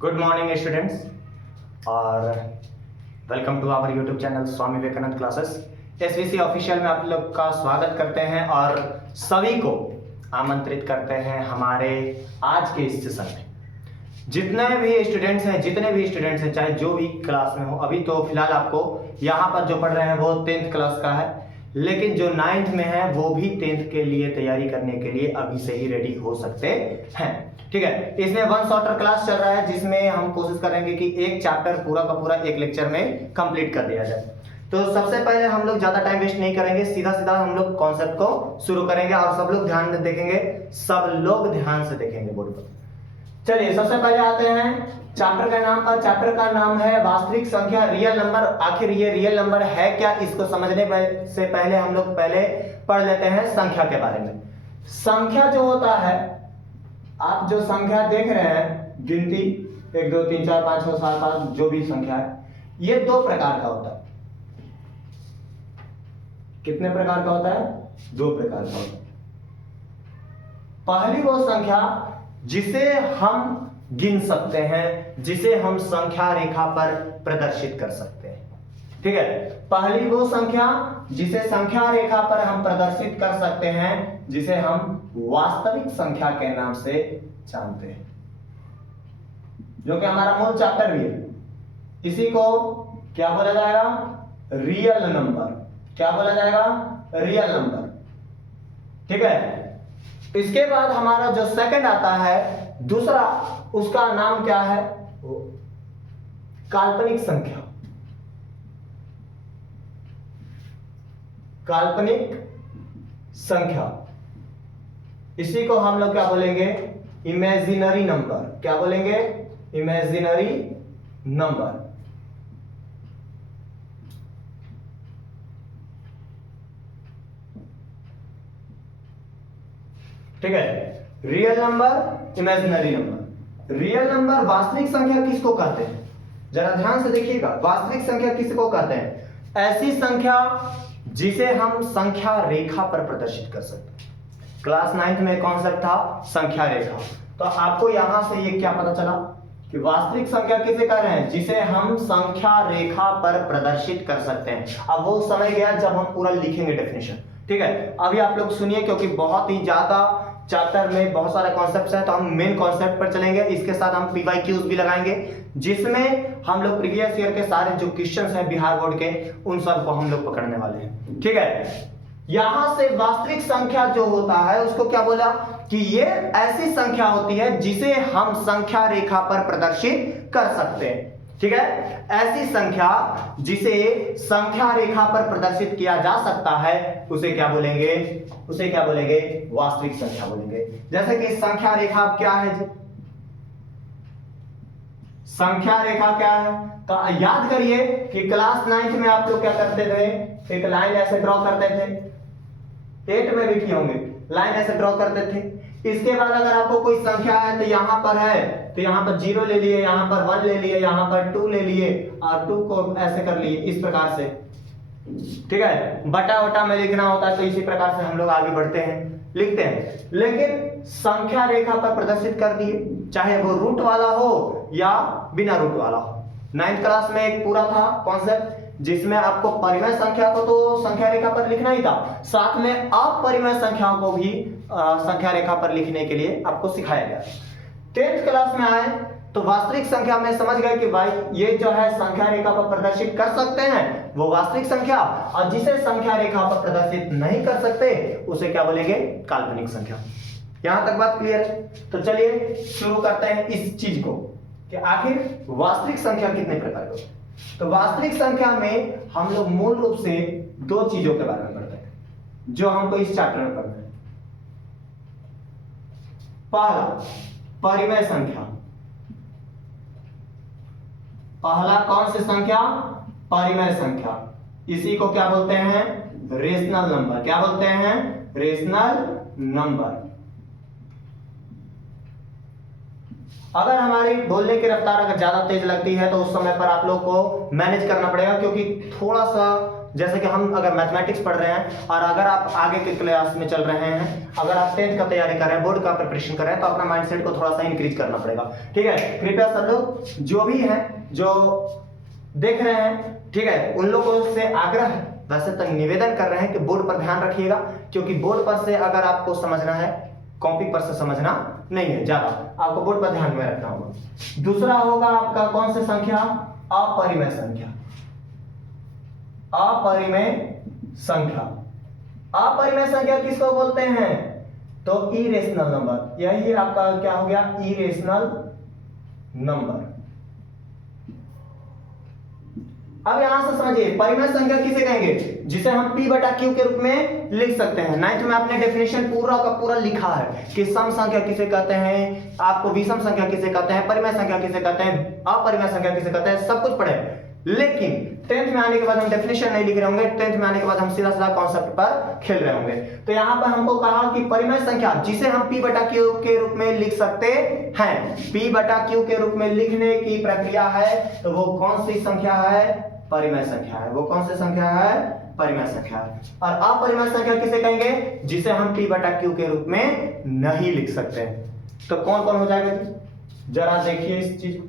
Good morning students और welcome to our YouTube channel Swami Vivekananda classes. SVC official में आप लोग का स्वागत करते हैं और सभी को आमंत्रित करते हैं हमारे आज के इस सेशन में। जितने भी स्टूडेंट्स हैं चाहे जो भी क्लास में हो, अभी तो फिलहाल आपको यहाँ पर जो पढ़ रहे हैं वो 10th क्लास का है, लेकिन जो 9th में है वो भी 10th के लिए तैयारी करने के लिए अभी से ही रेडी हो सकते हैं। ठीक है, इसमें वन शॉर्टर क्लास चल रहा है जिसमें हम कोशिश करेंगे कि एक चैप्टर पूरा का पूरा एक लेक्चर में कंप्लीट कर दिया जाए। तो सबसे पहले हम लोग ज्यादा टाइम वेस्ट नहीं करेंगे, सीधा सीधा हम लोग कॉन्सेप्ट को शुरू करेंगे और सब लोग ध्यान से देखेंगे, सब लोग ध्यान से देखेंगे बोर्ड पर। चलिए सबसे पहले आते हैं चैप्टर का नाम पर। चैप्टर का नाम है वास्तविक संख्या रियल नंबर। आखिर ये रियल नंबर है क्या, इसको समझने से पहले हम लोग पहले पढ़ लेते हैं संख्या के बारे में। संख्या जो होता है, आप जो संख्या देख रहे हैं गिनती 1 2 3 4 5 6 7 8 जो भी संख्या है, ये 2 प्रकार का होता है। कितने प्रकार का होता है? 2 प्रकार का होता है। पहली वो संख्या जिसे हम गिन सकते हैं, जिसे हम संख्या रेखा पर प्रदर्शित कर सकते हैं। ठीक है, पहली वो संख्या जिसे संख्या रेखा पर हम प्रदर्शित कर सकते हैं, जिसे हम वास्तविक संख्या के नाम से जानते हैं, जो कि हमारा मूल चैप्टर भी है। इसी को क्या बोला जाएगा? Real number. क्या बोला जाएगा? Real number. ठीक है, इसके बाद हमारा जो सेकंड आता है दूसरा, उसका नाम क्या है? काल्पनिक संख्या। काल्पनिक संख्या, इसी को हम लोग क्या बोलेंगे? Imaginary number. क्या बोलेंगे? Imaginary number. ठीक है, real number, imaginary number. Real number वास्तविक संख्या किसको कहते हैं? जरा ध्यान से देखिएगा, वास्तविक संख्या किसको कहते हैं? ऐसी संख्या जिसे हम संख्या रेखा पर प्रदर्शित कर सकते हैं। क्लास 9th में कॉन्सेप्ट था संख्या रेखा, तो आपको यहां से ये क्या पता चला कि वास्तविक संख्या किसे कह रहे हैं? जिसे हम संख्या रेखा पर प्रदर्शित कर सकते हैं। अब वो समय गया जब हम पूरा लिखेंगे डेफिनेशन। ठीक है, अभी आप लोग सुनिए, क्योंकि बहुत ही ज्यादा चैप्टर में बहुत सारे कॉन्सेप्ट्स हैं, तो हम मेन कॉन्सेप्ट पर चलेंगे। इसके साथ हम पीवाईक्यूज भी लगाएंगे, जिसमें हम लोग प्रीवियस ईयर के सारे जो क्वेश्चंस हैं बिहार बोर्ड के, उन सब को हम लोग पकड़ने वाले हैं। ठीक है, यहां से वास्तविक संख्या जो होता है उसको क्या बोला कि ये ऐसी संख्या होती है जिसे हम संख्या रेखा पर प्रदर्शित कर सकते हैं। ठीक है, ऐसी संख्या जिसे संख्या रेखा पर प्रदर्शित किया जा सकता है उसे क्या बोलेंगे? उसे क्या बोलेंगे? वास्तविक संख्या बोलेंगे। जैसे कि संख्या रेखा क्या है जी? संख्या रेखा क्या है? तो याद करिए कि क्लास 9th में आप लोग क्या करते थे? एक लाइन ऐसे ड्रॉ करते थे, 8 में भी किए होंगे, लाइन ऐसे ड्रॉ करते थे। इसके बाद अगर आपको कोई संख्या है तो यहां पर है तो यहां पर 0 ले लिए, यहां पर 1 ले लिए, यहां पर 2 ले लिए और 2 को ऐसे कर लिए, इस प्रकार से। ठीक है, बटा वटा में लिखना होता है तो इसी प्रकार से हम लोग आगे बढ़ते हैं, लिखते हैं। लेकिन संख्या रेखा पर प्रदर्शित कर दिए, चाहे वो रूट वाला हो या बिना रूट वाला हो। 9th क्लास में एक पूरा था कॉन्सेप्ट जिसमें आपको परिमेय संख्या को तो संख्या रेखा पर लिखना ही था, साथ में अपरिमेय संख्याओं को भी संख्या रेखा पर लिखने के लिए आपको सिखाया गया। 10th क्लास में आए तो वास्तविक संख्या में समझ गए कि भाई ये जो है संख्या रेखा पर प्रदर्शित कर सकते हैं वो वास्तविक संख्या, और जिसे संख्या रेखा पर प्रदर्शित नहीं कर सकते उसे क्या बोलेंगे? काल्पनिक संख्या। यहां तक बात क्लियर है? तो चलिए शुरू करते हैं इस चीज को कि आखिर वास्तविक संख्या कितने प्रकार की होती है। तो वास्तविक संख्या में हम लोग मूल रूप से 2 चीजों के बारे में पढ़ते हैं जो हमको इस चैप्टर में पढ़ना है। पहला परिमेय संख्या। पहला कौन सी संख्या? परिमेय संख्या। इसी को क्या बोलते हैं? Rational number. क्या बोलते हैं? Rational number. अगर हमारी बोलने की रफ्तार अगर ज्यादा तेज लगती है तो उस समय पर आप लोग को मैनेज करना पड़ेगा, क्योंकि थोड़ा सा जैसे कि हम अगर मैथमेटिक्स पढ़ रहे हैं और अगर आप आगे के क्लास में चल रहे हैं, अगर आप 10th का तैयारी कर रहे हैं, बोर्ड का प्रिपरेशन कर रहे हैं, तो अपना माइंडसेट को थोड़ा सा इंक्रीज करना पड़ेगा। ठीक है, कृपया सब लोग जो भी हैं, जो देख रहे हैं, ठीक है, उन लोगों से आग्रह है, वैसे तो निवेदन कर रहे हैं कि बोर्ड पर ध्यान रखिएगा, क्योंकि बोर्ड पर से अगर आपको समझना है, कॉपी पर से समझना नहीं है ज्यादा, आपको बोर्ड पर ध्यान में रखना होगा। दूसरा होगा आपका कौन सी संख्या? अपरिमेय संख्या। अपरिमेय संख्या, अपरिमेय संख्या किसको बोलते हैं? तो इरेशनल नंबर। यही आपका क्या हो गया? Irrational number. अब यहां से समझिए, परिमेय संख्या किसे कहेंगे? जिसे हम p बटा q के रूप में लिख सकते हैं। 9th में आपने डेफिनेशन पूरा का पूरा लिखा है कि सम संख्या किसे कहते हैं, आपको विषम संख्या किसे कहते हैं, परिमेय संख्या किसे कहते हैं, अपरिमेय संख्या किसे कहते हैं, सब कुछ पढ़े। लेकिन 10th में आने के बाद हम डेफिनेशन नहीं लिख रहे होंगे, 10th में आने के बाद हम सीधा सीधा कॉन्सेप्ट पर खेल रहे होंगे। तो यहाँ पर हमको कहा कि परिमेय संख्या जिसे हम p बटा q के रूप में लिख सकते हैं, p बटा q के रूप में लिखने की प्रक्रिया है, तो वो कौन सी संख्या है? परिमेय संख्या है। वो कौन सी संख्या है? परिमेय संख्या है। और अपरिमेय संख्या किसे कहेंगे? जिसे हम p बटा q के रूप में नहीं लिख सकते हैं। तो कौन कौन हो जाएगा? जरा देखिए इस चीज को।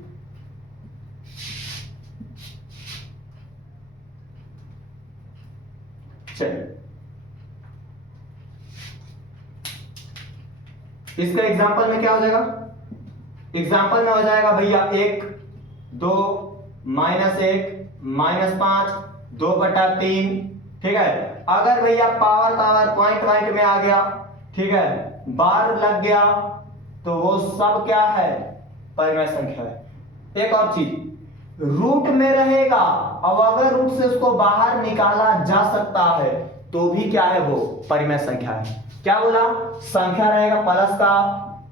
चलिए, इसका एग्जांपल में क्या हो जाएगा? एग्जांपल में हो जाएगा भैया 1, 2, -1, -5, 2/3। ठीक है, अगर भैया पावर पॉइंट में आ गया, ठीक है, बार लग गया, तो वो सब क्या है? परिमेय संख्या है। एक और चीज, रूट में रहेगा, अब अगर रूट से उसको बाहर निकाला जा सकता है तो भी क्या है? वो परिमेय संख्या है। क्या बोला? संख्या रहेगा प्लस का,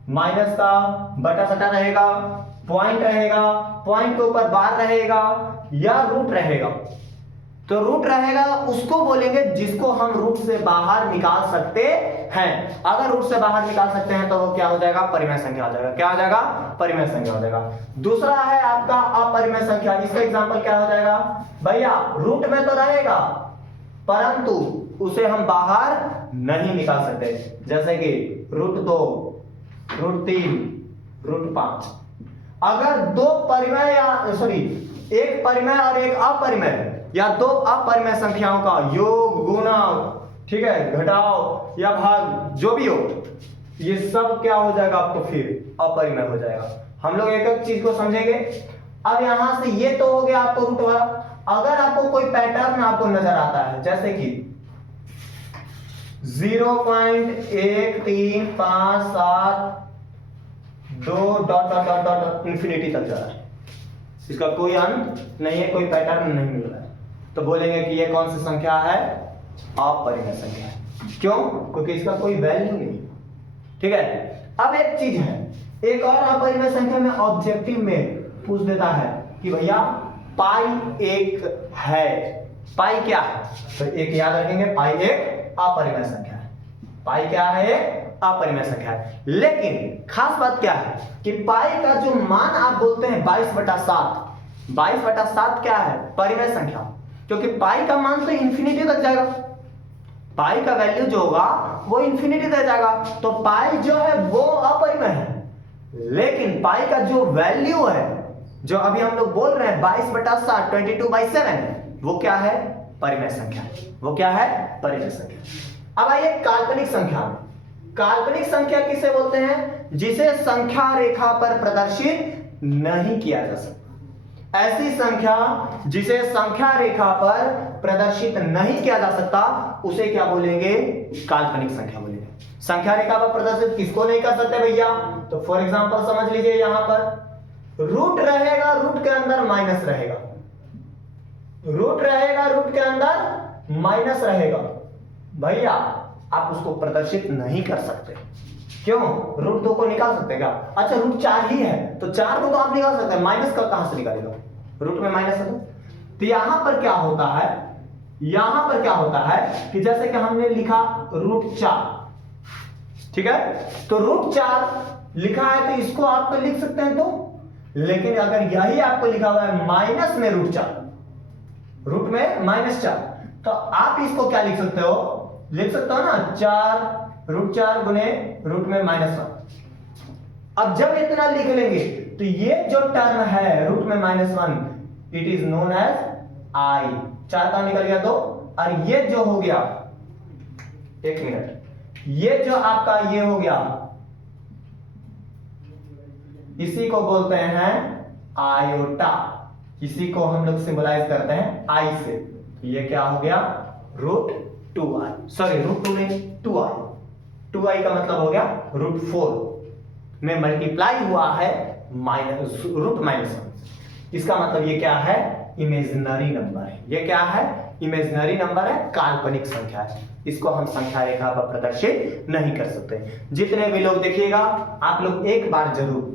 माइनस का, बटा सटा रहेगा, पॉइंट रहेगा, पॉइंट के ऊपर बार रहेगा, या रूट रहेगा। तो रूट रहेगा उसको बोलेंगे जिसको हम रूट से बाहर निकाल सकते हैं। अगर रूट से बाहर निकाल सकते हैं तो वो क्या हो जाएगा? परिमेय संख्या हो जाएगा। क्या हो जाएगा? परिमेय संख्या हो जाएगा। दूसरा है आपका अपरिमेय संख्या। इसका एग्जांपल क्या हो जाएगा? भैया रूट में तो रहेगा परंतु उसे हम बाहर नहीं निकाल सकते, जैसे कि √2, √3, √5। अगर दो परिमेय या सॉरी एक परिमेय और एक अपरिमेय या दो अपरिमेय संख्याओं का योग, गुणा, ठीक है, घटाव या भाग जो भी हो, ये सब क्या हो जाएगा? आपको फिर अपरिमेय हो जाएगा। हम लोग एक एक चीज को समझेंगे। अब यहां से ये तो हो गया आपको रूट वाला। अगर आपको कोई पैटर्न आपको नजर आता है, जैसे कि 0.1357 इंफिनिटी तक जा रहा है, इसका कोई अंत नहीं है, कोई पैटर्न नहीं मिल रहा है, तो बोलेंगे कि ये कौन सी संख्या है? अपरिमेय संख्या है। क्यों? क्योंकि इसका कोई वैल्यू नहीं। ठीक है, अब एक चीज है, एक और अपरिमेय संख्या में ऑब्जेक्टिव में पूछ देता है कि भैया पाई एक है। पाई क्या है? तो एक याद रखेंगे, पाई एक अपरिमेय संख्या है। पाई क्या है? अपरिमेय संख्या है। लेकिन खास बात क्या है कि पाई का जो मान आप बोलते हैं 22/7, 22/7 क्या है? परिमेय संख्या, क्योंकि पाई का मान तो इंफिनिटी तक जाएगा। पाई का वैल्यू जो होगा वो इंफिनिटी तक जाएगा, तो पाई जो है वो अपरिमेय है। लेकिन पाई का जो वैल्यू है, जो अभी हम लोग बोल रहे हैं 22/7, 22/7, वो क्या है? परिमेय संख्या। वो क्या है? परिमेय संख्या। अब आइए काल्पनिक संख्या। काल्पनिक संख्या किसे बोलते हैं? जिसे संख्या रेखा पर प्रदर्शित नहीं किया जा सकता। ऐसी संख्या जिसे संख्या रेखा पर प्रदर्शित नहीं किया जा सकता, उसे क्या बोलेंगे? काल्पनिक संख्या बोलेंगे। संख्या रेखा पर प्रदर्शित किसको नहीं कर सकते भैया? तो फॉर एग्जांपल समझ लीजिए, यहां पर रूट रहेगा, रूट के अंदर माइनस रहेगा, रूट रहेगा, रूट के अंदर माइनस रहेगा। भैया आप उसको प्रदर्शित नहीं कर सकते। क्यों? रूट 2 को निकाल सकते क्या? अच्छा रूट 4 ही है तो 4 को तो आप निकाल सकते हैं, माइनस का कहां से निकालेगा? रूट में माइनस है। तो यहां पर क्या होता है? यहां पर क्या होता है कि जैसे कि हमने लिखा √4, ठीक है, तो √4 लिखा है तो इसको आप तो लिख सकते हैं। तो लेकिन अगर यही आपको लिखा हुआ है माइनस में √4, रूट में -4, तो आप इसको क्या लिख सकते हो, लिख सकते हो ना 4√4 गुने रूट में -1। अब जब इतना लिख लेंगे तो ये जो टर्म है रूट में -1 it is known as I. 4 का निकल गया 2, और ये जो हो गया, एक मिनट, ये जो आपका ये हो गया, इसी को बोलते हैं आयोटा। इसी को हम लोग सिंबलाइज करते हैं आई से। ये क्या हो गया, √2i, सॉरी √2 नहीं, 2i। 2i का मतलब हो गया √4 में मल्टीप्लाई हुआ है √-1। इसका मतलब ये क्या है, इमेजिनरी नंबर है। ये क्या है, इमेजिनरी नंबर है, काल्पनिक संख्या है। इसको हम संख्या रेखा पर प्रदर्शित नहीं कर सकते। जितने भी लोग देखिएगा, आप लोग एक बार जरूर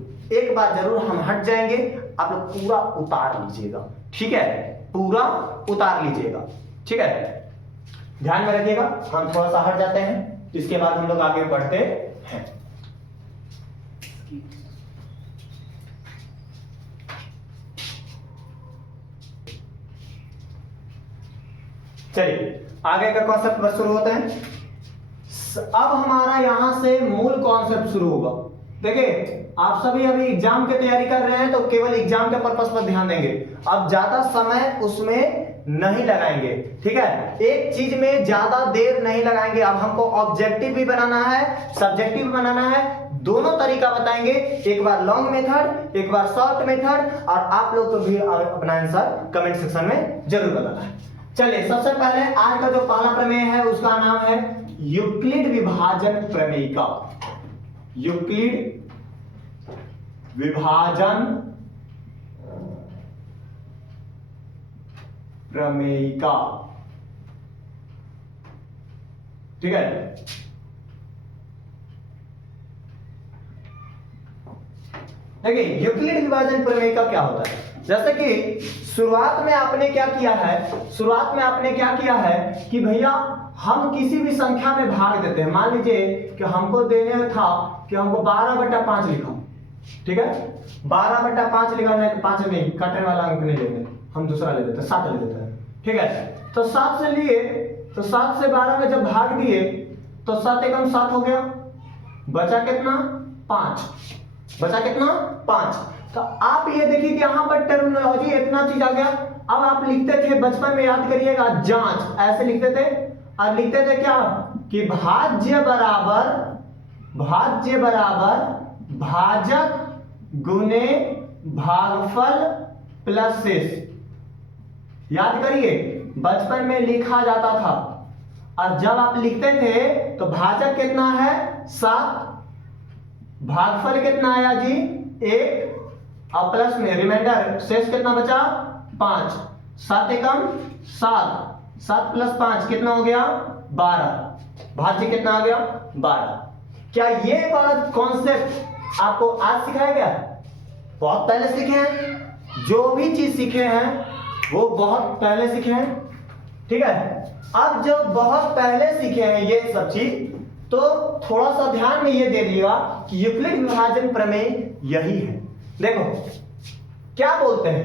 हम हट जाएंगे, आप लोग पूरा उतार लीजिएगा, ठीक है, पूरा उतार लीजिएगा, ठीक है, ध्यान में रखिएगा। हम थोड़ा सा हट जाते हैं, इसके बाद हम लोग आगे बढ़ते हैं। चलिए आगे का कॉन्सेप्ट बस शुरू होता है। अब हमारा यहां से मूल कॉन्सेप्ट शुरू होगा। देखिए आप सभी अभी एग्जाम की तैयारी कर रहे हैं तो केवल एग्जाम के पर्पस पर ध्यान देंगे, अब ज्यादा समय उसमें नहीं लगाएंगे, ठीक है, एक चीज में ज्यादा देर नहीं लगाएंगे। अब हमको ऑब्जेक्टिव भी बनाना है, सब्जेक्टिव भी बनाना है, दोनों तरीका बताएंगे, एक बार लॉन्ग मेथड, एक बार शॉर्ट मेथड, और आप लोग को भी अपना आंसर कमेंट सेक्शन में जरूर बताना है। चलिए सबसे पहले आज का जो पहला प्रमेय है उसका नाम है यूक्लिड विभाजन प्रमेयिका। यूक्लिड विभाजन प्रमेयिका, ठीक है। देखिए यूक्लिड विभाजन प्रमेयिका क्या होता है, जैसे कि शुरुआत में आपने क्या किया है कि भैया हम किसी भी संख्या में भाग देते हैं। मान लीजिए कि हमको देने था कि हमको 12/5 लिखा, ठीक है, 12/5 लिखा, नहीं 5 नहीं, काटने वाला अंक नहीं लेंगे, हम दूसरा ले लेते हैं, 7 ले लेते हैं, ठीक है। तो 7 से लिए, तो 7 से 12 में जब भाग दिए तो 7 एकम 7 हो गया, बचा कितना 5, बचा कितना 5। तो आप ये देखिए कि यहां पर टर्मिनोलॉजी इतना चीज आ गया। अब आप लिखते थे बचपन में, याद करिएगा, जांच ऐसे लिखते थे, और लिखते थे क्या कि भाज्य बराबर भाजक गुने भागफल प्लस शेष। याद करिए बचपन में लिखा जाता था, और जब आप लिखते थे तो भाजक कितना है 7, भागफल कितना आया जी 1, और प्लस में रिमाइंडर शेष कितना बचा 5, 7 एकम 7, 7 + 5 कितना हो गया 12, भाज्य कितना आ गया 12। क्या ये वाला कॉन्सेप्ट आपको आज सिखाया गया? बहुत पहले सीखे हैं, जो भी चीज सीखे हैं वो बहुत पहले सीखे हैं, ठीक है। अब जो बहुत पहले सीखे हैं ये सब चीज, तो थोड़ा सा ध्यान में ये दे दिएगा कि यूक्लिड विभाजन प्रमेय यही है। देखो क्या बोलते हैं,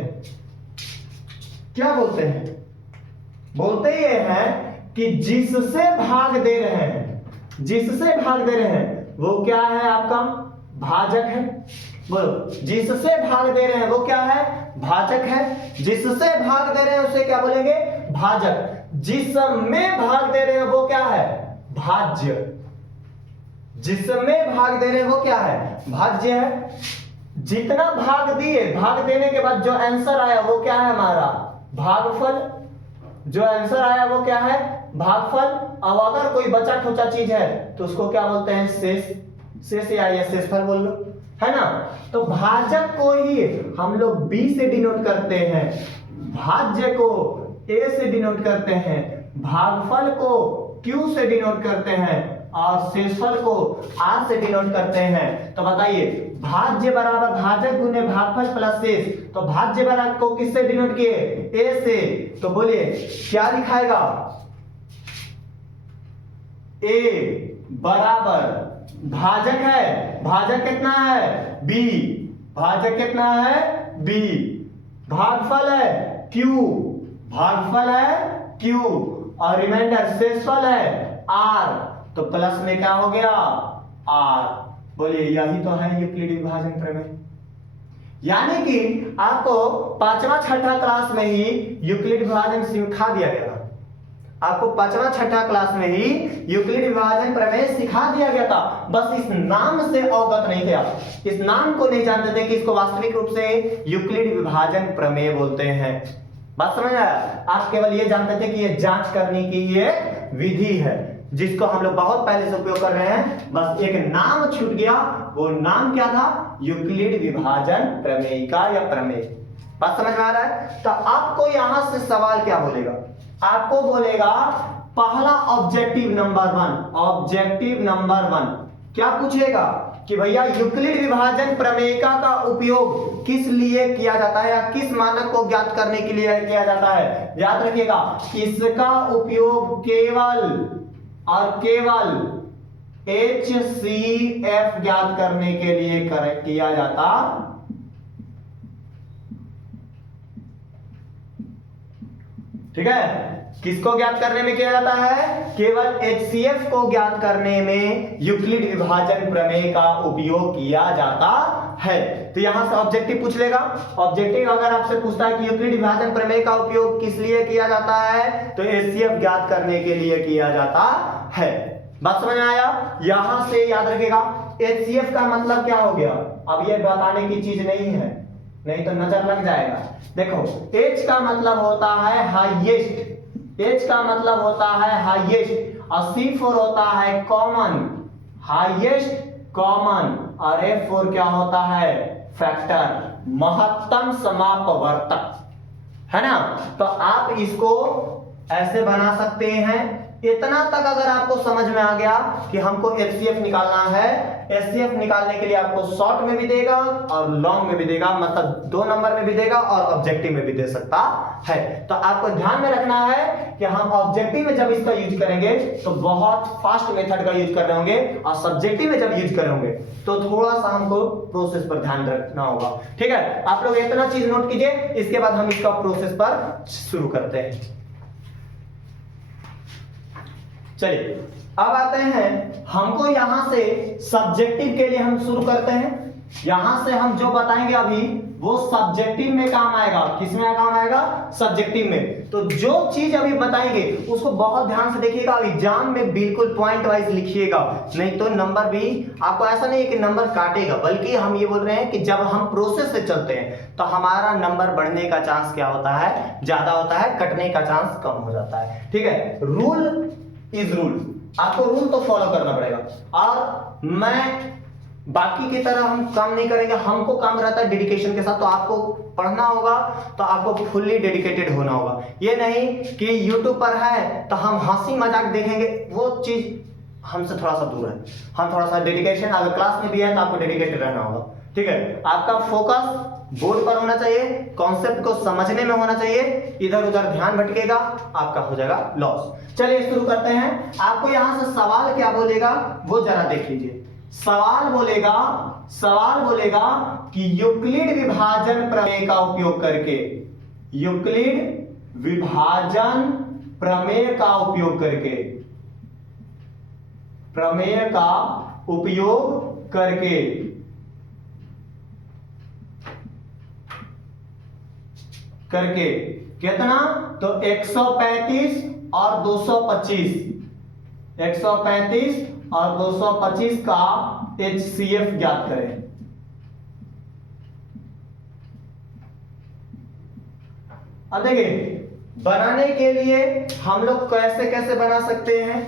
बोलते ये हैं कि जिससे भाग दे रहे हैं वो क्या है आपका भाजक है। बोलो, जिससे भाग दे रहे हैं वो क्या है भाजक है। जिससे भाग दे रहे हैं उसे क्या बोलेंगे भाजक। जिसमें भाग दे रहे हैं वो क्या है भाज्य। जिसमें भाग दे रहे हैं वो क्या है भाज्य है। जितना भाग दिए, भाग देने के बाद जो आंसर आया वो क्या है हमारा भागफल। जो आंसर आया वो क्या है भागफल। अब अगर कोई बचा खुचा चीज है तो उसको क्या बोलते हैं शेष या शेषफल बोल लो, है ना। तो भाजक को ही हम लोग B से डिनोट करते हैं, भाज्य को A से डिनोट करते हैं, भागफल को Q से डिनोट करते हैं और शेषफल को R से डिनोट करते हैं। तो बताइए भाज्य बराबर भाजक गुने भागफल प्लस शेष। तो भाज्य बराबर को किससे डिनोट किए A से। तो बोलिए क्या लिखाएगा A बराबर भाजक है, भाजक कितना है B, भाजक कितना है B, भागफल है Q, भागफल है Q, और रिमाइंडर शेषफल है r, तो प्लस में क्या हो गया r। बोलिए यही तो है यूक्लिड विभाजन प्रमेय। यानी कि आपको पांचवा छठा क्लास में ही यूक्लिड विभाजन सिखा दिया गया था। आपको पांचवा छठा क्लास में ही यूक्लिड विभाजन प्रमेय सिखा दिया गया था, बस इस नाम से अवगत नहीं थे आप, इस नाम को नहीं जानते थे कि इसको वास्तविक रूप से यूक्लिड विभाजन प्रमेय बोलते हैं। बात समझ आया? आप केवल ये जानते थे कि ये जांच करने की ये विधि है जिसको हम लोग बहुत पहले से उपयोग कर रहे हैं, बस एक नाम छूट गया। वो नाम क्या था? यूक्लिड विभाजन प्रमेय का या प्रमेय। बात समझ में आ रहा है? तो आपको यहां से सवाल क्या बोलेगा? आपको बोलेगा पहला ऑब्जेक्टिव नंबर 1, ऑब्जेक्टिव नंबर 1 क्या पूछेगा कि भैया यूक्लिड विभाजन प्रमेयिका का उपयोग किस लिए किया जाता है या किस मानक को ज्ञात करने के लिए किया जाता है? याद रखिएगा, इसका उपयोग केवल और केवल HCF ज्ञात करने के लिए किया जाता ठीक है। किसको ज्ञात करने में किया जाता है? केवल HCF को ज्ञात करने में यूक्लिड विभाजन प्रमेय का उपयोग किया जाता है। तो यहां से ऑब्जेक्टिव पूछ लेगा। ऑब्जेक्टिव अगर आपसे पूछता है कि यूक्लिड विभाजन प्रमेय का उपयोग किस लिए किया जाता है, तो HCF ज्ञात करने के लिए किया जाता है। बात समझ में आया? यहां से याद रखिएगा HCF का मतलब क्या हो गया। अब ये बताने की चीज नहीं है, नहीं तो नजर लग जाएगा। देखो H का मतलब होता है हाईएस्ट, H का मतलब होता है हाईएस्ट, और C4 होता है कॉमन, हाईएस्ट कॉमन, और F4 क्या होता है? फैक्टर, महत्तम समापवर्तक, है ना। तो आप इसको ऐसे बना सकते हैं। इतना तक अगर आपको समझ में आ गया कि हमको HCF निकालना है, HCF निकालने के लिए आपको शॉर्ट में भी देगा और लॉन्ग में भी देगा, मतलब 2 नंबर में भी देगा और ऑब्जेक्टिव में भी दे सकता है। तो आपको ध्यान में रखना है कि हम ऑब्जेक्टिव में जब इसका यूज करेंगे तो बहुत फास्ट मेथड का यूज कर रहे होंगे, और सब्जेक्टिव में जब यूज कर रहे होंगे तो थोड़ा सा हमको प्रोसेस पर ध्यान रखना होगा। ठीक है, आप लोग इतना चीज नोट कीजिए, इसके बाद हम इसका प्रोसेस पर शुरू करते हैं। चलिए अब आते हैं, हमको यहां से सब्जेक्टिव के लिए हम शुरू करते हैं। यहां से हम जो बताएंगे अभी वो सब्जेक्टिव में काम आएगा। किसमें काम आएगा? सब्जेक्टिव में। तो जो चीज अभी बताएंगे उसको बहुत ध्यान से देखिएगा, एग्जाम में बिल्कुल पॉइंट वाइज लिखिएगा, नहीं तो नंबर भी आपको ऐसा नहीं है कि नंबर काटेगा, बल्कि हम ये बोल रहे हैं कि जब हम प्रोसेस से चलते हैं तो हमारा नंबर बढ़ने का चांस क्या होता है? ज्यादा होता है, कटने का चांस कम हो जाता है। ठीक है, रूल इज रूल, आपको रूल तो फॉलो करना पड़ेगा। और मैं बाकी की तरह हम काम नहीं करेंगे, हमको काम रहता है डेडिकेशन के साथ। तो आपको पढ़ना होगा तो आपको फुल्ली डेडिकेटेड होना होगा। ये नहीं कि YouTube पर है तो हम हंसी मजाक देखेंगे, वो चीज हमसे थोड़ा सा दूर है। हम थोड़ा सा डेडिकेशन, अगर क्लास में भी है तो आपको डेडिकेटेड रहना होगा। ठीक है, आपका फोकस बोर्ड पर होना चाहिए, कॉन्सेप्ट को समझने में होना चाहिए, इधर उधर ध्यान भटकेगा आपका हो जाएगा लॉस। चलिए शुरू करते हैं। आपको यहां से सवाल क्या बोलेगा वो जरा देख लीजिए। सवाल बोलेगा कि यूक्लिड विभाजन प्रमेय का उपयोग करके, यूक्लिड विभाजन प्रमेय का उपयोग करके, प्रमेय का उपयोग करके कितना? तो 135 और 225, 135 और 225 का HCF ज्ञात करें। अब देखिए बनाने के लिए हम लोग कैसे कैसे बना सकते हैं,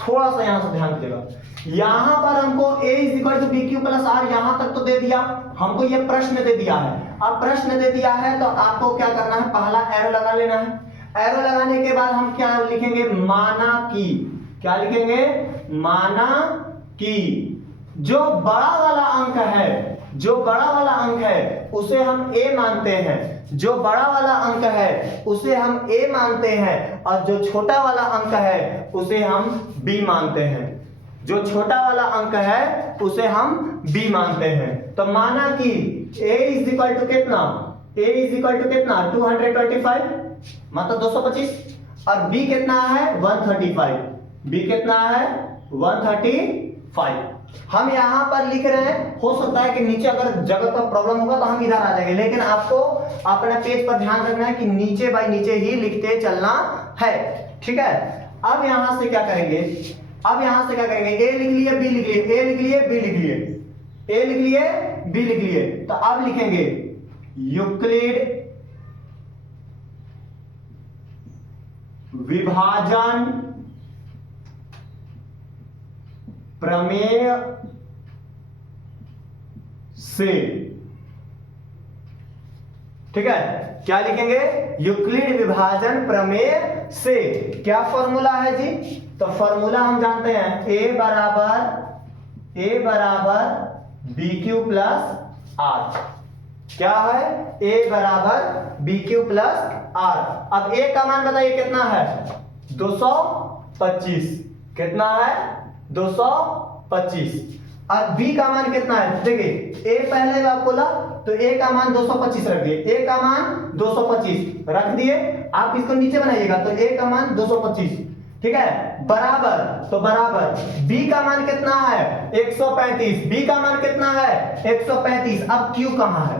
थोड़ा सा यहां से ध्यान देगा। यहां पर हमको A = BQ + R यहां तक तो दे दिया, हमको ये प्रश्न दे दिया है। अब प्रश्न दे दिया है तो आपको क्या करना है? पहला एरो लगा लेना है। एरो लगाने के बाद हम क्या लिखेंगे? माना कि, क्या लिखेंगे? माना कि जो बड़ा वाला अंक है, जो बड़ा वाला अंक है उसे हम A मानते हैं, जो बड़ा वाला अंक है उसे हम A मानते हैं, और जो छोटा वाला अंक है उसे हम B मानते हैं। जो छोटा वाला अंक है उसे हम B मानते हैं। तो माना कि A = कितना? A = कितना? 225 मतलब 225, और बी कितना है 135, बी कितना है 135। हम यहां पर लिख रहे हैं, हो सकता है कि नीचे अगर जगह का प्रॉब्लम होगा तो हम इधर आ जाएंगे, लेकिन आपको अपने पेज पर ध्यान रखना है कि नीचे बाय नीचे ही लिखते चलना है, ठीक है। अब यहां से क्या करेंगे, अब यहां से क्या करेंगे, ए लिख लिए, बी लिख लिए, ए लिख लिए, बी लिख लिए, ए लिख लिए, बी लिख लिए, तो अब लिखेंगे यूक्लिड विभाजन प्रमेय से, ठीक है। क्या लिखेंगे, यूक्लिड विभाजन प्रमेय से। क्या फॉर्मूला है जी, तो फॉर्मूला हम जानते हैं ए बराबर बी क्यू प्लस आर। क्या है, ए बराबर बी क्यू प्लस आर। अब ए का मान बताइए कितना है 225, कितना है 225। और बी का मान कितना है, देखिए ए पहले आप बोला तो ए का मान 225 रख दिए, ए का मान 225 रख दिए। आप इसको नीचे बनाइएगा तो ए का मान 225, ठीक है, बराबर, तो बराबर बी का मान कितना है 135, बी का मान कितना है 135। अब क्यू कहां है,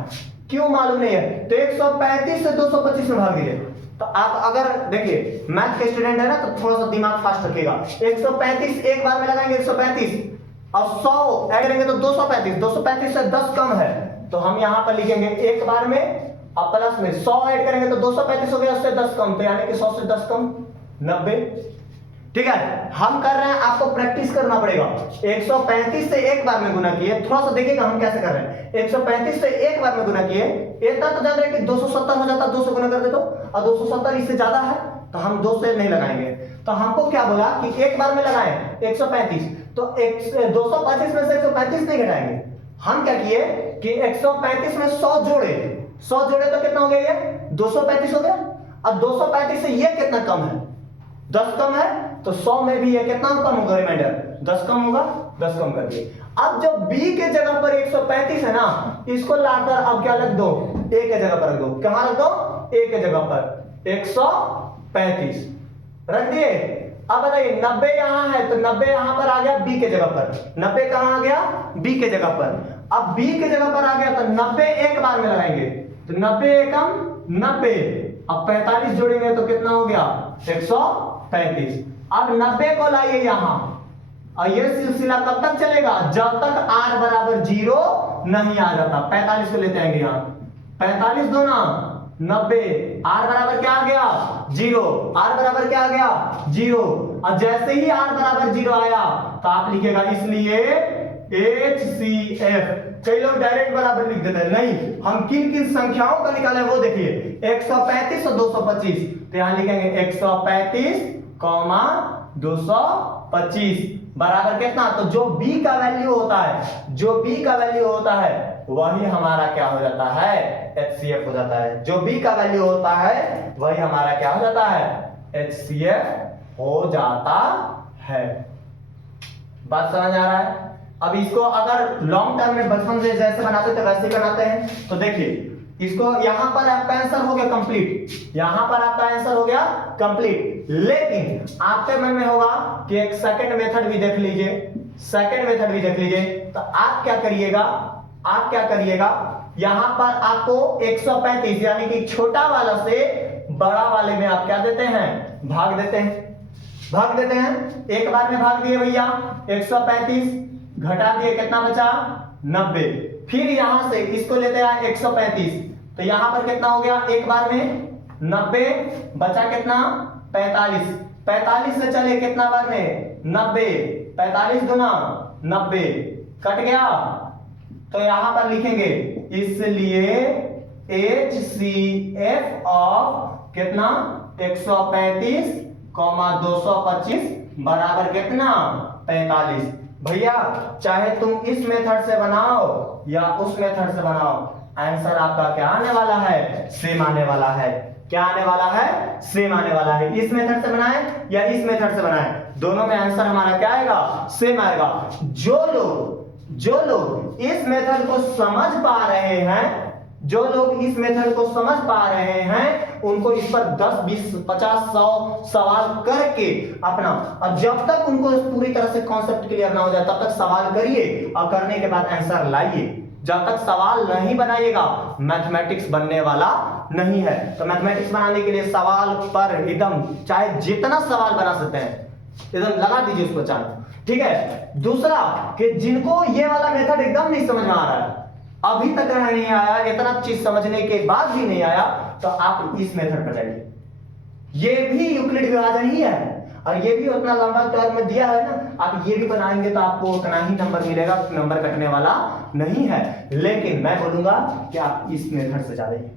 क्यू मालूम नहीं है, तो 135 से 225 में भाग दीजिए। तो आप अगर देखिए मैथ के स्टूडेंट है ना तो थोड़ा सा दिमाग फास्ट रखिएगा। 135 एक बार में लगाएंगे 135 और 100 ऐड करेंगे तो 235, 235 से 10 कम है तो हम यहां पर लिखेंगे एक बार में और प्लस में 100 ऐड करेंगे तो 235 हो गया, उससे 10 कम, तो यानी कि 100 से 10 कम 90, ठीक है। हम कर रहे हैं, आपको प्रैक्टिस करना पड़ेगा। 135 से एक बार में गुना किए, थोड़ा सा देखिएगा हम कैसे कर रहे हैं। 135 से एक बार में गुना किए, इतना तो जान रहे हैं कि 270 हो जाता, 2 से गुना कर दे तो, और 270 इससे ज्यादा है तो हम 2 से नहीं लगाएंगे। तो हमको क्या बोला कि एक बार में लगाएं 135, तो 225 में से 135 नहीं घटाएंगे। हम क्या किए कि 135 में 100 जोड़े, 100 जोड़े तो कितना हो गया, ये 235 हो गया। अब 235 से ये कितना कम है, 10 कम है, तो 100 में भी ये कितना कम होगा, रिमाइंडर 10 कम होगा, 10 कम कर दिए। अब जब b के जगह पर 135 है ना, इसको लाकर अब क्या रख दो, a के जगह पर रख दो। कहां रख दो, a के जगह पर 135 रख दिए। अब बताइए 90 यहां है तो 90 यहां पर आ गया b के जगह पर, 90 कहां आ गया b के जगह पर। अब b के जगह पर आ गया तो 90 एक बार में लगाएंगे तो 90 एकम 90, अब 45 जोड़ेंगे तो कितना हो गया 135। अब 90 को लाइए यहां, और ये सिलसिला कब तक चलेगा, जब तक r बराबर 0 नहीं आ जाता। 45 को लेते आएंगे यहां, 45 दूना 90, r बराबर क्या आ गया 0, r बराबर क्या आ गया 0। और जैसे ही r बराबर 0 आया तो आप लिखेगा इसलिए HCF। कई लोग डायरेक्ट बराबर लिख देते हैं, नहीं, हम किन किन संख्याओं का निकाले वो देखिए, 135 और 225, तो यहां लिखेंगे 135, 225 बराबर कितना, तो जो b का वैल्यू होता है, जो b का वैल्यू होता है वही हमारा क्या हो जाता है, HCF हो जाता है। जो b का वैल्यू होता है वही हमारा क्या हो जाता है, HCF हो जाता है। बात समझ आ रहा है। अब इसको अगर लॉन्ग टर्म में बचपन से जैसे बनाते थे वैसे ही बनाते हैं, तो देखिए इसको यहां पर आपका आंसर हो गया कंप्लीट, यहां पर आपका आंसर हो गया कंप्लीट। लेकिन आपके मन में होगा कि एक सेकंड मेथड भी देख लीजिए, सेकंड मेथड भी देख लीजिए। तो आप क्या करिएगा, आप क्या करिएगा, यहां पर आपको 135 यानी कि छोटा वाला से बड़ा वाले में आप क्या देते हैं, भाग देते हैं, भाग देते हैं। एक बार में भाग दिए भैया 135, घटा दिए कितना बचा 90, फिर यहां से इसको लेते हैं 135, तो यहां पर कितना हो गया, एक बार में 90 बचा कितना 45, 45 से चले कितना बार में 90, 45 गुना 90 कट गया, तो यहां पर लिखेंगे इसलिए HCF ऑफ कितना 135, 225 बराबर कितना 45। भैया चाहे तुम इस मेथड से बनाओ या उस मेथड से बनाओ, आंसर आपका क्या आने वाला है, सेम आने वाला है। क्या आने वाला है, सेम आने वाला है। इस मेथड से बनाए या इस मेथड से बनाए, दोनों में आंसर हमारा क्या आएगा, सेम आएगा। जो लोग इस मेथड को समझ पा रहे हैं जो लोग इस मेथड को समझ पा रहे हैं उनको इस पर 10, 20, 50, 100 सवाल करके अपना, और जब तक उनको पूरी तरह से कॉन्सेप्ट क्लियर ना हो जाए तब तक सवाल करिए और करने के बाद आंसर लाइए। जब तक सवाल नहीं बनाइएगा मैथमेटिक्स बनने वाला नहीं है। तो मैथमेटिक्स बनाने के लिए सवाल पर एकदम चाहे जितना सवाल बना सकते हैं एकदम लगा दीजिए उसको चाहे, ठीक है। दूसरा कि जिनको ये वाला मेथड एकदम नहीं समझ में आ रहा है, अभी तक नहीं आया, इतना चीज समझने के बाद भी नहीं आया, तो आप इस मेथड पर जाइए। ये भी यूक्लिड विभाजन ही है और ये भी उतना लंबा टर्म में दिया है ना, आप ये भी बनाएंगे तो आपको उतना ही नंबर मिलेगा, नंबर कटने वाला नहीं है। लेकिन मैं बोलूंगा कि आप इस मेथड से जाइए,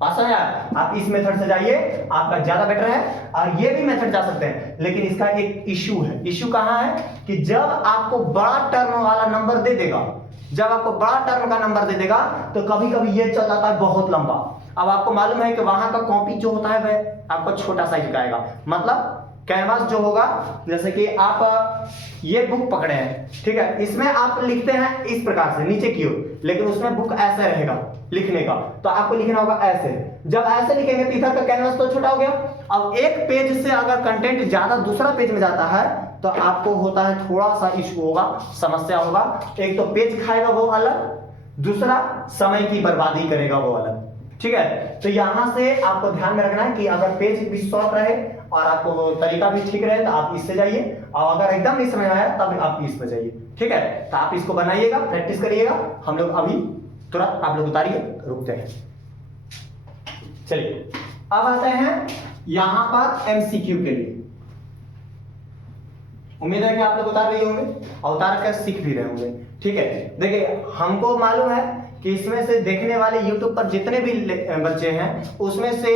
पास आया, आप इस मेथड से जाइए, आपका ज्यादा बेटर है। और ये भी मेथड जा सकते हैं, लेकिन इसका एक इशू है। इशू कहां है कि जब आपको बड़ा टर्म वाला नंबर दे देगा, जब आपको बड़ा टर्म का नंबर दे देगा तो कभी कभी ये चल जाता है बहुत लंबा। अब आपको मालूम है कि वहां का कॉपी जो होता है वह आपको छोटा साइज का आएगा, मतलब कैनवास जो होगा, जैसे कि आप ये बुक पकड़े हैं, ठीक है, इसमें आप लिखते हैं इस प्रकार से नीचे की ओर, लेकिन उसमें बुक ऐसे रहेगा लिखने का, तो आपको लिखना होगा ऐसे। जब ऐसे लिखेंगे तो इधर का कैनवास तो छोटा हो गया। अब एक पेज से अगर कंटेंट ज्यादा दूसरा पेज में जाता है तो आपको होता है थोड़ा सा इशू होगा, समस्या होगा। एक तो पेज खाएगा वो अलग, दूसरा समय की बर्बादी करेगा वो अलग, ठीक है। तो यहां से आपको ध्यान में रखना है कि अगर पेज भी शॉर्ट रहे और आपको वो तरीका भी ठीक रहे तो आप इससे जाइए, और अगर एकदम नहीं समझ आया तब आप इस पर जाइए, ठीक है। तो आप इसको बनाइएगा, प्रैक्टिस करिएगा। हम लोग अभी तुरंत आप लोग उतारिए, रुकते हैं। चलिए अब आते हैं यहां पर एमसीक्यू के लिए। उम्मीद है कि आप लोग उतार रहे होंगे और उतार कर सीख भी रहे होंगे, ठीक है। देखिए हमको मालूम है कि इसमें से देखने वाले YouTube पर जितने भी बच्चे हैं उसमें से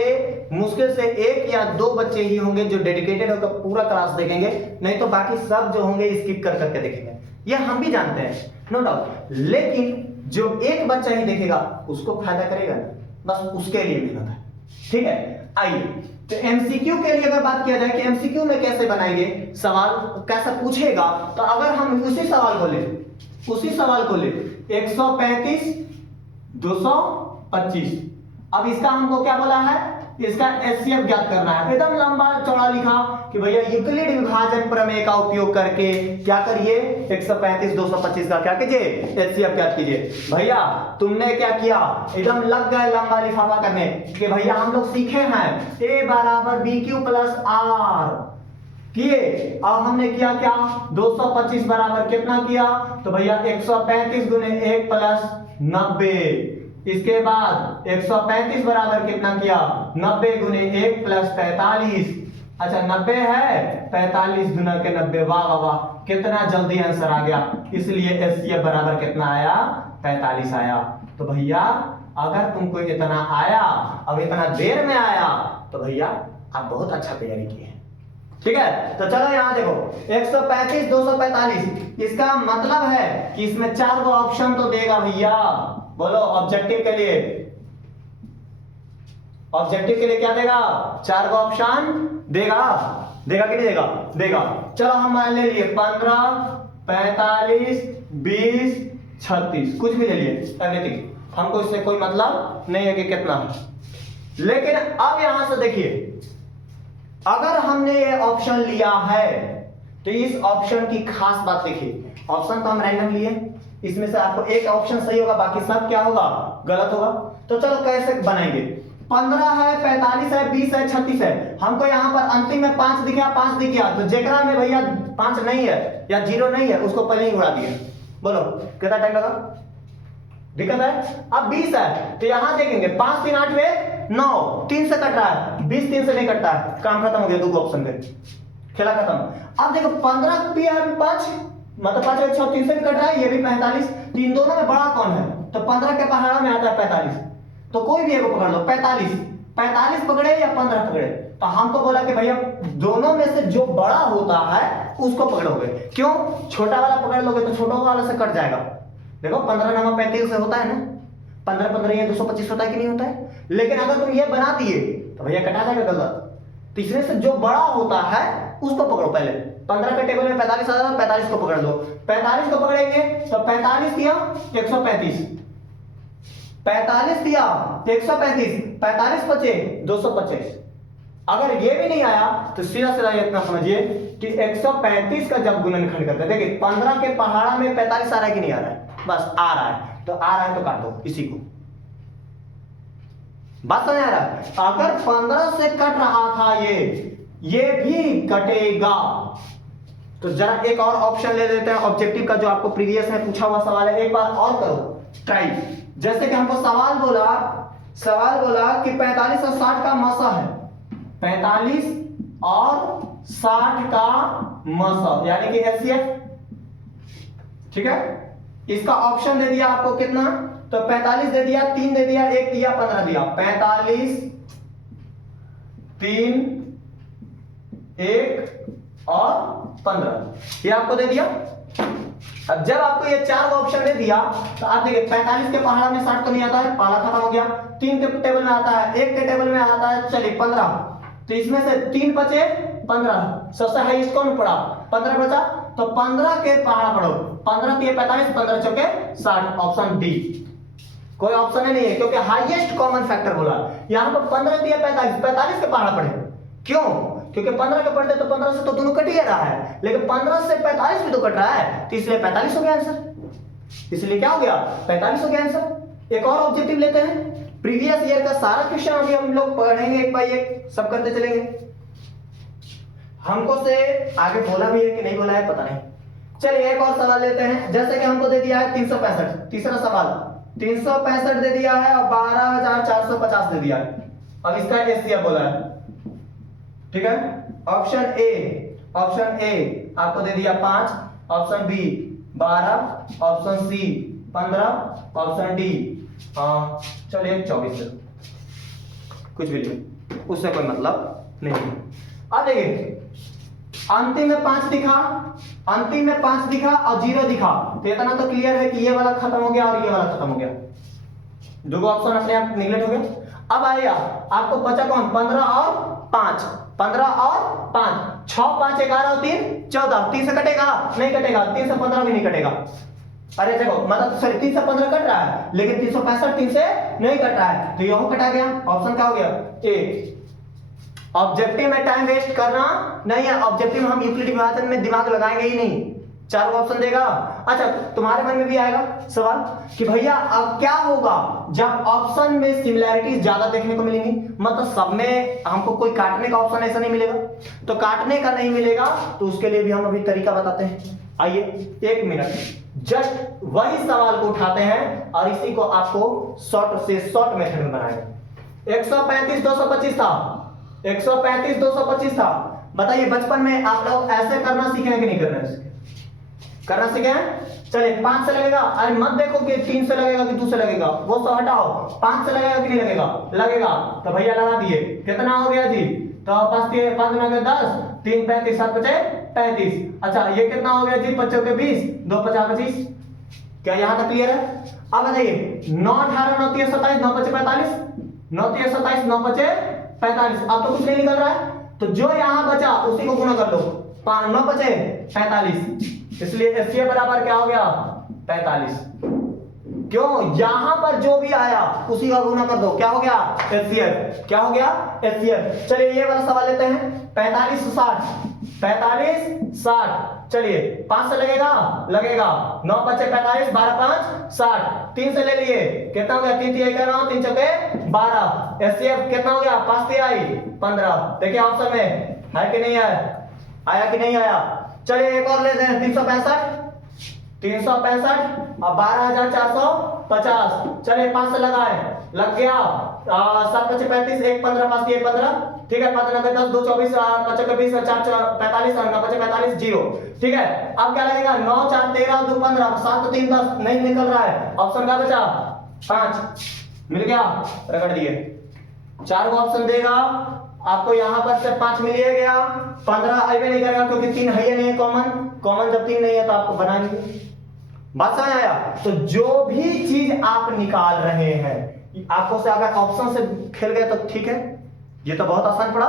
मुश्किल से 1 या 2 बच्चे ही होंगे जो डेडिकेटेड होकर पूरा क्लास देखेंगे, नहीं तो बाकी सब जो होंगे स्किप कर करके देखेंगे। ये हम भी जानते हैं, नो डाउट, लेकिन जो एक बच्चा ही देखेगा उसको फायदा करेगा, बस उसके लिए मेहनत है, ठीक है। आइए तो एमसीक्यू के लिए अगर बात किया जाए कि एमसीक्यू में कैसे बनाएंगे, सवाल कैसा पूछेगा, तो अगर हम उसी सवाल को ले 135 225, अब इसका हमको क्या बोला है, इसका एचसीएफ ज्ञात करना है। एकदम लंबा चौड़ा लिखा कि भैया यूक्लिड विभाजन प्रमेय का उपयोग करके क्या करिए, 135 225 का क्या कीजिए, एचसीएफ ज्ञात कीजिए। भैया तुमने क्या किया, एकदम लग गए लंबा लिफाफा करने कि भैया हम लोग सीखे हैं ए बराबर बी क्यू प्लस आर किए, और हमने किया क्या, 225 बराबर कितना किया, तो भैया 135 गुने 1 प्लस 90। इसके बाद 135 बराबर कितना किया, 90 गुने 1 प्लस 45। अच्छा 90 है, 45 गुना के 90, वाह वाह वाह, कितना जल्दी आंसर आ गया। इसलिए एचसीएफ बराबर कितना आया, 45 आया। तो भैया अगर तुमको इतना आया और इतना देर में आया तो भैया आप बहुत अच्छा तैयारी किए, ठीक है। तो चलो यहां देखो 135 245, इसका मतलब है कि इसमें 4 गो ऑप्शन तो देगा भैया। बोलो ऑब्जेक्टिव के लिए, क्या देगा, 4 गो ऑप्शन देगा कि नहीं देगा, देगा। चलो हम मान ले लिए 15 45 20 36, कुछ भी ले लिए, एवरीथिंग, हमको इससे कोई मतलब नहीं है कि कितना है। लेकिन अब यहां से देखिए, अगर हमने ये ऑप्शन लिया है तो इस ऑप्शन की खास बात देखिए, ऑप्शन तो हम रैंडम लिए, इसमें से आपको एक ऑप्शन सही होगा, बाकी सब क्या होगा, गलत होगा। तो चलो कैसे बनाएंगे, 15 है 45 है 20 है 36 है, हमको यहाँ पर अंतिम में 5 दिखा, 5 दिख गया, तो जेकरा में भैया 5 नहीं है या 0 नहीं है उसको पहले ही उड़ा दिया। बोलो कितना टाइम लगा, दिक्कत है। अब 20 है तो यहां देखेंगे 5 3 8 में 9, 3 से कट रहा है, 20 3 से नहीं कटता है, काम खत्म हो गया, 2 ऑप्शन पे खेला खत्म। अब देखो 15 भी है 5, मतलब 5 और 6 3 से भी कट रहा है, ये भी 45, तो इन दोनों में बड़ा कौन है, तो 15 के पहाड़ा में आता है 45, तो कोई भी एक पकड़ लो, 45 पकड़े या 15 पकड़े, तो हमको बोला कि भैया दोनों में से जो बड़ा होता है उसको पकड़ोगे। क्यों, छोटा वाला पकड़ लोगे तो छोटा वाला से कट जाएगा। देखो 15 9 35 से होता है ना, 15 15 ये 225 होता है कि नहीं होता है। लेकिन अगर तुम ये बना दिए तो भैया कटा जाएगा गलत, तीसरे से जो बड़ा होता है उसको पकड़ो। पहले 15 के टेबल में 45 आ रहा है, 45 को पकड़ लो, 45 को पकड़ेंगे तो 45 किया 135, 45 दिया 135, 45 बचे 225। अगर ये भी नहीं आया तो सीधा सीधा इतना समझिए कि 135 का जब गुणनखंड करते हैं, देखिए 15 के पहाड़ा में 45 आ रहा है कि नहीं आ रहा है, बस आ रहा है, तो आ रहा है तो काट दो इसी को। बात समझ आ रहा है? अगर 15 से कट रहा था ये भी कटेगा। तो जरा एक और ऑप्शन ले लेते हैं ऑब्जेक्टिव का, जो आपको प्रीवियस में पूछा हुआ सवाल है, एक बार और करो ट्राई। जैसे कि हमको सवाल बोला कि 45 और 60 का मसा है, 45 और 60 का मसा यानी कि एचसीएफ, ठीक है। इसका ऑप्शन दे दिया आपको कितना, तो 45 दे दिया, 3 दे दिया, 1 दिया, 15 दिया। 45 3 1 और 15 ये आपको दे दिया। अब जब आपको ये 4 ऑप्शन दे दिया तो आप देखिए 45 के पहाड़ा में 60 तो नहीं आता है, पहाड़ा खत्म हो गया। 3 के टेबल में आता है, 1 के टेबल में आता है, चलिए 15, तो इसमें से 3 बचे 15, सबसे हाईएस्ट कौन पड़ा, 15 बचा, तो 15 के पहाड़ा पढ़ो, 15 दिए 45, 15 चौके 60, ऑप्शन डी। कोई ऑप्शन ही नहीं है क्योंकि हाईएस्ट कॉमन फैक्टर बोला। यहां पर 15 दिया 45, 45 के पहाड़ा पढ़े, क्यों, क्योंकि 15 के पढ़ते तो 15 से तो दोनों कट ही रहा है, लेकिन 15 से 45 भी तो कट रहा है, तो इसलिए 45 हो गया आंसर। इसलिए क्या हो गया, 45 हो गया आंसर। एक और ऑब्जेक्टिव लेते हैं, प्रीवियस ईयर का सारा क्वेश्चन अभी हम लोग पढ़ेंगे एक बाय एक, सब करते चलेंगे। हमको से आगे बोला भी है कि नहीं बोला है पता नहीं। चलिए एक और सवाल लेते हैं, जैसे कि हमको दे दिया है 365, तीसरा सवाल 365 दे दिया है और 12450 दे दिया है। अब इसका एचसीएफ बोला है, ठीक है। ऑप्शन ए आपको दे दिया 5, option B 12, option C 15, option D चलिए 24, कुछ भी नहीं, उससे कोई मतलब नहीं। अब देखिए अंतिम में 5 दिखा, अंतिम में 5 दिखा और 0 दिखा, तो इतना तो क्लियर है कि ये वाला खत्म हो गया और ये वाला खत्म हो गया, दो ऑप्शन अपने आप निगलेक्ट हो गया। अब आएगा आपको बचा कौन, 15 और 5, 15 और 5, 6 5 11 और 3 14, 3 से कटेगा नहीं कटेगा, 3 से 15 भी नहीं कटेगा। अरे देखो मतलब सॉरी 3 से 15 कट रहा है, लेकिन 365 3 से नहीं कट रहा है, तो यह कटा गया। ऑप्शन क्या हो गया, ए। ऑब्जेक्टिव में टाइम वेस्ट करना नहीं है, ऑब्जेक्टिव में हम यूक्लिड विभाजन में दिमाग लगाएंगे ही नहीं, 4 ऑप्शन देगा। अच्छा तुम्हारे मन में भी आएगा सवाल कि भैया अब क्या होगा जब ऑप्शन में सिमिलैरिटीज ज्यादा देखने को मिलेंगी, मतलब सब में हमको कोई काटने का ऑप्शन ऐसा नहीं मिलेगा, तो काटने का नहीं मिलेगा तो उसके लिए भी हम अभी तरीका बताते हैं। आइए 1 मिनट जस्ट वही सवाल को उठाते हैं और इसी को आपको शॉर्ट मेथड में बनाएंगे। 135 225 था, 135 225 था। बताइए बचपन में आप लोग ऐसे करना सीखे हैं कि नहीं करना सीखे हैं? चलिए 5 से लगेगा, अरे मत देखो कि 3 से लगेगा कि 2 से लगेगा, वो सब हटाओ, 5 से लगेगा कि नहीं लगेगा, लगेगा, तो भैया लगा दिए। कितना हो गया जी, तो 5 9 10, 3 35, 7 5 35। अच्छा ये कितना हो गया जी, 5 के 20, 2 50 25। क्या यहां तक क्लियर है? अब बताइए 9 18 9 3 27, 9 5 45, 9 3 27, 9 5 45। अब तो कुछ नहीं निकल रहा है, तो जो यहां बचा उसी को गुणा कर लो, 9 5 45, इसलिए एचसीएफ बराबर क्या हो गया 45। क्यों, यहां पर जो भी आया उसी का गुणा कर दो, क्या हो गया एचसीएफ, क्या हो गया एचसीएफ। चलिए ये वाला सवाल लेते हैं, 45 60, 45 60। चलिए 5 से लगेगा, 9 5 45, 12 5 60, 3 से ले लिए, कितना हो गया 3 3 11, 3 चौके 12, एचसीएफ कितना हो गया 5 3 आई 15। देखिए ऑप्शन में है कि नहीं आया कि नहीं आया। चलिए एक और लेते हैं, 365 और 12450। चलिए 5 से लगाए, लग गया 7 5 35, 1 15 5 3 15, ठीक है। 5 9 10, 2 24, 5 20, 4 45, 9 5 45 0, ठीक है। अब क्या लगेगा 9 4 13, 2 15, 7 3 10, नहीं निकल रहा है, ऑप्शन क्या बचा 5, मिल गया, रगड़ दिए। 4 ऑप्शन देगा आपको, यहां पर से 5 मिल गया, 15 आइए नहीं करेगा क्योंकि 3 है नहीं कॉमन, जब 3 नहीं है तो आपको बनाएंगे। बात समझ आया? तो जो भी चीज आप निकाल रहे हैं, आपको से अगर ऑप्शन से खेल गए तो ठीक है, ये तो बहुत आसान पड़ा।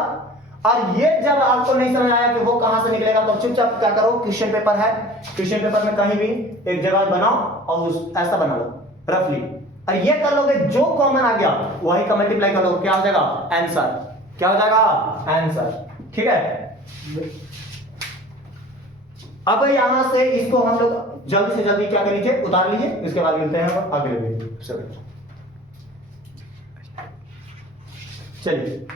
और ये जब आपको नहीं समझ आया कि वो कहां से निकलेगा, तो चुपचाप क्या करो, क्वेश्चन पेपर है, क्वेश्चन पेपर में कहीं भी एक जगह बनाओ और ऐसा बना लो रफली, और ये कर लोगे, जो कॉमन आ गया वही का मल्टीप्लाई कर लोगे, क्या हो जाएगा आंसर, क्या हो जाएगा आंसर। ठीक है, अब यहां से इसको हम लोग जल्दी से जल्दी क्या कर लीजिए, उतार लीजिए, इसके बाद मिलते हैं अगले वीडियो। चलिए चलिए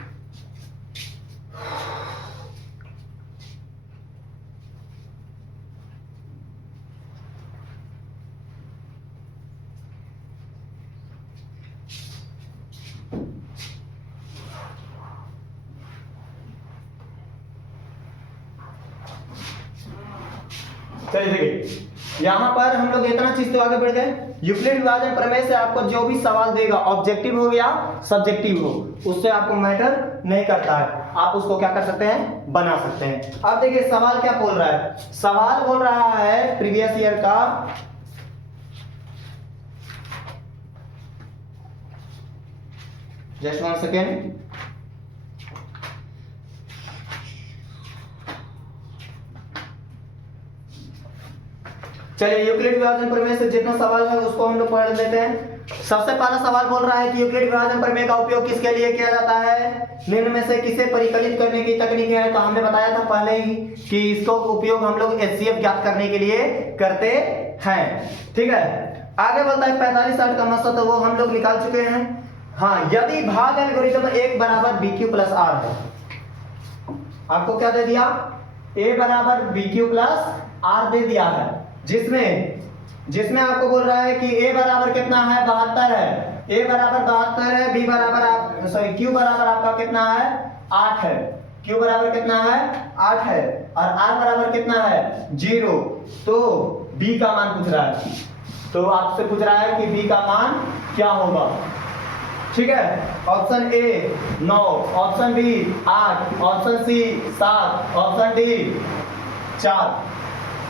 देखिए, यहां पर हम लोग इतना चीज तो आगे बढ़ गए। यूक्लिड विभाजन प्रमेय से आपको जो भी सवाल देगा, ऑब्जेक्टिव हो या सब्जेक्टिव हो, उससे आपको मैटर नहीं करता है, आप उसको क्या कर सकते हैं, बना सकते हैं। अब देखिए सवाल क्या बोल रहा है, सवाल बोल रहा है प्रीवियस ईयर का जस्ट 1 सेकेंड, चलिए यूक्लिड विभाजन प्रमेय से जितना सवाल है उसको हम लोग पढ़ लेते हैं। सबसे पहला सवाल बोल रहा है कि यूक्लिड विभाजन प्रमेय का उपयोग किसके लिए किया जाता है, निम्न में से किसे परिकलित करने की तकनीक है। तो हमने बताया था पहले ही कि इसको उपयोग हम लोग HCF ज्ञात करने के लिए करते हैं। ठीक है, आगे बोलता है 45 का मसला, तो वो हम लोग निकाल चुके हैं। हाँ, यदि भाग एल्गोरिथम 1 बराबर BQ प्लस R है, आपको क्या दे दिया, A बराबर BQ प्लस R दे दिया है, जिसमें आपको बोल रहा है कि A बराबर कितना है, 72 है, A बराबर 72 है, B बराबर Q बराबर आपका कितना है, 8 है, Q बराबर कितना है, 8 है, और R बराबर कितना है, 0। तो B का मान पूछ रहा है, तो आपसे पूछ रहा है कि B का मान क्या होगा। ठीक है, option A 9, option B 8, option C 7, option D 4।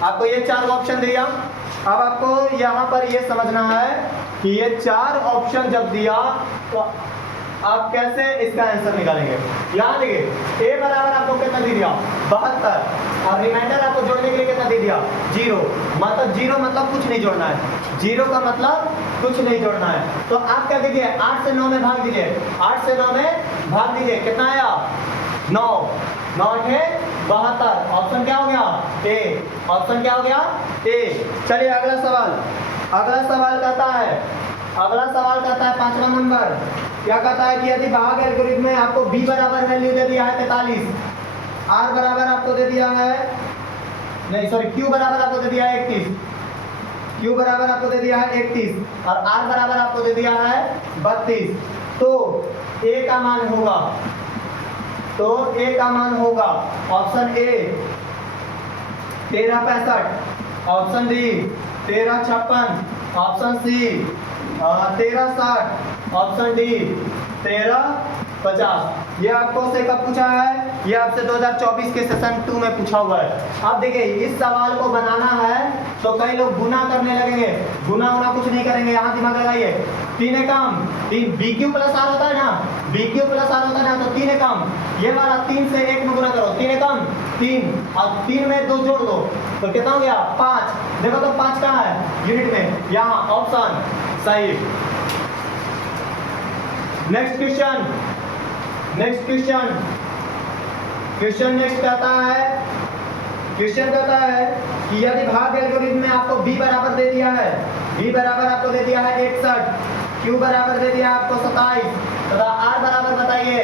आपको ये 4 ऑप्शन दिया। अब आपको यहाँ पर ये समझना है कि ये 4 ऑप्शन जब दिया तो आप कैसे इसका आंसर निकालेंगे। यहाँ देखिए A बराबर आपको कितना दे दिया, 72, और रिमाइंडर आपको जोड़ने के लिए कितना दे दिया, 0। मतलब 0 मतलब कुछ नहीं जोड़ना है, 0 का मतलब कुछ नहीं जोड़ना है। तो आप क्या कीजिए, 8 से 9 में भाग दीजिए, 8 से 9 में भाग दीजिए, कितना आया, 9, 9 है 72, ऑप्शन क्या हो गया, A, ऑप्शन क्या हो गया, A। चलिए अगला सवाल, अगला सवाल कहता है 5वां नंबर, क्या कहता है कि यदि भाग एल्गोरिथम में आपको B बराबर वैल्यू दे दिया है 43, R बराबर आपको दे दिया है, नहीं सॉरी, Q बराबर आपको दे दिया है 31, Q बराबर आपको दे दिया है 31, और R बराबर आपको दे दिया है 32, तो A का मान होगा, option A 1365, option B 1356, option C 1360, option D 1350। ये आपको से कब पूछा है, ये आपसे 2024 के सेशन 2 में पूछा हुआ है। अब देखिए इस सवाल को बनाना है तो कई लोग गुना करने लगेंगे, गुना कुछ नहीं करेंगे, यहाँ दिमाग लगाइए, 3 एकम 3 BQ प्लस R होता है ना, BQ प्लस R होता है ना, तो 3 एकम, ये वाला 3 से 1 में गुना करो, 3 एकम 3, और 3 में 2 जोड़ दो, तो कितना हो गया, 5। देखो तो 5 कहाँ है यूनिट में, यहाँ ऑप्शन सही। नेक्स्ट क्वेश्चन कहता है कि यदि भाग एल्गोरिथम में आपको B बराबर दे दिया है, B बराबर आपको दे दिया है 61, Q बराबर दे दिया आपको 27, तथा R बराबर बताइए,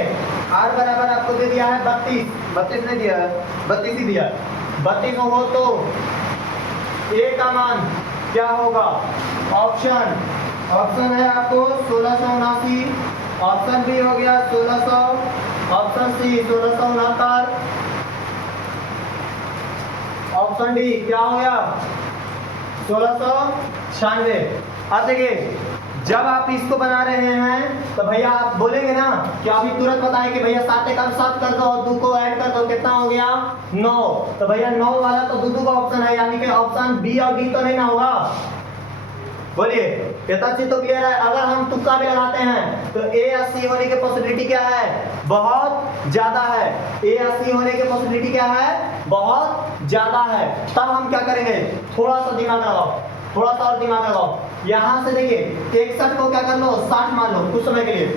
R बराबर आपको दे दिया है 32 नहीं दिया है, 32 ही दिया, 32 हो तो A का मान क्या होगा, ऑप्शन है आपको 1679, ऑप्शन B हो गया 1600, ऑप्शन C 1669, ऑप्शन डी क्या हो गया 1696। अब देखिए जब आप इसको बना रहे हैं तो भैया आप बोलेंगे ना कि अभी तुरंत बताएं कि भैया 7 एकम 7 कर दो और 2 को ऐड कर दो, कितना हो गया 9। तो भैया 9 वाला तो 2 का ऑप्शन है, यानी कि ऑप्शन बी और डी तो नहीं ना होगा। बोलिए कितना चीज तो क्लियर है। अगर हम तुक्का भी लगाते हैं तो ए या सी होने की पॉसिबिलिटी क्या है, बहुत ज्यादा है। ए या सी होने की पॉसिबिलिटी क्या है, बहुत ज्यादा है। तब हम क्या करेंगे, थोड़ा सा दिमाग लगाओ, थोड़ा सा और दिमाग लगाओ। यहाँ से देखिए 61 को क्या कर लो 60 मान लो कुछ समय के लिए,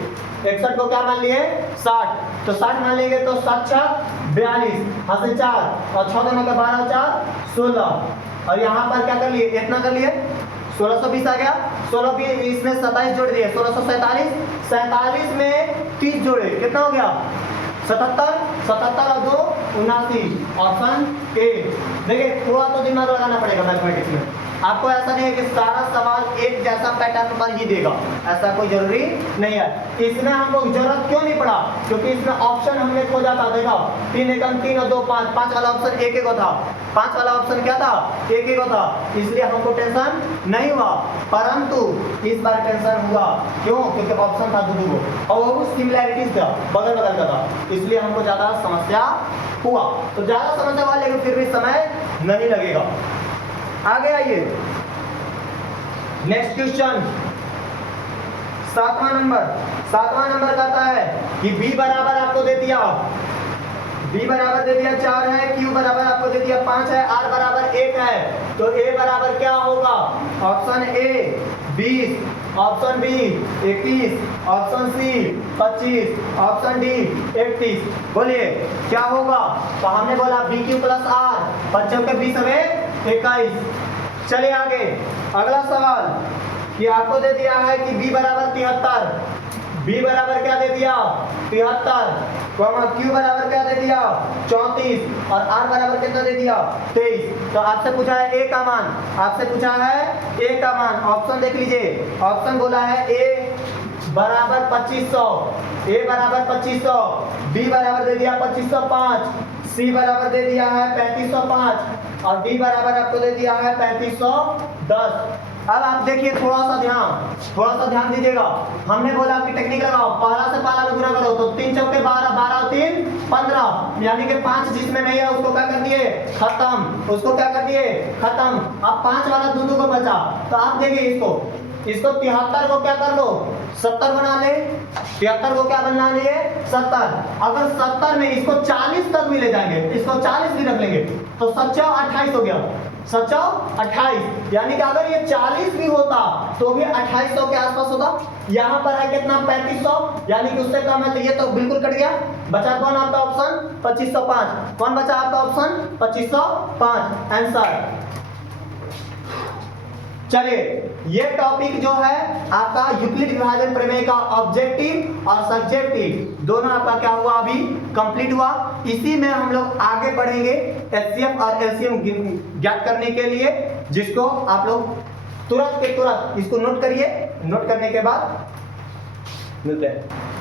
61 को क्या मान लिए 60, तो 60 मान लेंगे तो 7 6 42, हाँ से 4 और 6 दोनों का 12 4 16, और यहाँ पर क्या कर लिए इतना कर लिए 1620 आ गया, 16 भी इसमें 27 जोड़ दिए 1647, 47 में 30 जोड़े कितना हो गया 77, 77 और 2 79, ऑप्शन ए। देखिए थोड़ा तो दिमाग लगाना पड़ेगा मैथमेटिक्स में, आपको ऐसा नहीं है कि सारा सवाल एक जैसा पैटर्न पर ही देगा, ऐसा कोई जरूरी नहीं है। इसमें हमको जरूरत क्यों नहीं पड़ा, क्योंकि इसमें ऑप्शन हमने खोजा था, देखा 3 एकम 3 और 2 5, 5 वाला ऑप्शन एक एक था, 5 वाला ऑप्शन क्या था एक एक था, इसलिए हमको टेंशन नहीं हुआ, परंतु इस बार टेंशन हुआ, क्यों क्योंकि ऑप्शन था दो और वो सिमिलैरिटीज था बगल बगल का था, इसलिए हमको ज्यादा समस्या हुआ, तो ज्यादा समस्या हुआ लेकिन फिर भी समय नहीं लगेगा। आगे आइए नेक्स्ट क्वेश्चन, 7वां नंबर कहता है कि b बराबर आपको दे दिया, b बराबर दे दिया 4 है, q बराबर आपको दे दिया 5 है, r बराबर 1 है, तो a बराबर क्या होगा, option A 20, option B 21, option C 25, option D 31, बोलिए क्या होगा, तो हमने बोला BQ प्लस r, बच्चों के 20 हमें 21। चलिए आगे अगला सवाल कि आपको दे दिया है कि b बराबर 73, b बराबर क्या दे दिया 73, q बराबर क्या दे दिया 34 और r बराबर कितना दे दिया 23, तो आपसे पूछा है a का मान, आपसे पूछा है a का मान, ऑप्शन देख लीजिए, ऑप्शन बोला है a बराबर 2500, a बराबर 2500, b बराबर दे दिया 2505, c बराबर दे दिया है 3505 और d बराबर आपको दे दिया है 3510। अब आप देखिए थोड़ा सा ध्यान दीजिएगा, हमने बोला कि टेक्निक लगाओ, पहला से पहला में गुना करो, तो 3 चौके 12, 12 और 3 15, यानी कि 5 जिसमें नहीं है उसको क्या कर दिए खत्म, उसको क्या कर दिए खत्म। अब 5 वाला दूधू को बचा, तो आप देखिए इसको 73 को क्या कर लो 70 बना ले, 73 को क्या बना लिए 70, अगर 70 में इसको 40 तक भी ले जाएंगे, इसको 40 भी रख लेंगे, तो 7 28 हो गया, 7 28, यानी कि अगर ये 40 भी होता तो भी 2800 के आसपास होता, यहाँ पर है कितना 3500, यानी कि उससे कम है, तो ये तो बिल्कुल कट गया, बचा कौन आपका ऑप्शन 2505, कौन बचा आपका ऑप्शन 2505 आंसर। चलिए ये टॉपिक जो है आपका यूक्लिड विभाजन प्रमेय का ऑब्जेक्टिव और सब्जेक्टिव दोनों आपका क्या हुआ अभी कंप्लीट हुआ, इसी में हम लोग आगे बढ़ेंगे एचसीएफ और एलसीएम ज्ञात करने के लिए, जिसको आप लोग तुरंत के तुरंत इसको नोट करिए, नोट करने के बाद मिलते हैं।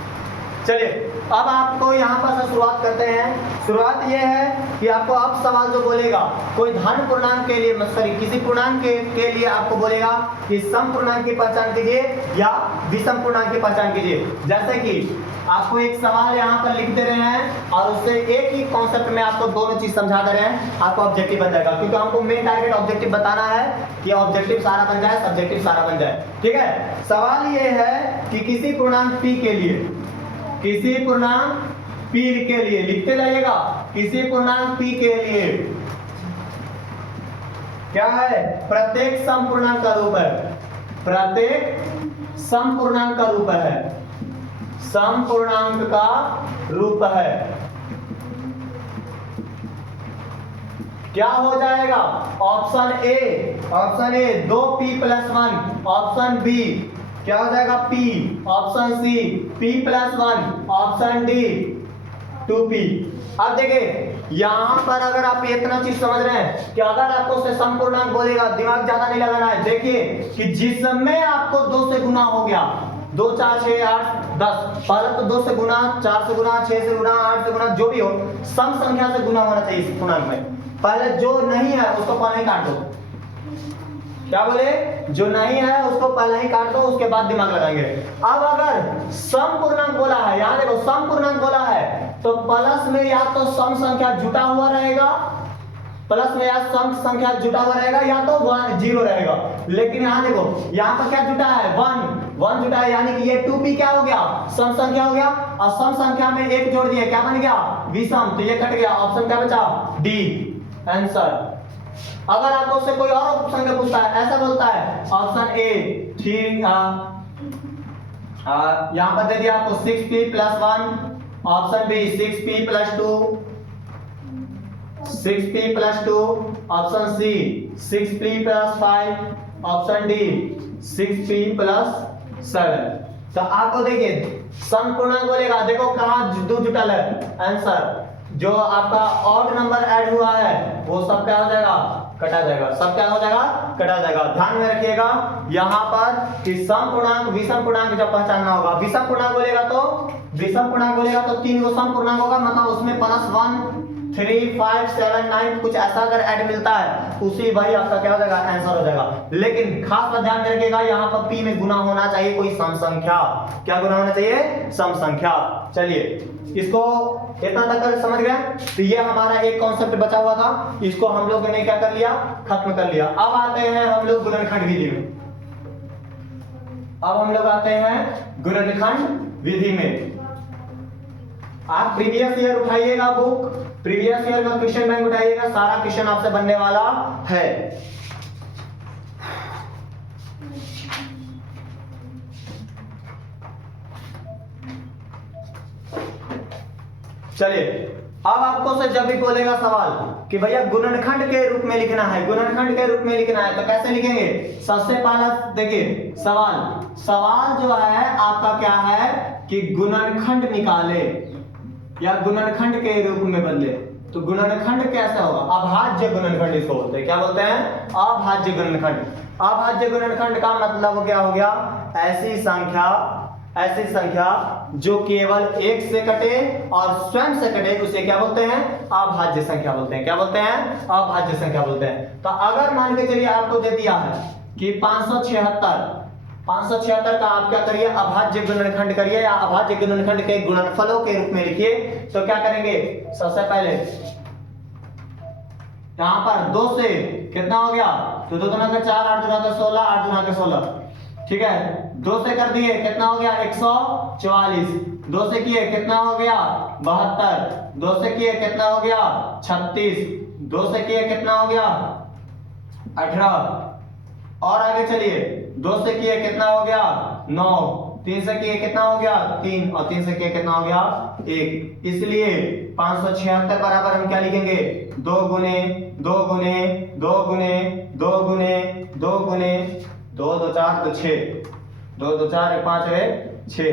चलिए अब आपको यहाँ पर से शुरुआत करते हैं। शुरुआत ये है कि आपको अब सवाल जो बोलेगा कोई धन पूर्णांक के लिए सॉरी किसी पूर्णांक के लिए आपको बोलेगा कि सम पूर्णांक की पहचान कीजिए या विषम पूर्णांक की पहचान कीजिए। जैसे कि आपको एक सवाल यहाँ पर लिख दे रहे हैं और उससे एक ही कॉन्सेप्ट में आपको दोनों चीज समझा दे रहे हैं, आपको ऑब्जेक्टिव बन जाएगा, क्योंकि हमको मेन टारगेट ऑब्जेक्टिव बताना है कि ऑब्जेक्टिव सारा बन जाए, सब्जेक्टिव सारा बन जाए। ठीक है, सवाल ये है कि किसी पूर्णांक p के लिए, किसी पूर्णांक p के लिए लिखते जाइएगा, किसी पूर्णांक p के लिए क्या है प्रत्येक सम पूर्णांक का रूप है, प्रत्येक सम पूर्णांक का रूप है, सम पूर्णांक का रूप है, क्या हो जाएगा ऑप्शन ए 2p + 1, ऑप्शन बी क्या हो जाएगा p, option C p + 1, option D 2p। अब देखिए यहाँ पर अगर आप इतना चीज समझ रहे हैं कि अगर आपको से सम पूर्णांक बोलेगा, दिमाग ज्यादा नहीं लगाना है। देखिए कि जिसमें आपको 2 से गुना हो गया, 2 4 6 8 10, पहले तो 2 से गुना, 4 से गुना, 6 से गुना, 8 से गुना, जो भी हो सम संख्या से गुना होना चाहिए इस पूर्णांक में। पहले जो नहीं है उसको पहले ही काट दो, क्या बोले जो नहीं है उसको पहले ही काट दो, उसके बाद दिमाग लगाएंगे। अब अगर सम पूर्णांक बोला है, यहाँ देखो सम पूर्णांक बोला है तो प्लस में या तो सम संख्या जुटा हुआ रहेगा, प्लस में या सम संख्या जुटा हुआ रहेगा, या तो 0 रहेगा। लेकिन यहाँ देखो यहाँ पर क्या जुटा है 1 जुटा है, यानी कि ये 2p क्या हो गया सम संख्या हो गया, और सम संख्या में 1 जोड़ दिया क्या बन गया विषम, तो ये कट गया, ऑप्शन क्या बचा डी आंसर। अगर आपको उससे कोई और ऑप्शन का पूछता है, ऐसा बोलता है ऑप्शन ए 3 यहां पर दे दिया आपको 6p + 1, option B 6p + 2, 6p + 2, option C 6p + 5, option D 6p + 7। तो आपको देखिए सम पूर्णांक बोलेगा, देखो कहां दो जुटल है आंसर, जो आपका ऑड नंबर ऐड हुआ है वो सब क्या हो जाएगा, कटा जाएगा, सब क्या हो जाएगा, कटा जाएगा। ध्यान में रखिएगा यहाँ पर कि सम पूर्णांक विषम पूर्णांक जब पहचानना होगा, विषम पूर्णांक बोलेगा तो 3 गो सम पूर्णांक होगा, मतलब उसमें +1 3 5 7 9 कुछ ऐसा अगर ऐड मिलता है उसी वही आपका क्या हो जाएगा, आंसर हो जाएगा। लेकिन खास बात ध्यान में रखिएगा यहाँ पर p में गुना होना चाहिए कोई सम संख्या, क्या गुना होना चाहिए, सम संख्या। चलिए इसको इतना तक समझ गए। तो ये हमारा एक कॉन्सेप्ट बचा हुआ था, इसको हम लोगों ने क्या कर लिया, खत्म कर लिया। अब आते हैं हम लोग गुणनखंड विधि में। अब हम लोग आते हैं गुणनखंड विधि में। आप प्रीवियस ईयर उठाइएगा बुक, प्रीवियस ईयर का क्वेश्चन बैंक उठाइएगा, सारा क्वेश्चन आपसे बनने वाला है। चलिए अब आपको से जब भी बोलेगा सवाल कि भैया गुणनखंड के रूप में लिखना है, गुणनखंड के रूप में लिखना है, तो कैसे लिखेंगे। सबसे पहला देखिए सवाल जो है आपका क्या है कि गुणनखंड निकाले या गुणनखंड के रूप में बदले। तो गुणनखंड कैसा होगा, अभाज्य गुणनखंड इसको बोलते हैं, क्या बोलते हैं, अभाज्य गुणनखंड। अभाज्य गुणनखंड का मतलब क्या हो गया, ऐसी संख्या जो केवल एक से कटे और स्वयं से कटे उसे क्या बोलते हैं, अभाज्य संख्या बोलते हैं। क्या बोलते हैं, अभाज्य संख्या बोलते हैं। तो अगर मान के चलिए आपको दे दिया है कि 576 का आप क्या करिए, अभाज्य गुणनखंड करिए या अभाज्य गुणनखंड के गुणनफलों के रूप में लिखिए। तो क्या करेंगे, सबसे पहले यहां पर 2 से कितना हो गया, तो 2 दूना का 4, 8 दूना का 16, 8 दूना का 16, ठीक है। 2 से कर दिए कितना हो गया 144, 2 से किए कितना हो गया 72, 2 से किए कितना हो गया 36, 2 से किए कितना हो गया 18, और आगे चलिए 2 से किए कितना हो गया 9, 3 से किए कितना हो गया 3, और 3 से किए कितना हो गया 1। इसलिए 576 बराबर हम क्या लिखेंगे, 2 गुने 2 गुने 2 गुने 2 गुने 2 गुने 2 2 4 तो 6, 2 2 4 5 है 6,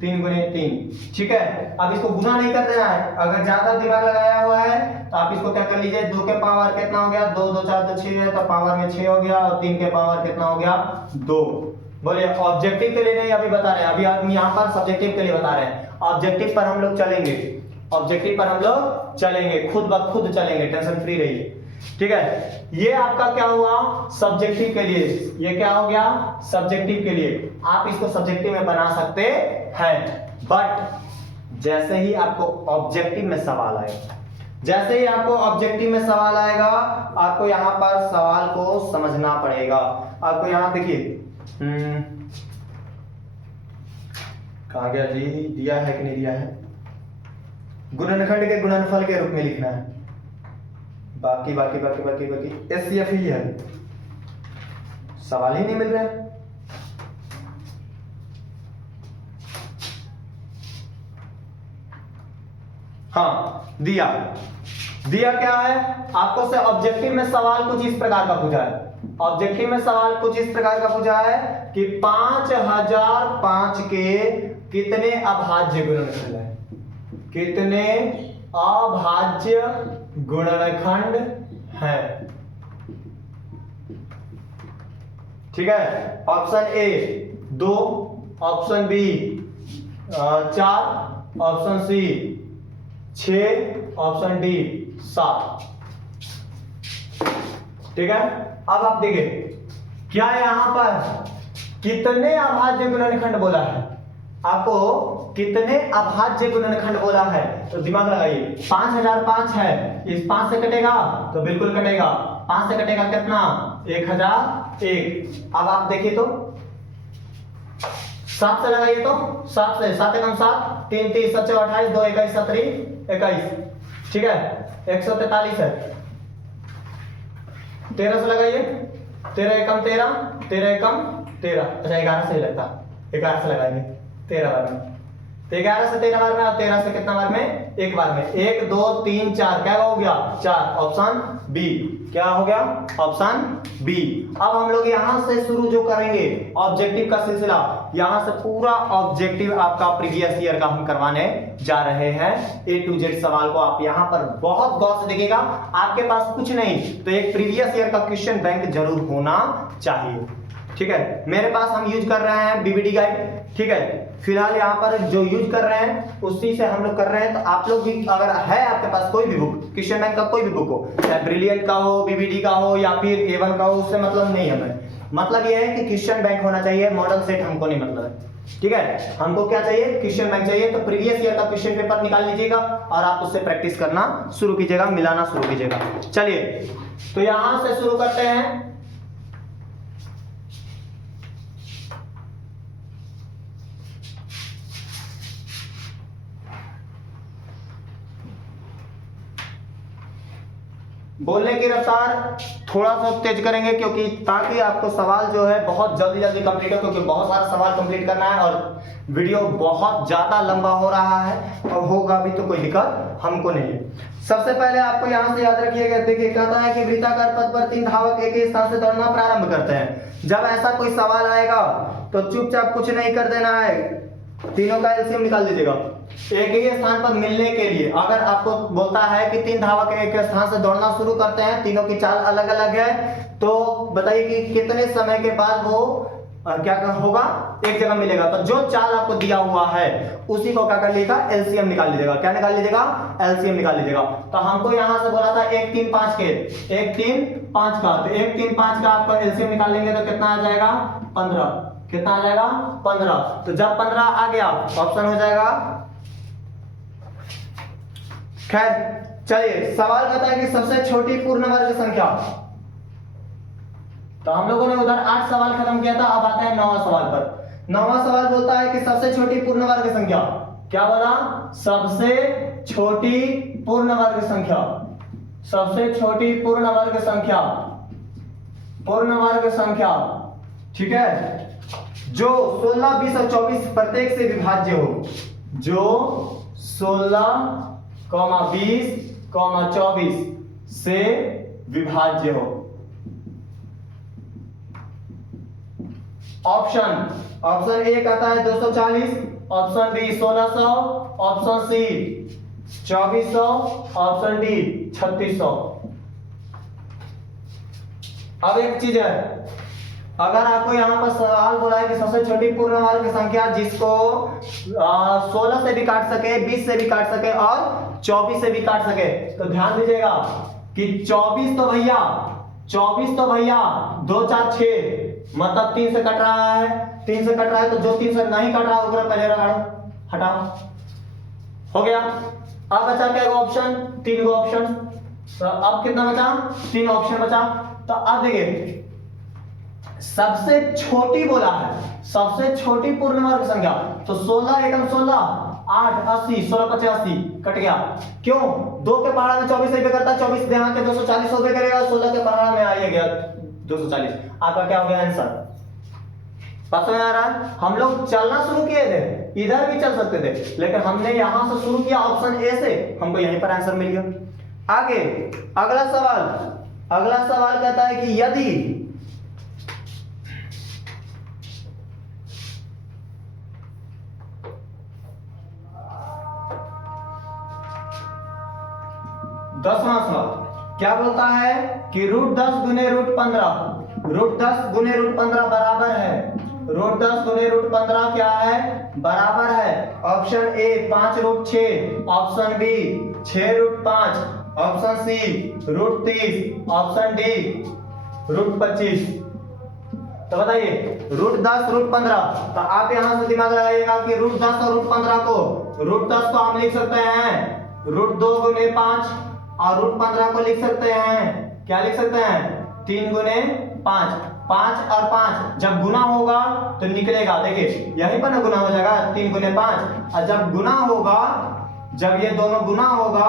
3 गुने 3, ठीक है। अब इसको गुना नहीं कर देना है, अगर ज्यादा दिमाग लगाया हुआ है तो आप इसको क्या कर लीजिए, 2 के पावर कितना हो गया 2 2 4 तो 6 है, तो पावर में 6 हो गया, और 3 के पावर कितना हो गया 2। बोलिए ऑब्जेक्टिव के लिए नहीं अभी बता रहे हैं, अभी हम यहाँ पर सब्जेक्टिव के लिए बता रहे हैं। ऑब्जेक्टिव पर हम लोग चलेंगे, ऑब्जेक्टिव पर हम लोग चलेंगे, खुद ब खुद चलेंगे, टेंशन फ्री रहिए, ठीक है। ये आपका क्या हुआ सब्जेक्टिव के लिए, ये क्या हो गया सब्जेक्टिव के लिए। आप इसको सब्जेक्टिव में बना सकते हैं, बट जैसे ही आपको ऑब्जेक्टिव में सवाल आएगा, जैसे ही आपको ऑब्जेक्टिव में सवाल आएगा, आपको यहां पर सवाल को समझना पड़ेगा। आपको यहां देखिए कहां गया जी, दिया है कि नहीं दिया है, गुणनखंड के गुणनफल के रूप में लिखना है। बाकी बाकी बाकी बाकी बाकी एससीएफ ही है, सवाल ही नहीं मिल रहा है। हाँ दिया क्या है आपको से, ऑब्जेक्टिव में सवाल कुछ इस प्रकार का पूछा है, ऑब्जेक्टिव में सवाल कुछ इस प्रकार का पूछा है कि 5005 के कितने अभाज्य गुणनखंड है, कितने अभाज्य गुणनखंड है, ठीक है। Option A 2, option B 4, option C 6, option D 7, ठीक है। अब आप देखिए क्या यहां पर कितने अभाज्य गुणनखंड बोला है, आपको कितने अभाज्य गुणनखंड बोला है, तो दिमाग लगाइए। 5005 है, इस 5 से कटेगा तो बिल्कुल कटेगा, 5 से कटेगा कितना 1001। अब आप देखिए तो 7 से लगाइए तो 7 से 7 एकम 7, 3 3 7 28, 2 21 17 21, ठीक है 143 है। 13 से लगाइए, 13 एकम 13, 13 एकम 13, अच्छा 11 से ही लगता, 11 से लगाएंगे 13 बार में, तो 11 से 13 बार में और 13 से कितना बार में, एक बार में, 1 2 3 4, क्या हो गया 4, ऑप्शन बी, क्या हो गया ऑप्शन बी। अब हम लोग यहां से शुरू जो करेंगे ऑब्जेक्टिव का सिलसिला, यहां से पूरा ऑब्जेक्टिव आपका प्रीवियस ईयर का हम करवाने जा रहे हैं। ए टू जेड सवाल को आप यहां पर बहुत गौर से देखिएगा, आपके पास कुछ नहीं तो एक प्रीवियस ईयर का क्वेश्चन बैंक जरूर होना चाहिए, ठीक है। मेरे पास हम यूज कर रहे हैं बीबीडी गाइड, ठीक है, फिलहाल यहाँ पर जो यूज कर रहे हैं उसी से हम लोग कर रहे हैं। तो आप लोग भी अगर है आपके पास कोई भी बुक, क्वेश्चन बैंक का कोई भी बुक हो, चाहे ब्रिलियंट का हो, बीबीडी का हो या फिर A1 का हो, उससे मतलब नहीं है हमें, मतलब ये है कि क्वेश्चन बैंक होना चाहिए, मॉडल सेट हमको नहीं मतलब है, ठीक है। हमको क्या चाहिए, क्वेश्चन बैंक चाहिए। तो प्रीवियस ईयर का क्वेश्चन पेपर निकाल लीजिएगा और आप उससे प्रैक्टिस करना शुरू कीजिएगा, मिलाना शुरू कीजिएगा। चलिए तो यहां से शुरू करते हैं। बोलने की रफ्तार थोड़ा सा तेज करेंगे क्योंकि ताकि आपको सवाल जो है बहुत जल्दी जल्दी कंप्लीट हो, क्योंकि बहुत सारा सवाल कंप्लीट करना है और वीडियो बहुत ज्यादा लंबा हो रहा है और होगा भी तो कोई दिक्कत हमको नहीं है। सबसे पहले आपको यहां से याद रखिएगा, देखिए कहता है कि वृत्ताकार पथ पर 3 धावक एक ही स्थान से दौड़ना प्रारंभ करते हैं। जब ऐसा कोई सवाल आएगा तो चुपचाप कुछ नहीं कर देना है, तीनों का एलसीएम निकाल दीजिएगा। एक ही स्थान पर मिलने के लिए अगर आपको बोलता है कि 3 धावक एक स्थान से दौड़ना शुरू करते हैं, तीनों की चाल अलग अलग है, तो बताइए कि कितने समय के बाद वो क्या होगा, एक जगह मिलेगा। तो जो चाल आपको दिया हुआ है उसी को क्या कर लीजिएगा, एलसीएम निकाल लीजिएगा। क्या निकाल लीजिएगा, एलसीएम निकाल लीजिएगा। तो हमको यहां से बोला था 1 3 5 के, 1 3 5 का, तो 1 3 5 का आपको एलसीएम निकाल लेंगे तो कितना आ जाएगा 15, कितना आ जाएगा 15। तो जब 15 आ गया ऑप्शन हो जाएगा। खैर चलिए सवाल कहता है कि सबसे छोटी पूर्ण वर्ग संख्या, तो हम लोगों ने उधर 8 सवाल खत्म किया था, अब आते हैं 9वां सवाल पर। 9वां सवाल बोलता है कि सबसे छोटी पूर्ण वर्ग संख्या, क्या बोला, सबसे छोटी पूर्ण वर्ग संख्या, सबसे छोटी पूर्ण वर्ग संख्या, पूर्ण वर्ग संख्या, ठीक है, जो 16 20 और 24 प्रत्येक से विभाज्य हो, जो 16, 20, 24 से विभाज्य हो। ऑप्शन ए कहता है 240, option B 1600, option C 2400, option D 3600। अब एक चीज है, अगर आपको यहाँ पर सवाल बोला है कि सबसे छोटी पूर्ण वर्ग संख्या जिसको 16 से भी काट सके, 20 से भी काट सके और 24 से भी काट सके, तो ध्यान दीजिएगा कि 24 तो भैया 2 4 6 मतलब 3 से कट रहा है, 3 से कट रहा है, तो जो 3 से नहीं कट रहा है उसको पहले हटाओ, हो गया। अब बचा क्या ऑप्शन, 3 ऑप्शन, तो अब कितना बचा, 3 ऑप्शन बचा। तो अब देखिए सबसे छोटी बोला है, सबसे छोटी पूर्ण वर्ग संख्या, तो 16 एकम 16, 8 80, 16 5 80 कट गया। क्यों, 2 के पहाड़ा में 24 से करता है, 24 यहाँ के 240 हो करेगा, 16 के पहाड़ा में आइए गया 240। आपका क्या हो गया आंसर, बात समझ आ रहा है। हम लोग चलना शुरू किए थे, इधर भी चल सकते थे, लेकिन हमने यहां से शुरू किया ऑप्शन ए से, हमको यहीं पर आंसर मिल गया। आगे अगला सवाल कहता है कि यदि 10वां सवाल क्या बोलता है कि √10 गुने √15, √10 गुने √15 बराबर है, √10 गुने √15 क्या है, बराबर है। Option A 5√6, option B 6√5, option C √30, option D √25। तो बताइए √10 √15, तो आप यहां से दिमाग लगाइएगा कि √10 और √15 को, √10 को हम लिख सकते हैं √2 गुने 5 और √15 को लिख सकते हैं, क्या लिख सकते हैं, 3 गुने 5, 5 और 5 जब गुना होगा तो निकलेगा, देखिए यहीं पर ना गुना हो जाएगा 3 गुने 5, और जब गुना होगा, जब ये दोनों गुना होगा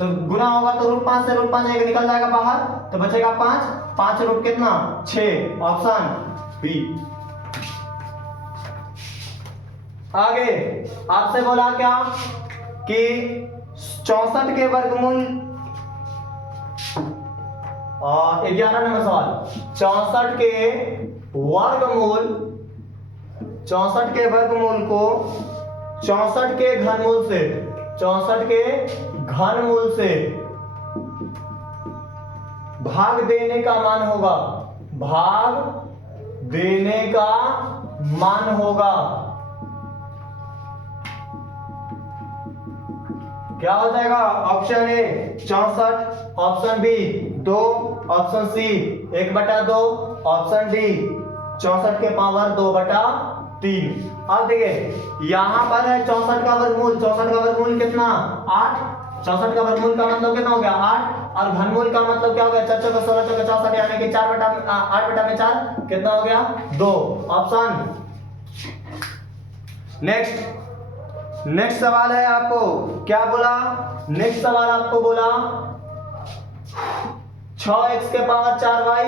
तो गुना होगा तो √5 से √5 एक निकल जाएगा बाहर, तो बचेगा 5, 5 रूट कितना 6, ऑप्शन बी। आगे आपसे बोला क्या कि 64 के वर्गमूल, 11 नंबर सवाल, 64 के वर्गमूल को 64 के घनमूल से, 64 के घनमूल से भाग देने का मान होगा, भाग देने का मान होगा, क्या हो जाएगा? Option A 64, option B 2, option C 1/2, option D 64 के पावर 2/3। अब देखिए यहां पर है 64 का वर्गमूल, 64 का वर्गमूल कितना 8, 64 का वर्गमूल का मतलब कितना हो गया 8, और घनमूल का मतलब क्या हो गया 4 × 16 × 64 यानी कि 8/4 कितना हो गया 2, ऑप्शन। नेक्स्ट सवाल है आपको क्या बोला, नेक्स्ट सवाल आपको बोला 6x के पावर 4y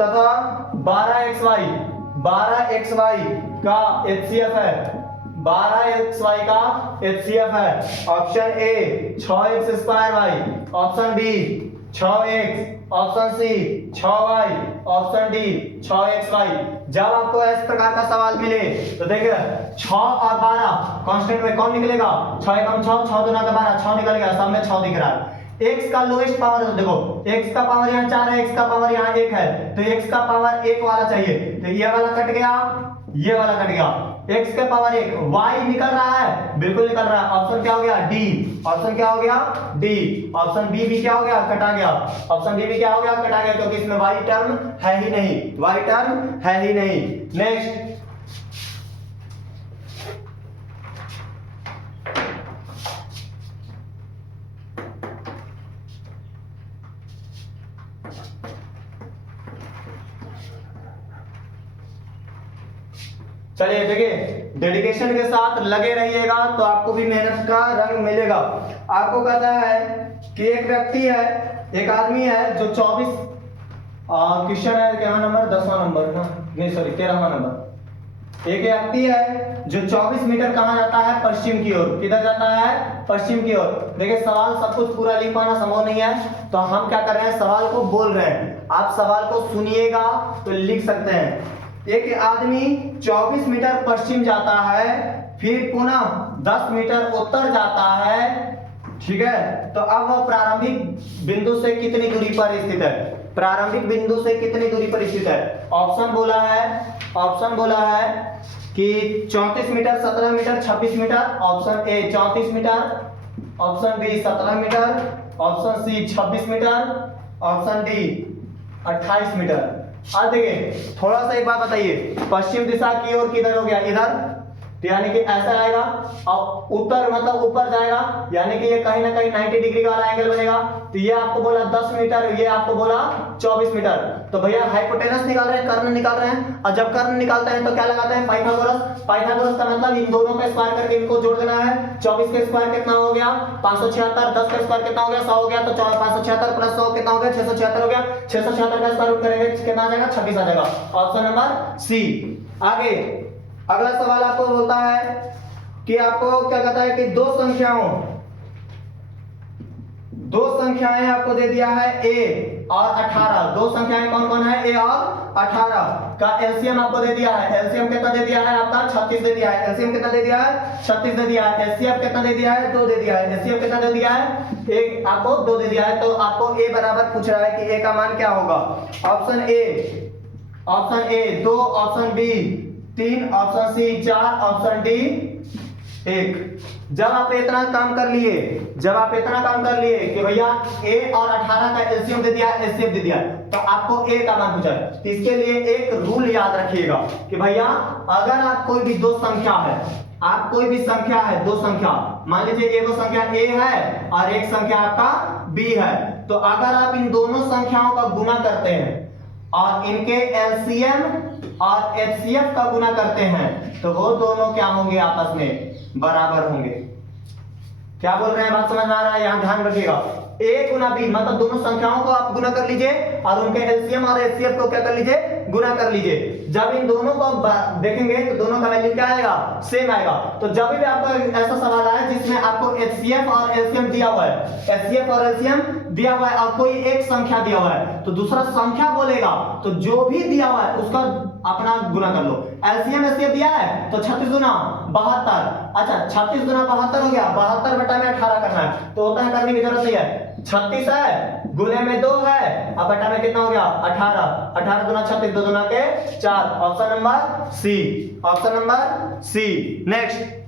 तथा 12xy का HCF है, 12xy का HCF है। Option A 6x²y, option B 6x, option C 6y, option D 6xy। जब आपको इस प्रकार का सवाल मिले तो देखिए 6 और 12 कांस्टेंट में कौन निकलेगा, 6 एकम 6, 6 दूना 12, 6 निकलेगा, सब में 6 दिख रहा है। x का लोएस्ट पावर है, देखो x का पावर यहाँ 4 है, x का पावर यहाँ 1 है, तो x का पावर 1 वाला चाहिए, तो ये वाला कट गया, ये वाला कट गया, x के पावर 1, y निकल रहा है, बिल्कुल निकल रहा है, ऑप्शन क्या हो गया डी, ऑप्शन क्या हो गया डी, ऑप्शन बी भी क्या हो गया कटा गया, ऑप्शन बी भी क्या हो गया कटा गया, क्योंकि इसमें y टर्म है ही नहीं, y टर्म है ही नहीं। नेक्स्ट चलिए देखिए, डेडिकेशन के साथ लगे रहिएगा तो आपको भी मेहनत का रंग मिलेगा। आपको कहता है कि एक व्यक्ति है, एक आदमी है जो 24 क्वेश्चन है क्या नंबर 10वां नंबर ना, नहीं सॉरी 13वां नंबर। एक व्यक्ति है जो 24 मीटर कहाँ जाता है, पश्चिम की ओर। किधर जाता है, पश्चिम की ओर। देखिए सवाल सब कुछ पूरा लिख पाना संभव नहीं है, तो हम क्या कर रहे हैं, सवाल को बोल रहे हैं, आप सवाल को सुनिएगा तो लिख सकते हैं। एक आदमी 24 मीटर पश्चिम जाता है, फिर पुनः 10 मीटर उत्तर जाता है, ठीक है। तो अब वह प्रारंभिक बिंदु से कितनी दूरी पर स्थित है, प्रारंभिक बिंदु से कितनी दूरी पर स्थित है। ऑप्शन बोला है कि 34 metre, 17 metre, 26 metre. Option A 34 metre, option B 17 metre, option C 26 metre, option D 28 metre. अब देखिए थोड़ा सा एक बात बताइए, पश्चिम दिशा की ओर किधर हो गया, इधर, तो यानी कि ऐसा आएगा, और उत्तर मतलब ऊपर जाएगा, यानी कि ये कहीं ना कहीं 90 डिग्री का वाला एंगल बनेगा। तो ये आपको बोला 10 मीटर, ये आपको बोला 24 मीटर। तो भैया हाइपोटेनस निकाल रहे हैं, कर्ण निकाल रहे हैं, और जब कर्ण निकालते हैं तो क्या लगाते हैं, पाइथागोरस। पाइथागोरस का मतलब इन दोनों का स्क्वायर करके इनको जोड़ देना है। 24 के स्क्वायर कितना हो गया 576, 10 का स्क्वायर कितना हो गया 100 हो गया, तो 576 प्लस 100 कितना हो गया 676 हो गया। 676 का स्क्वायर रूट करेंगे कितना आ जाएगा 26 आ जाएगा, ऑप्शन नंबर सी। आगे अगला सवाल आपको बोलता है कि आपको क्या कहता है कि दो संख्याएं आपको दे दिया है a और 18। दो संख्याएं कौन कौन है, a और 18 का एलसीएम आपको दे दिया है। एलसीएम कितना दे दिया है आपका 36 दे दिया है। एलसीएम कितना दे दिया है 36 दे दिया है। एचसीएफ कितना दे दिया है 2 दे दिया है। एचसीएफ कितना दे दिया है, एक आपको 2 दे दिया है। तो आपको a बराबर पूछ रहा है कि a का मान क्या होगा। Option A 2, option B 3, option C 4, option D 1। जब आप इतना काम कर लिए कि भैया a और 18 का एलसीएम दे दिया, एचसीएफ दे दिया, तो आपको a का मान पूछा है। तो इसके लिए एक रूल याद रखिएगा कि भैया अगर आप कोई भी दो संख्या है, दो संख्या, मान लीजिए एक संख्या a है और एक संख्या आपका b है, तो अगर आप इन दोनों संख्याओं का गुना करते हैं और इनके एलसीएम और एचसीएफ का गुना करते हैं, तो वो दोनों क्या होंगे, आपस में बराबर होंगे। क्या बोल रहे हैं, बात समझ में आ रहा है, यहां ध्यान रखिएगा। A गुना B, मतलब दोनों संख्याओं को आप गुना कर लीजिए और उनके एलसीएम और एचसीएफ को क्या कर लीजिए, गुना कर लीजिए। जब इन दोनों को देखेंगे तो दोनों का वैल्यू क्या आएगा, सेम आएगा। तो जब भी आपको ऐसा सवाल आए जिसमें आपको एचसीएफ और एलसीएम दिया हुआ है, एचसीएफ और एलसीएम दिया हुआ है और कोई एक संख्या दिया हुआ है, तो दूसरा संख्या बोलेगा तो जो भी दिया हुआ है उसका अपना गुना कर लो। एलसीएम एचसीएफ दिया है तो 36 गुना 72, अच्छा 36 गुना 72 हो गया, 72 बटा में 18 करना है, तो उतना करने की जरूरत नहीं है। 36 है, गुने में 2 है, अब बटा में कितना हो गया 18, 18 गुना 36, 2 गुना के 4, option number C, option number C. Next,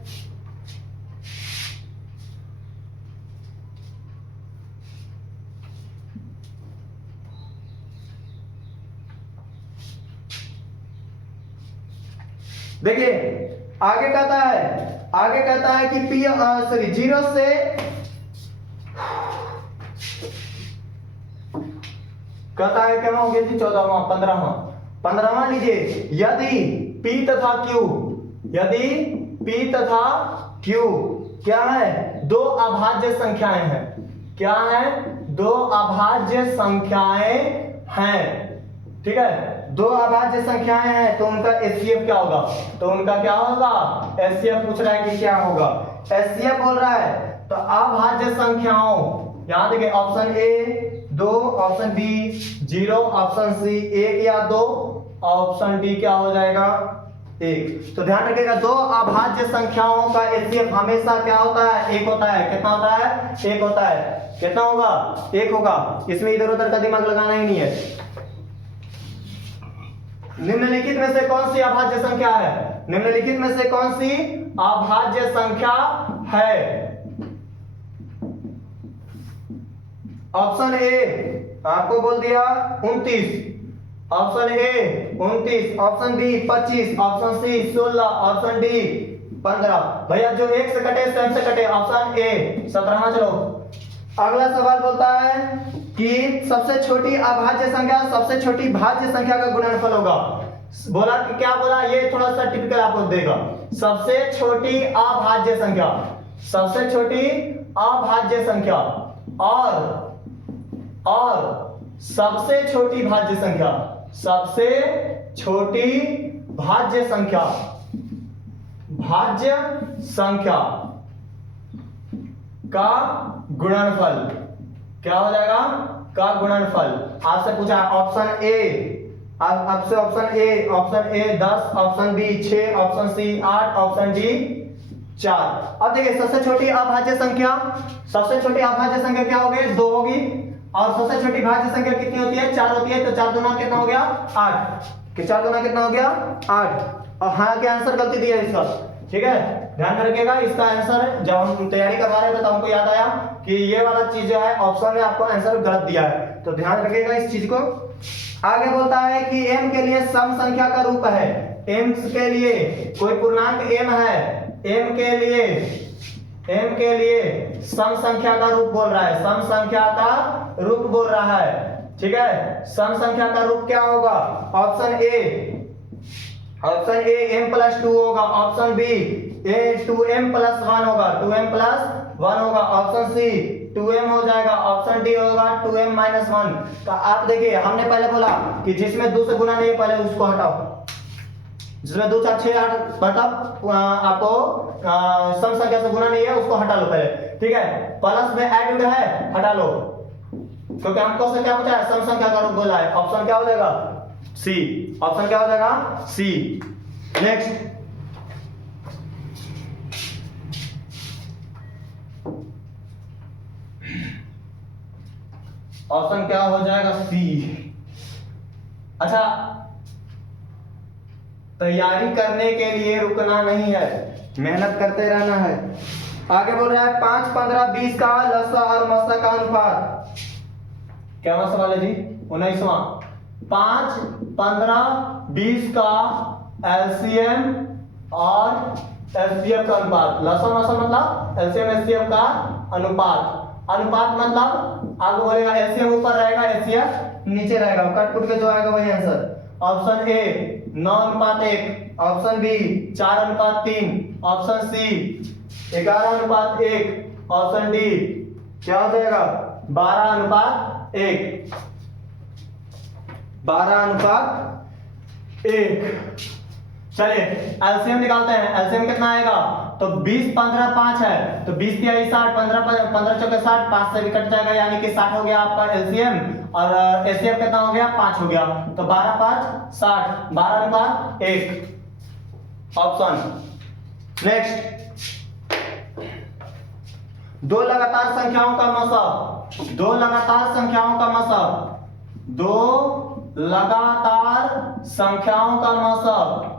देखिए आगे कहता है कि पी सॉरी 0 से कहता है क्या हो गया जी 14वां 15वां लीजिए। यदि P तथा Q, यदि P तथा Q क्या है, दो अभाज्य संख्याएं हैं, क्या है, दो अभाज्य संख्याएं हैं, ठीक है, दो अभाज्य संख्याएं हैं, तो उनका एचसीएफ क्या होगा, तो उनका क्या होगा, एचसीएफ पूछ रहा है कि क्या होगा, एचसीएफ बोल रहा है। तो अभाज्य संख्याओं, यहां देखिए option A 2, option B 0, option C 1 या 2, ऑप्शन डी क्या हो जाएगा 1। तो ध्यान रखिएगा दो अभाज्य संख्याओं का एचसीएफ हमेशा क्या होता है, 1 होता है। कितना होता है, 1 होता है। कितना होगा, 1 होगा। इसमें इधर उधर का दिमाग लगाना ही नहीं है। निम्नलिखित में से कौन सी अभाज्य संख्या है, निम्नलिखित में से कौन सी अभाज्य संख्या है, ऑप्शन ए आपको बोल दिया 29, option A 29, option B 25, option C 16, option D 15। भैया जो 1 से कटे स्वयं से कटे, ऑप्शन ए 17। चलो अगला सवाल बोलता है कि सबसे छोटी अभाज्य संख्या सबसे छोटी भाज्य संख्या का गुणनफल होगा। बोला कि क्या बोला, ये थोड़ा सा टिपिकल आपको देगा। सबसे छोटी अभाज्य संख्या, सबसे छोटी अभाज्य संख्या और सबसे छोटी भाज्य संख्या, सबसे छोटी भाज्य संख्या, भाज्य संख्या का गुणनफल क्या हो जाएगा, का गुणनफल। आपसे पूछा ऑप्शन ए, आपसे option A 10, option B 6, option C 8, option D 4। अब देखिए सबसे छोटी अभाज्य संख्या, सबसे छोटी अभाज्य संख्या क्या होगी, 2 होगी, और सबसे छोटी भाज्य संख्या कितनी होती है, 4 होती है। तो 4 दूना कितना हो गया 8, कि 4 दूना कितना हो गया 8। और हाँ क्या आंसर गलती दिया इसका, ठीक है, ध्यान रखिएगा। इसका आंसर जब हम तैयारी करवा रहे थे तो हमको याद आया कि ये वाला चीज जो है ऑप्शन में आपको आंसर गलत दिया है, तो ध्यान रखिएगा इस चीज को। आगे बोलता है कि m के लिए सम संख्या का रूप है, m के लिए कोई पूर्णांक m है, m के लिए सम संख्या का रूप बोल रहा है, सम संख्या का रूप बोल रहा है, ठीक है। सम संख्या का रूप क्या होगा, ऑप्शन ए m + 2 होगा, ऑप्शन बी 2m + 1 होगा, 2m + 1 होगा, ऑप्शन सी 2m हो जाएगा, ऑप्शन डी होगा 2m - 1। तो आप देखिए हमने पहले बोला कि जिसमें 2 से गुना नहीं है पहले उसको हटाओ, जिसमें 2 4 6 8 मतलब आपको सम संख्या से गुना नहीं है उसको हटा लो पहले, ठीक है। प्लस में ऐड है हटा लो, क्योंकि हमको से क्या पूछा है, सम संख्या का रूप बोला है। ऑप्शन क्या हो जाएगा सी, ऑप्शन क्या हो जाएगा सी। नेक्स्ट, ऑप्शन क्या हो जाएगा सी। अच्छा, तैयारी करने के लिए रुकना नहीं है, मेहनत करते रहना है। आगे बोल रहा है 5 15 20 का लसा और मसा का अनुपात। क्या सवाल है जी, 19वां। 5 15 20 का एलसीएम और एचसीएफ का अनुपात। लसा मसा मतलब एलसीएम एचसीएफ का अनुपात। अनुपात मतलब आगे बोलेगा एलसीएम ऊपर रहेगा, एचसीएफ नीचे रहेगा, कट कुट के जो आएगा वही answer. Option A 9:1, option B 4:3, option C 11:1, option D क्या हो जाएगा 12:1, 12:1। चलिए एलसीएम निकालते हैं। एलसीएम कितना आएगा? तो 20 15 5 है, तो 20 तिहाई 60, 15 चौके 60, 5 से भी कट जाएगा, यानी कि 60 हो गया आपका एलसीएम। और एचसीएफ कितना हो गया? 5 हो गया। तो 12 5 60, 12:1 ऑप्शन। नेक्स्ट, दो लगातार संख्याओं का मसब, दो लगातार संख्याओं का मसब, दो लगातार संख्याओं का मसब,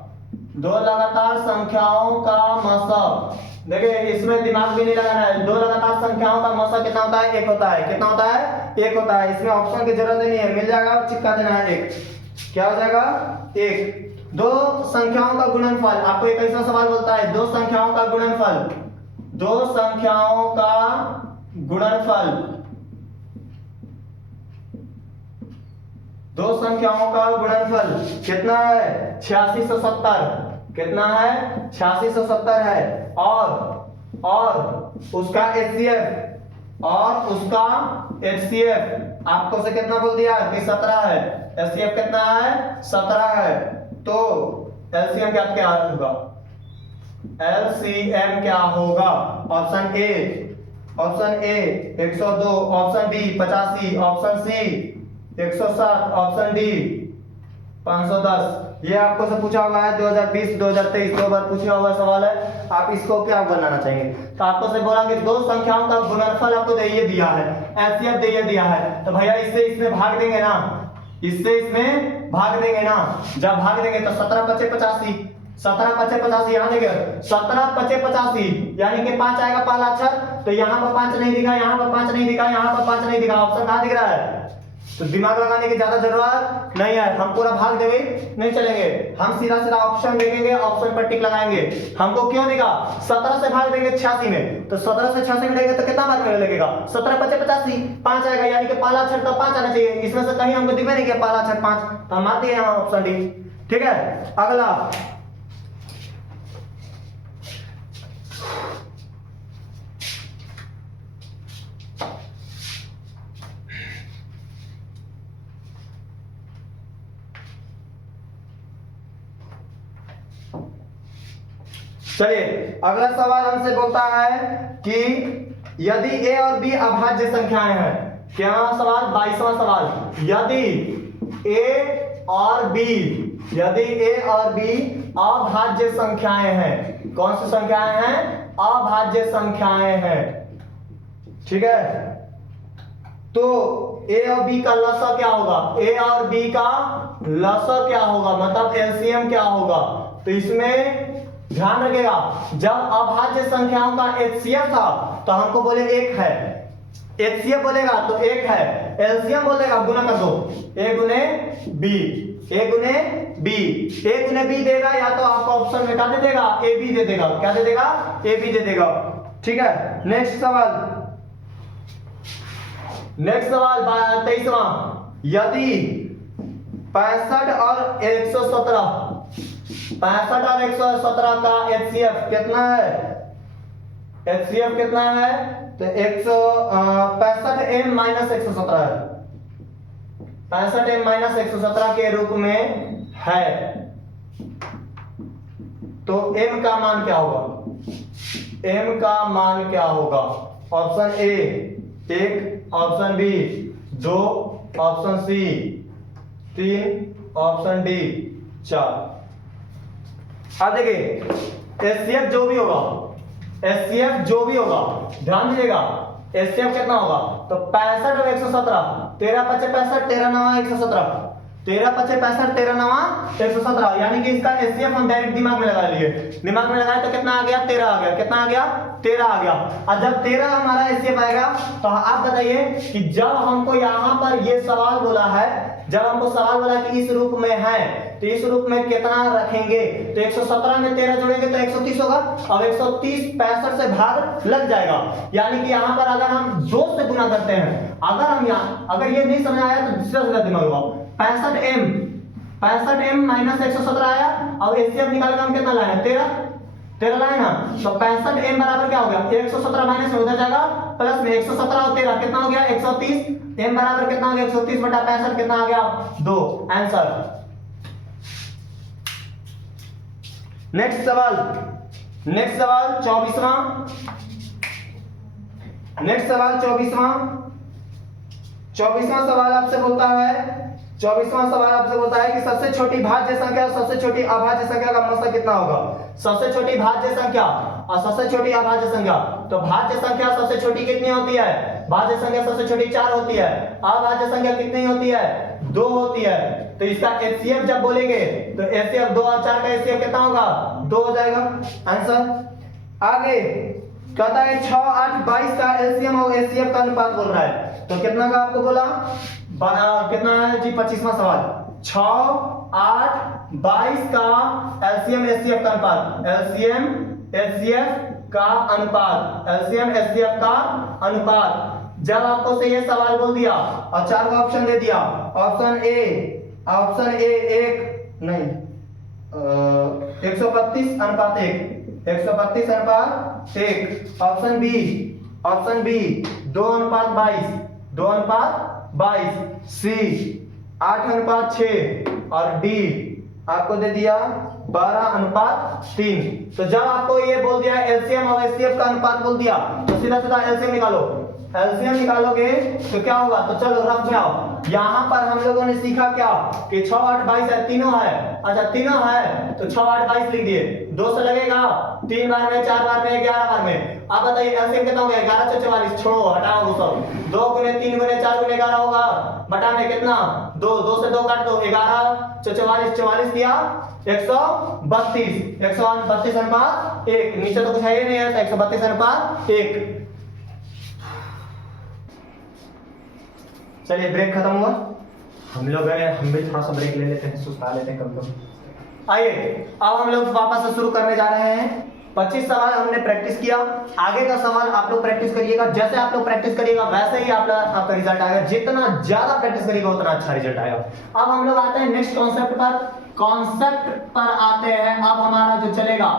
दो लगातार संख्याओं का मसब। देखिए इसमें दिमाग भी नहीं लगाना है। दो लगातार संख्याओं का मसब कितना होता है? 1 होता है। कितना होता है? 1 होता है। इसमें ऑप्शन की जरूरत नहीं है, मिल जाएगा, चिपका देना है 1। क्या हो जाएगा? 1। दो संख्याओं का गुणनफल, आपको एक ऐसा सवाल बोलता है, दो संख्याओं का गुणनफल, दो संख्याओं का गुणनफल, दो संख्याओं का गुणनफल कितना है? 8670। कितना है? 8670 है। और उसका एचसीएफ, और उसका एचसीएफ आपको से कितना बोल दिया कि 17 है। एचसीएफ कितना है? 17 है। तो एलसीएम क्या होगा? एलसीएम क्या होगा? Option A, option A 102, option B 85, option C 107, option D 510। ये आपको से पूछा हुआ है 2020 2023 दो बार पूछा हुआ सवाल है। आप इसको क्या बनाना चाहेंगे? तो आपको से बोला कि दो संख्याओं का गुणनफल आपको ये दिया है, एचसीएफ दिया है, तो भैया इससे इसमें भाग देंगे ना, इससे इसमें भाग देंगे ना। जब भाग देंगे तो 17 5 85, 17 5 85 यहाँ देंगे, 17 5 85 यानी कि 5 आएगा पहला अक्षर, तो यहाँ पर 5 नहीं दिखा, यहाँ पर 5 नहीं दिखा, यहाँ पर 5 नहीं दिखा, ऑप्शन कहाँ दिख रहा है? तो दिमाग लगाने की ज्यादा जरूरत नहीं है। हम पूरा भाग देंगे नहीं चलेंगे, हम सीधा सीधा ऑप्शन देखेंगे, ऑप्शन पर टिक लगाएंगे। हमको क्यों देगा? 17 से भाग देंगे 86 में, तो 17 से 86 में देंगे तो कितना भाग में लगेगा? 17 5 85, 5 आएगा, यानी कि पहला अक्षर तो 5 आना चाहिए। इसमें से कहीं हमको दिखा नहीं कि पहला अक्षर 5, तो हम मार दिए यहाँ ऑप्शन डी। ठीक है, अगला चलिए, अगला सवाल हमसे बोलता है कि यदि a और b अभाज्य संख्याएं हैं। क्या सवाल? 22वां सवाल। यदि a और b, यदि a और b अभाज्य संख्याएं हैं। कौन सी संख्याएं हैं? अभाज्य संख्याएं हैं। ठीक है, तो a और b का लसा क्या होगा? a और b का लसा क्या होगा, मतलब एलसीएम क्या होगा? तो इसमें ध्यान रखिएगा, जब अभाज्य संख्याओं का एचसीएफ था तो हमको बोले 1 है, एचसीएफ बोलेगा तो 1 है, एलसीएम बोलेगा गुना कर दो, a गुने b, a गुने b, a गुने b देगा, या तो आपको ऑप्शन में क्या दे देगा? ए बी दे देगा। क्या दे देगा? ए बी दे देगा। ठीक है, नेक्स्ट सवाल, नेक्स्ट सवाल 23वां। यदि 65 और 117, 65 और 117 का एचसीएफ कितना है? एचसीएफ कितना है? तो 165 m माइनस 117 है, 65 m माइनस 117 के रूप में है। तो m का मान क्या होगा? m का मान क्या होगा? Option A 1, option B 2, option C 3, option D 4। अब देखिए एचसीएफ जो भी होगा, एचसीएफ जो भी होगा, ध्यान दीजिएगा, एचसीएफ कितना होगा? तो 65 और 117, 13 5 65, 13 9 117, 13 5 65, 13 9 117, यानी कि इसका एचसीएफ हम डायरेक्ट दिमाग में लगा लिए। दिमाग में लगाए तो कितना आ गया? 13 आ गया। कितना आ गया? 13 आ गया। और जब 13 हमारा एचसीएफ आएगा तो आप बताइए कि जब हमको यहाँ पर ये सवाल बोला है, जब हमको सवाल बोला कि इस रूप में है, तो इस रूप में कितना रखेंगे? तो 117 में 13 जोड़ेंगे तो 130 होगा। अब 130 65 से भाग लग जाएगा, यानी कि यहाँ पर अगर हम 2 से गुना करते हैं, अगर हम यहाँ, अगर ये नहीं समझ आया तो दूसरा सीधा दिमाग लगाओ। 65 m माइनस 117 आया, अब एचसीएफ निकाल के हम कितना लाए? 13 13 लाइन ना, तो 65 m बराबर क्या हो गया 117 माइनस में उधर जाएगा प्लस में 117 और 13 कितना हो गया 130, m बराबर कितना हो गया 130 बटा 65 कितना आ गया 2 आंसर। नेक्स्ट सवाल 24वां। नेक्स्ट सवाल 24वां सवाल आपसे बोलता है 24वां सवाल आपसे बोलता है कि सबसे छोटी भाज्य संख्या और सबसे छोटी अभाज्य संख्या का मसा कितना होगा। सबसे छोटी भाज्य संख्या और सबसे छोटी अभाज्य संख्या, तो भाज्य संख्या सबसे छोटी कितनी होती है, भाज्य संख्या सबसे छोटी 4 होती है, अभाज्य संख्या कितनी होती है 2 होती है। तो इसका एचसीएफ जब बोलेंगे तो एचसीएफ 2 और 4 का एचसीएफ कितना होगा 2 हो जाएगा आंसर। आगे कहता है 6, 8, 22 का एलसीएम और एचसीएफ का अनुपात बोल रहा है, तो कितना का आपको बोला कितना है जी 25वां सवाल 6, 8, 22 का एलसीएम एचसीएफ का अनुपात, एलसीएम एचसीएफ का अनुपात, एलसीएम एचसीएफ का अनुपात। जब आपको से ये सवाल बोल दिया और 4 का ऑप्शन दे दिया, ऑप्शन ए 1 नहीं 132 अनुपात 1, 132 अनुपात 1, ऑप्शन बी 2 अनुपात 22, 2 अनुपात 22, सी 8 अनुपात 6 और डी आपको दे दिया 12 अनुपात 3। तो जब आपको ये बोल दिया एलसीएम और एचसीएफ का अनुपात बोल दिया, तो सीधा सीधा एलसीएम निकालो, एलसीएम निकालोगे तो क्या होगा, तो चलो रख जाओ। यहाँ पर हम लोगों ने सीखा क्या कि 6, 8, 22 है, तीनों है, अच्छा तीनों है तो 6, 8, 22 लिख दिए, 2 से लगेगा 3 बार में, 4 बार में, 11 बार में। अब बताइए एलसीएम कितना हो गया 11, 4, 44, छोड़ो हटाओ वो सब, 2 गुने 3 गुने 4 गुने 11 होगा, बटा में कितना 2, 2 से 2 काट दो 11, 44, 44 किया 132, 132 अनुपात 1, नीचे तो कुछ है ही नहीं है तो 132 अनुपात 1। चलिए ब्रेक खत्म हुआ, हम भी थोड़ा सा ब्रेक ले लेते हैं, सुस्ता लेते हैं कम। आइए अब हम लोग वापस से शुरू करने जा रहे हैं। 25 सवाल हमने प्रैक्टिस किया, आगे का सवाल आप लोग प्रैक्टिस करिएगा, जैसे आप लोग प्रैक्टिस करिएगा वैसे ही आपका रिजल्ट आएगा, जितना ज्यादा प्रैक्टिस करिएगा उतना अच्छा रिजल्ट आएगा। अब हम लोग आते हैं नेक्स्ट कॉन्सेप्ट पर आते हैं। अब हमारा जो चलेगा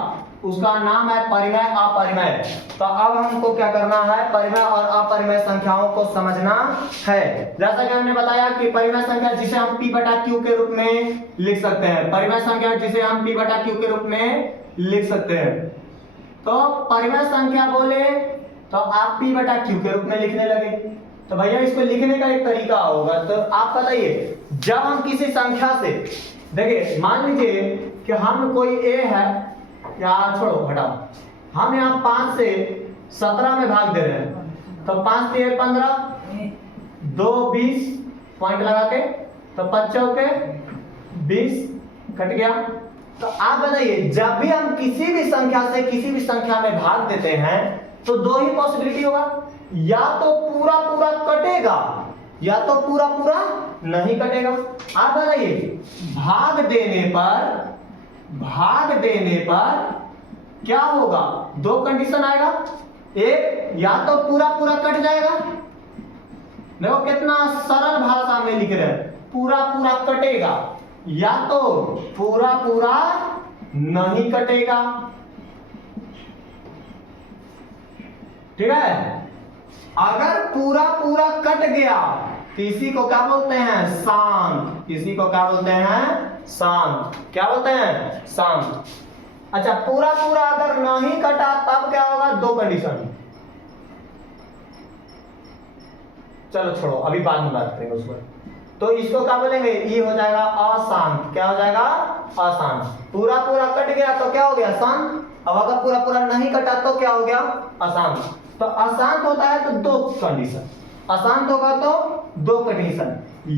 उसका नाम है परिमेय अपरिमेय। तो अब हमको क्या करना है, परिमेय और अपरिमेय संख्याओं को समझना है। जैसा कि हमने बताया कि परिमेय संख्या जिसे हम p बटा q के रूप में लिख सकते हैं, परिमेय संख्या जिसे हम p बटा q के रूप में लिख सकते हैं। तो परिमेय संख्या बोले तो आप p बटा q के रूप में लिखने लगे, तो भैया इसको लिखने का एक तरीका होगा। तो आप बताइए जब हम किसी संख्या से, देखिए मान लीजिए कि हम कोई a है, या छोड़ो हटाओ, हम यहाँ 5 से 17 में भाग दे रहे हैं, तो 5 3 15, 2 20 पॉइंट लगा के, तो 5 चौके 20 कट गया। तो आप बताइए जब भी हम किसी भी संख्या से किसी भी संख्या में भाग देते हैं तो 2 ही पॉसिबिलिटी होगा, या तो पूरा पूरा कटेगा या तो पूरा पूरा नहीं कटेगा। आप बताइए भाग देने पर क्या होगा, 2 कंडीशन आएगा, एक या तो पूरा पूरा कट जाएगा, देखो कितना सरल भाषा में लिख रहे हैं, पूरा पूरा कटेगा, या तो पूरा पूरा नहीं कटेगा। ठीक है, अगर पूरा पूरा कट गया तो इसी को क्या बोलते हैं शांत, इसी को क्या बोलते हैं शांत, क्या बोलते हैं शांत। अच्छा पूरा पूरा अगर नहीं कटा तब क्या होगा, 2 कंडीशन, चलो छोड़ो अभी बाद में बात करेंगे उस पर। तो इसको क्या बोलेंगे, ये हो जाएगा अशांत, क्या हो जाएगा अशांत। पूरा पूरा कट गया तो क्या हो गया शांत, अब अगर पूरा पूरा नहीं कटा तो क्या हो गया अशांत। तो अशांत होता है तो 2 कंडीशन, अशांत होगा तो 2 कंडीशन,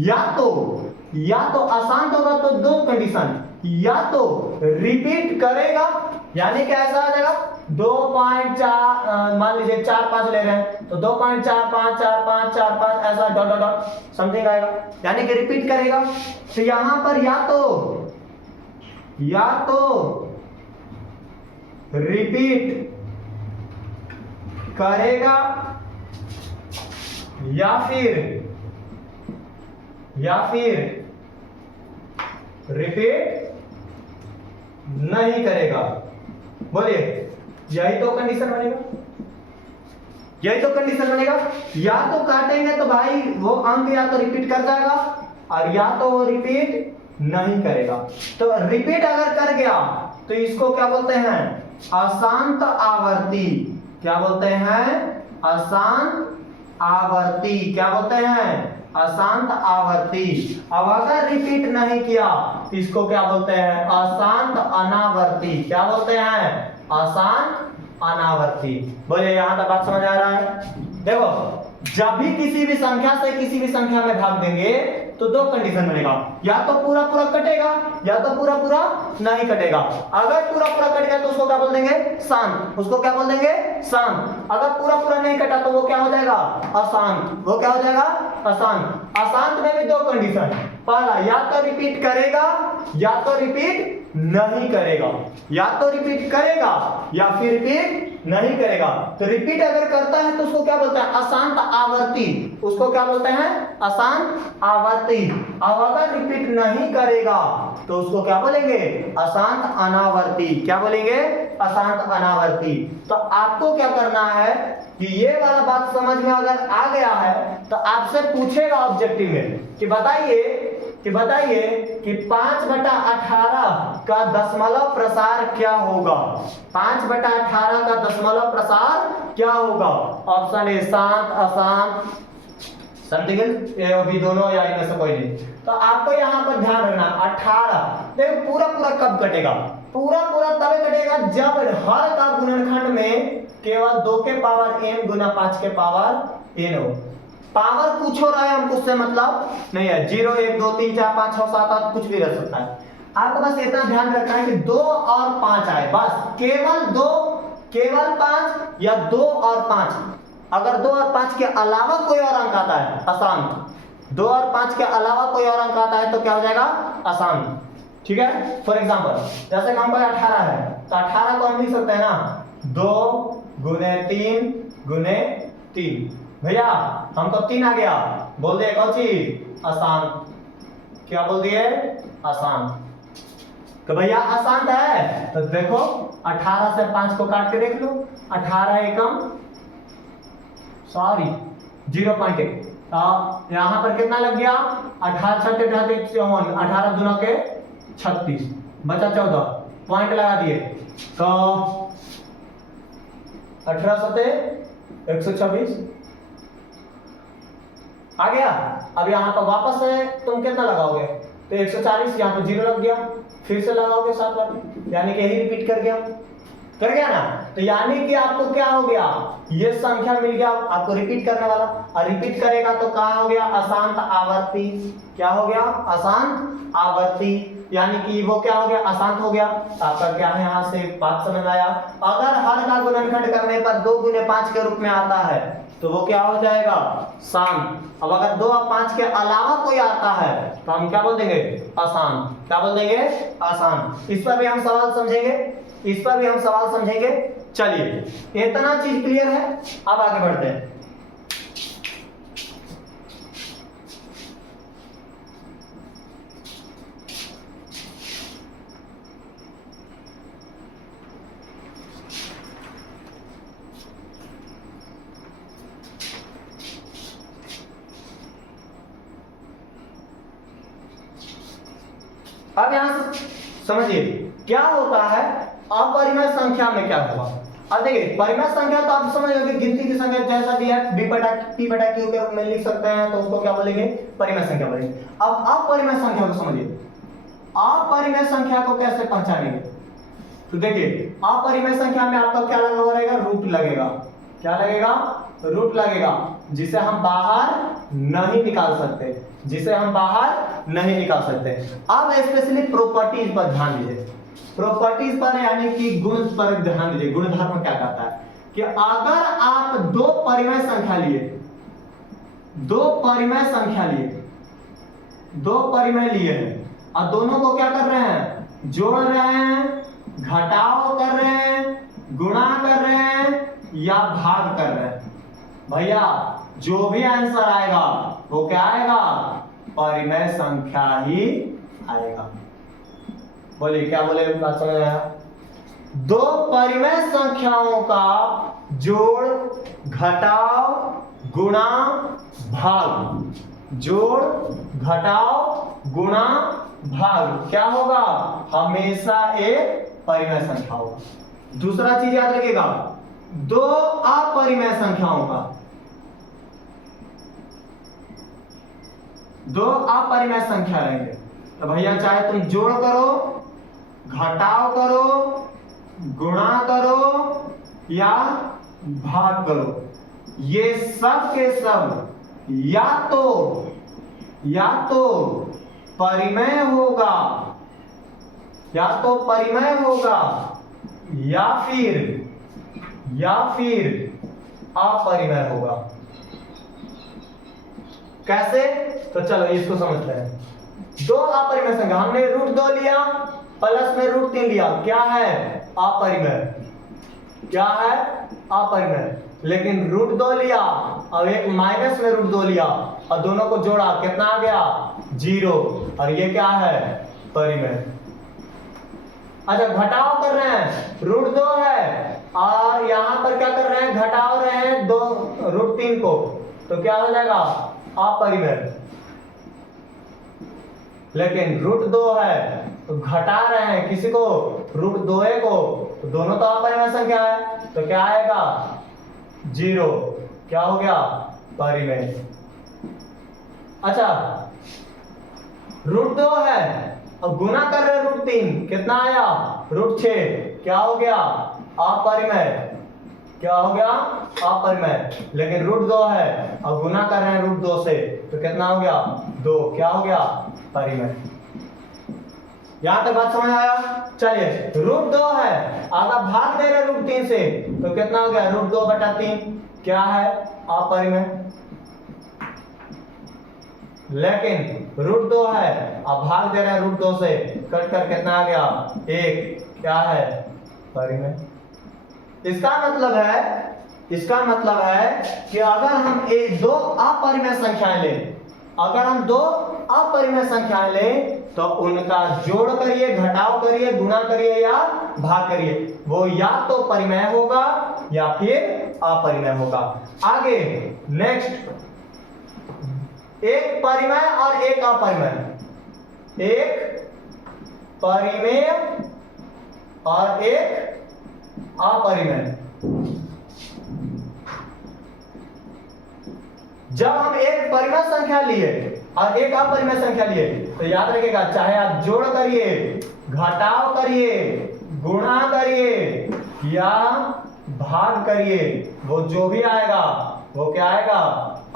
या तो अशांत होगा तो 2 कंडीशन, या तो रिपीट करेगा, यानी कि ऐसा आ जाएगा 2.4 मान लीजिए 4 5 ले रहे हैं तो 2.45 4 5 4 5 ऐसा डॉट डॉट डॉट समथिंग आएगा, यानी कि रिपीट करेगा। तो यहां पर या तो रिपीट करेगा या फिर रिपीट नहीं करेगा। बोलिए, यही तो कंडीशन बनेगा, यही तो कंडीशन बनेगा। या तो काटेंगे तो भाई वो अंक या तो रिपीट कर जाएगा और या तो वो रिपीट नहीं करेगा। तो रिपीट अगर कर गया तो इसको क्या बोलते हैं, अशांत आवर्ती। क्या बोलते हैं, अशांत आवर्ती। क्या बोलते हैं, अशांत आवर्ती। अब अगर रिपीट नहीं किया तो इसको क्या बोलते हैं, अशांत अनावर्ती। क्या बोलते हैं, अशांत अनावर्ती। बोलिए यहां तक बात समझ आ रहा है। देखो, जब भी किसी भी संख्या से किसी भी संख्या में भाग देंगे तो दो कंडीशन बनेगा, या तो पूरा पूरा कटेगा या तो पूरा पूरा नहीं कटेगा। अगर पूरा पूरा कट गया तो उसको क्या बोल देंगे, शांत। उसको क्या बोल देंगे, शांत। अगर पूरा पूरा नहीं कटा तो वो क्या हो जाएगा, अशांत। वो क्या हो जाएगा, अशांत। अशांत में भी दो कंडीशन, पहला या तो रिपीट करेगा या तो रिपीट नहीं करेगा, या तो रिपीट करेगा या फिर रिपीट नहीं करेगा। तो रिपीट अगर करता है तो उसको क्या बोलते हैं, अशांत आवर्ती। उसको क्या बोलते हैं, अशांत आवर्ती। अब अगर रिपीट नहीं करेगा तो उसको क्या बोलेंगे, अशांत अनावर्ती। क्या बोलेंगे, अशांत अनावर्ती। तो आपको क्या करना है कि ये वाला बात समझ में अगर आ गया है तो आपसे पूछेगा ऑब्जेक्टिव में कि बताइए कि 5/18 का दशमलव प्रसार क्या होगा। 5/18 का दशमलव प्रसार क्या होगा। ऑप्शन ए शांत, अशांत, समथिंग भी दोनों या इनमें से कोई नहीं। तो आपको यहाँ पर ध्यान रखना, 18 देखो पूरा पूरा कब कटेगा, पूरा पूरा तब कटेगा जब हर का गुणनखंड में केवल 2 के पावर n गुना 5 के पावर n हो। पावर कुछ हो रहा है हमको उससे मतलब नहीं है, 0 1 2 3 4 5 6 7 8 कुछ भी रह सकता है। आपको बस इतना ध्यान रखना है कि 2 और 5 आए, बस केवल 2, केवल 5 या 2 और 5। अगर 2 और 5 के अलावा कोई और अंक आता है अशांत, 2 और 5 के अलावा कोई और अंक आता है तो क्या हो जाएगा, अशांत। ठीक है, फॉर एग्जांपल जैसे नंबर 18 है तो 18 को हम लिख सकते हैं ना 2 गुने 3 गुने 3। भैया हमको 3 आ गया, बोल दिए कौन चीज, अशांत। क्या बोल दिए, अशांत। तो भैया अशांत है तो देखो 18 से 5 को काट के देख लो, 18 एकम सॉरी 0.1। यहां पर कितना लग गया, 18 छठे 18 दुना के 36 बचा 14, पॉइंट लगा दिए तो 18 सते 126 आ गया। अब यहाँ पर वापस से तुम कितना लगाओगे, तो 140, यहाँ पर 0 लग गया, फिर से लगाओगे 7 बार, यानी कि यही रिपीट कर गया ना। तो यानी कि आपको क्या हो गया, ये संख्या मिल गया आपको रिपीट करने वाला, और रिपीट करेगा तो कहाँ हो गया, अशांत आवर्ती। क्या हो गया, अशांत आवर्ती, यानी कि वो क्या हो गया, अशांत हो गया। आपका क्या है, यहाँ से बात समझ आया। अगर हर का गुणनखंड करने पर 2 गुने 5 के रूप में आता है तो वो क्या हो जाएगा, शांत। अब अगर 2 और 5 के अलावा कोई आता है तो हम क्या बोल देंगे, अशांत। क्या बोल देंगे, अशांत। इस पर भी हम सवाल समझेंगे, चलिए इतना चीज क्लियर है। अब आगे बढ़ते हैं। अब यहां से समझिए क्या होता है, अपरिमेय संख्या में क्या होगा। अब देखिए परिमेय संख्या तो आप समझ गए, गिनती की संख्या जैसा भी है b/p/q के रूप में लिख सकते हैं, तो उसको क्या बोलेंगे, परिमेय संख्या बोलेंगे। अब अपरिमेय संख्या को समझिए, अपरिमेय संख्या को कैसे पहचानेंगे। तो देखिए अपरिमेय संख्या में आपका क्या लगा हुआ रहेगा, रूट लगेगा। क्या लगेगा, रूट लगेगा, जिसे हम बाहर नहीं निकाल सकते, अब स्पेशली प्रॉपर्टीज पर ध्यान दीजिए, प्रॉपर्टीज पर यानी कि गुण पर ध्यान दीजिए। गुणधर्म क्या कहता है कि अगर आप दो परिमेय संख्या लिए और दोनों को क्या कर रहे हैं, जोड़ रहे हैं, घटाव कर रहे हैं, गुणा कर रहे हैं या भाग कर रहे हैं, भैया जो भी आंसर आएगा वो क्या आएगा, परिमेय संख्या ही आएगा। बोलिए क्या बोले, बात समझ आया। दो परिमेय संख्याओं का जोड़ घटाव गुणा भाग। जोड़ घटाव गुणा भाग क्या होगा? हमेशा एक परिमेय संख्या होगा। दूसरा चीज याद रखिएगा, दो अपरिमेय संख्याओं का, दो अपरिमेय संख्या रहेंगे तो भैया चाहे तुम जोड़ करो, घटाव करो, गुणा करो या भाग करो, ये सब के सब या तो परिमेय होगा, या तो परिमेय होगा या फिर अपरिमेय होगा। कैसे? तो चलो इसको समझते हैं। दो अपरिमेय संख्या, हमने √2 लिया प्लस में √3 लिया, क्या है? अपरिमेय। क्या है? अपरिमेय। लेकिन √2 लिया और एक माइनस में √2 लिया और दोनों को जोड़ा, कितना आ गया? 0। और ये क्या है? परिमेय। अच्छा, घटाव कर रहे हैं, √2 है और यहां पर क्या कर रहे हैं? घटाव रहे हैं √3 को, तो क्या हो जाएगा? अपरिमेय। लेकिन √2 है तो घटा रहे हैं किसी को? √2 को, तो दोनों तो अपरिमेय संख्या है, तो क्या आएगा? 0। क्या हो गया? परिमेय। अच्छा, √2 है और गुना कर रहे हैं √3, कितना आया? √6। क्या हो गया? अपरिमेय। क्या हो गया? अपरिमेय। लेकिन √2 है और गुना कर रहे हैं √2 से, तो कितना हो गया? 2। क्या हो गया? परिमेय। यहां तक बात समझ आया? चलिए, √2 है, आधा भाग दे रहे √3 से, तो कितना हो गया? √2/3। क्या है? अपरिमेय। लेकिन √2 है अब भाग दे रहे हैं √2 से, कट कर कितना आ गया? 1। क्या है? परिमेय। इसका मतलब है कि अगर हम दो अपरिमेय संख्याएं लें, अगर हम दो अपरिमेय संख्याएं लें तो उनका जोड़ करिए, घटाव करिए, गुणा करिए या भाग करिए, वो या तो परिमेय होगा या फिर अपरिमेय होगा। आगे नेक्स्ट, एक परिमेय और एक अपरिमेय, एक परिमेय और एक अपरिमेय। जब हम एक परिमेय संख्या लिए और एक अपरिमेय संख्या लिए तो याद रखिएगा, चाहे आप जोड़ करिए, घटाव करिए, गुणा करिए या भाग करिए, वो जो भी आएगा वो क्या आएगा?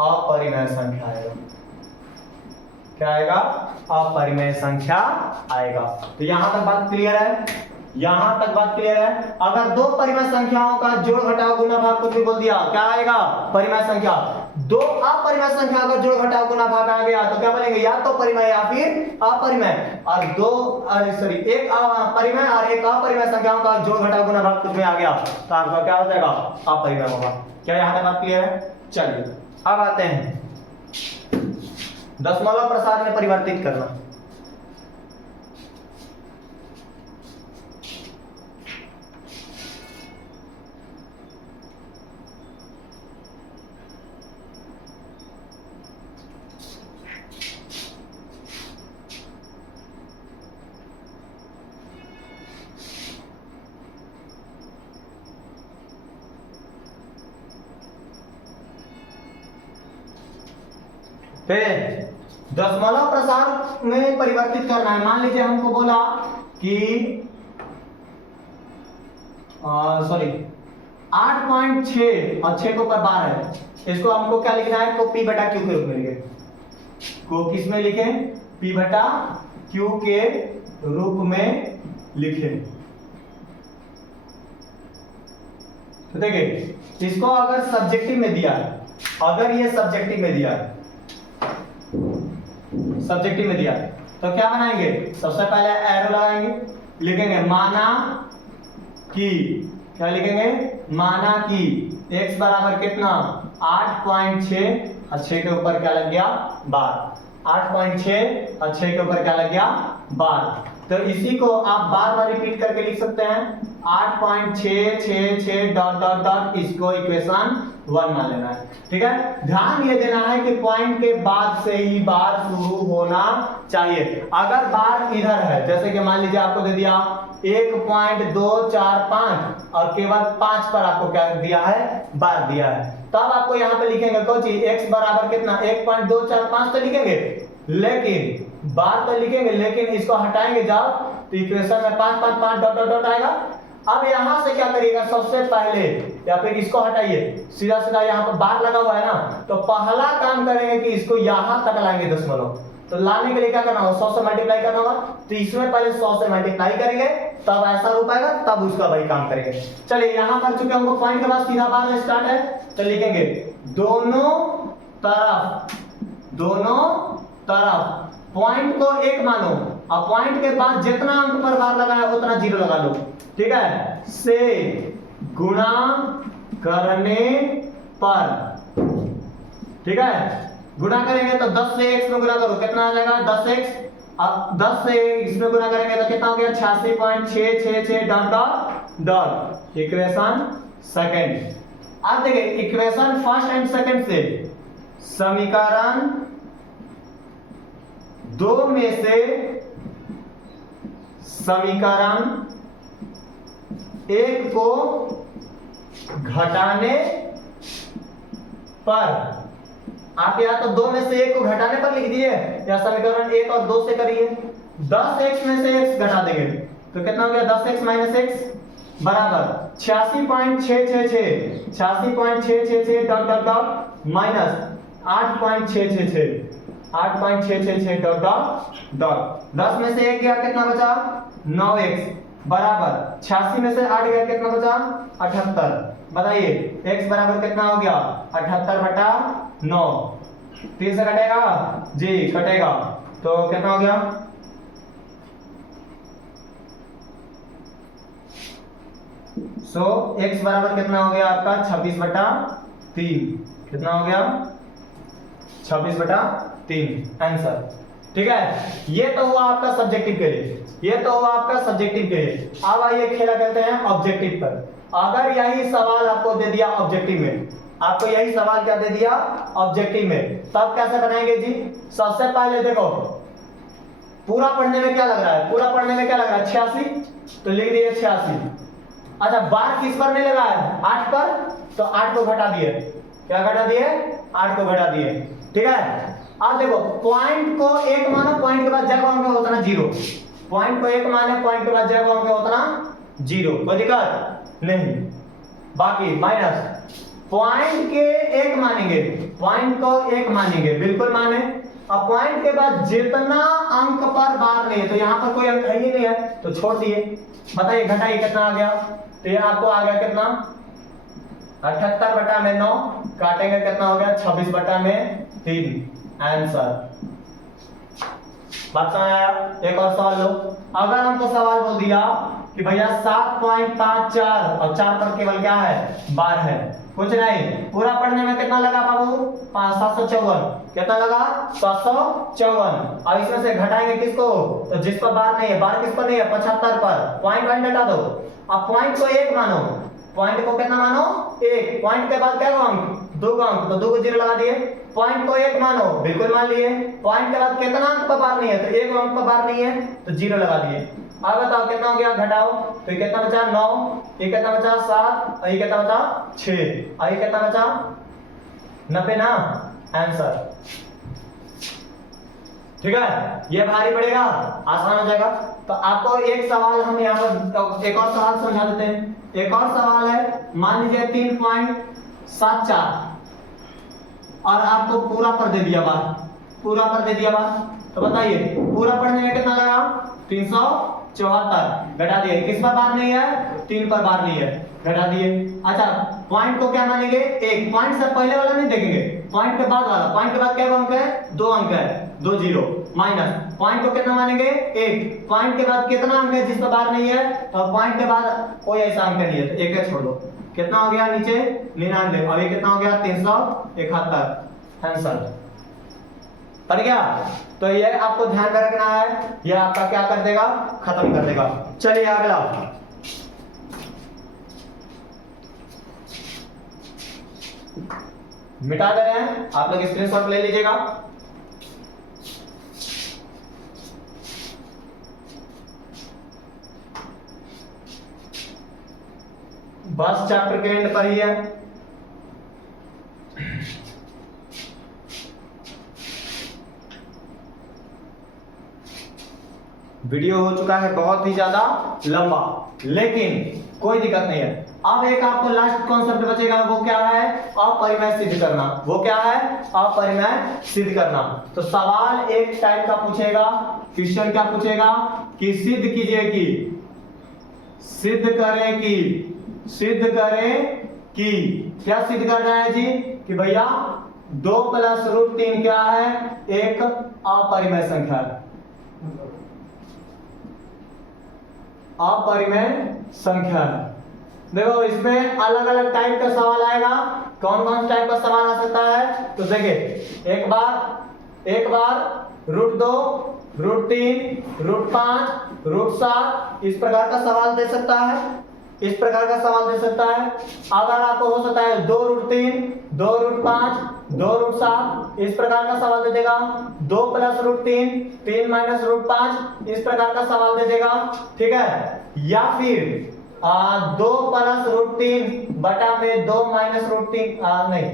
अपरिमेय संख्या आएगा। क्या आएगा? अपरिमेय संख्या आएगा। तो यहां तक बात क्लियर है? यहां तक बात क्लियर है? अगर दो परिमेय संख्याओं का जोड़ घटाव गुणा भाग कुछ भी बोल दिया, क्या आएगा? परिमेय संख्या। दो अपरिमेय संख्या का जोड़ घटाव गुणा भाग आ गया तो क्या बोलेंगे? या तो परिमेय या फिर अपरिमेय। और एक परिमेय और एक अपरिमेय संख्याओं का जोड़ घटाव गुणा भाग कुछ भी आ गया तो आपका क्या हो जाएगा? अपरिमेय होगा। क्या यहां तक बात क्लियर है? चलिए अब आते हैं दशमलव प्रसाद में परिवर्तित करना। दशमलव प्रसाद में परिवर्तित करना है। मान लीजिए हमको बोला कि 8.6 और 6 को ऊपर 12 है, इसको हमको क्या लिखना है? को P/Q के रूप में लिखे। को किस में लिखे? P/Q के रूप में लिखे। तो देखिए, इसको अगर सब्जेक्टिव में दिया है, अगर ये सब्जेक्टिव में दिया है, सब्जेक्टिव में दिया तो क्या बनाएंगे? सबसे पहले एरो लगाएंगे, लिखेंगे माना कि, क्या लिखेंगे? माना कि x बराबर कितना? 8.6 और 6 के ऊपर क्या लग गया? 12। 8.6 और 6 के ऊपर क्या लग गया? 12। तो इसी को आप बार बार रिपीट करके लिख सकते हैं 8.666 डॉट डॉट डॉट, इसको इक्वेशन 1 मान लेना है। ठीक है, ध्यान ये देना है कि पॉइंट के बाद से ही बार शुरू होना चाहिए। अगर बार इधर है, जैसे कि मान लीजिए आपको दे दिया 1.245 और केवल 5 पर आपको क्या दिया है, बार दिया है, तब आपको यहाँ पे लिखेंगे कोची x बराबर कितना 1.245 तो लिखेंगे, लेकिन बार तो लिखेंगे, लेकिन इसको हटाएंगे जाओ तो इक्वेशन में 5 5 5 डॉट डॉट डॉट आएगा। अब यहां से क्या करिएगा, सबसे पहले या फिर इसको हटाइए, सीधा सीधा यहाँ पर बार लगा हुआ है ना, तो पहला काम करेंगे कि इसको यहां तक लाएंगे दशमलव। तो लाने के लिए क्या करना होगा, 100 से मल्टीप्लाई करना होगा, तो इसमें पहले 100 से मल्टीप्लाई करेंगे, तब ऐसा रूप आएगा, तब उसका वही काम करेंगे। चलिए यहां पर चूंकि हमको पॉइंट के बाद सीधा बार स्टार्ट है, तो लिखेंगे दोनों तरफ पॉइंट को 1 मानो और पॉइंट के बाद जितना अंक पर बार लगाया उतना 0 लगा लो। ठीक है, से गुणा करने पर, ठीक है, गुणा करेंगे तो 10 से x में गुणा करो, कितना आ जाएगा 10x। अब 10 से इसमें गुणा करेंगे तो कितना हो गया 86.666 dot dot dot, equation second. अब देखिए इक्वेशन फर्स्ट एंड सेकंड से समीकरण 2 में से समीकरण 1 को घटाने पर, आप या तो 2 में से 1 को घटाने पर लिख दिए या समीकरण 1 और 2 से करिए। 10x में से x घटा देंगे तो कितना हो गया 10x माइनस x बराबर 86.666 dot dot dot minus 8.666 dot dot dot. 10 में से 1 गया कितना बचा 9x बराबर 86 में से 8 गया कितना बचा 78। बताइए x बराबर कितना हो गया 78/9। 3 से कटेगा जी, कटेगा, तो कितना हो गया x बराबर कितना हो गया आपका 26/3। कितना हो गया 26/3 आंसर। ठीक है, ये तो हुआ आपका सब्जेक्टिव के लिए, ये तो हुआ आपका सब्जेक्टिव के लिए। अब आइए खेला करते हैं ऑब्जेक्टिव पर। अगर यही सवाल आपको दे दिया ऑब्जेक्टिव में, आपको यही सवाल क्या दे दिया ऑब्जेक्टिव में, तब कैसे बनाएंगे जी। सबसे पहले देखो पूरा पढ़ने में क्या लग रहा है, पूरा पढ़ने में क्या लग रहा है 86, तो लिख दिए 86। अच्छा बार किस पर नहीं लगा है 8 पर, तो 8 को घटा दिए, क्या घटा दिए 8 को घटा दिए। ठीक है, अब देखो पॉइंट को 1 मानो, पॉइंट के बाद जगह होंगे उतना 0, पॉइंट को 1 माने पॉइंट के बाद जगह होंगे उतना 0, कोई दिक्कत नहीं। बाकी माइनस पॉइंट के 1 मानेंगे, पॉइंट को 1 मानेंगे, बिल्कुल माने। अब पॉइंट के बाद जितना अंक पर बार नहीं है, तो यहाँ पर कोई अंक है ही नहीं है तो छोड़ दिए। बताइए घटाइए कितना आ गया, तो ये आपको आ गया कितना 78/9, काटेंगे कितना हो गया 26/3 आंसर। बात समझ आया। एक और सवाल लो। अगर हमको सवाल बोल दिया कि भैया 7.54 और 4 पर केवल क्या है बार है, कुछ नहीं, पूरा पढ़ने में कितना लगा बाबू 754, कितना लगा 754। और इसमें से घटाएंगे किसको, तो जिस पर बार नहीं है, बार किस पर नहीं है 75 पर, पॉइंट हटा दो। अब पॉइंट को 1 मानो, पॉइंट को कितना मानो 1, पॉइंट के बाद क्या अंक 2 अंक, तो 2 को 0 लगा दिए। पॉइंट को 1 मानो, बिल्कुल मान लिए। पॉइंट के बाद कितना अंक पर बार नहीं है, तो 1 अंक पर बार नहीं है तो 0 लगा दिए। अब बताओ कितना हो गया, घटाओ, तो कितना बचा 9, ये कितना बचा 7, और ये कितना बचा 6, और ये कितना बचा 90 ना आंसर। ठीक है, ये भारी पड़ेगा, आसान हो जाएगा। तो आपको एक सवाल हम यहाँ पर एक और सवाल समझा देते हैं। एक और सवाल है, मान लीजिए 3.74 और आपको पूरा पर दे दिया बार, पूरा पर दे दिया बार, तो बताइए पूरा पढ़ने में कितना लगा 374, घटा दिए। किस पर बार नहीं है 3 पर बार नहीं है, घटा दिए। अच्छा पॉइंट को क्या मानेंगे 1, पॉइंट से पहले वाला नहीं देखेंगे, पॉइंट के बाद वाला, पॉइंट के बाद क्या अंक है 2 अंक है, 2 0 माइनस पॉइंट को कितना मानेंगे 1, पॉइंट के बाद कितना अंक है जिस पर बार नहीं है, तो पॉइंट के बाद कोई ऐसा अंक नहीं है तो 1 छोड़ दो। कितना हो गया नीचे 99, और ये कितना हो गया 371 आंसर। पड़ गया। तो ये आपको ध्यान में रखना है, ये आपका क्या कर देगा, खत्म कर देगा। चलिए अगला, मिटा दे रहे हैं, आप लोग स्क्रीनशॉट ले लीजिएगा। बस चैप्टर के एंड पर ही है। वीडियो हो चुका है बहुत ही ज्यादा लंबा, लेकिन कोई दिक्कत नहीं है। अब एक आपको लास्ट कॉन्सेप्ट बचेगा, वो क्या है, अपरिमेय सिद्ध करना। वो क्या है, अपरिमेय सिद्ध करना। तो सवाल एक टाइप का पूछेगा, क्वेश्चन क्या पूछेगा कि सिद्ध कीजिए कि, सिद्ध करें कि, सिद्ध करें कि, क्या सिद्ध करना है जी, कि भैया 2 + √3 क्या है, एक अपरिमेय संख्या है, अपरिमेय संख्या है। देखो इसमें अलग अलग टाइप का सवाल आएगा। कौन कौन टाइप का सवाल आ सकता है, तो देखिए एक बार √2, √3, √5, √7 इस प्रकार का सवाल दे सकता है, इस प्रकार का सवाल दे सकता है। अगर आपको हो सकता है 2√3, 2√5, 2√7 इस प्रकार का सवाल दे देगा। 2 + √3, 3 - √5 इस प्रकार का सवाल दे देगा, ठीक है। या फिर 2 + √3 बटा में 2 - √3 नहीं,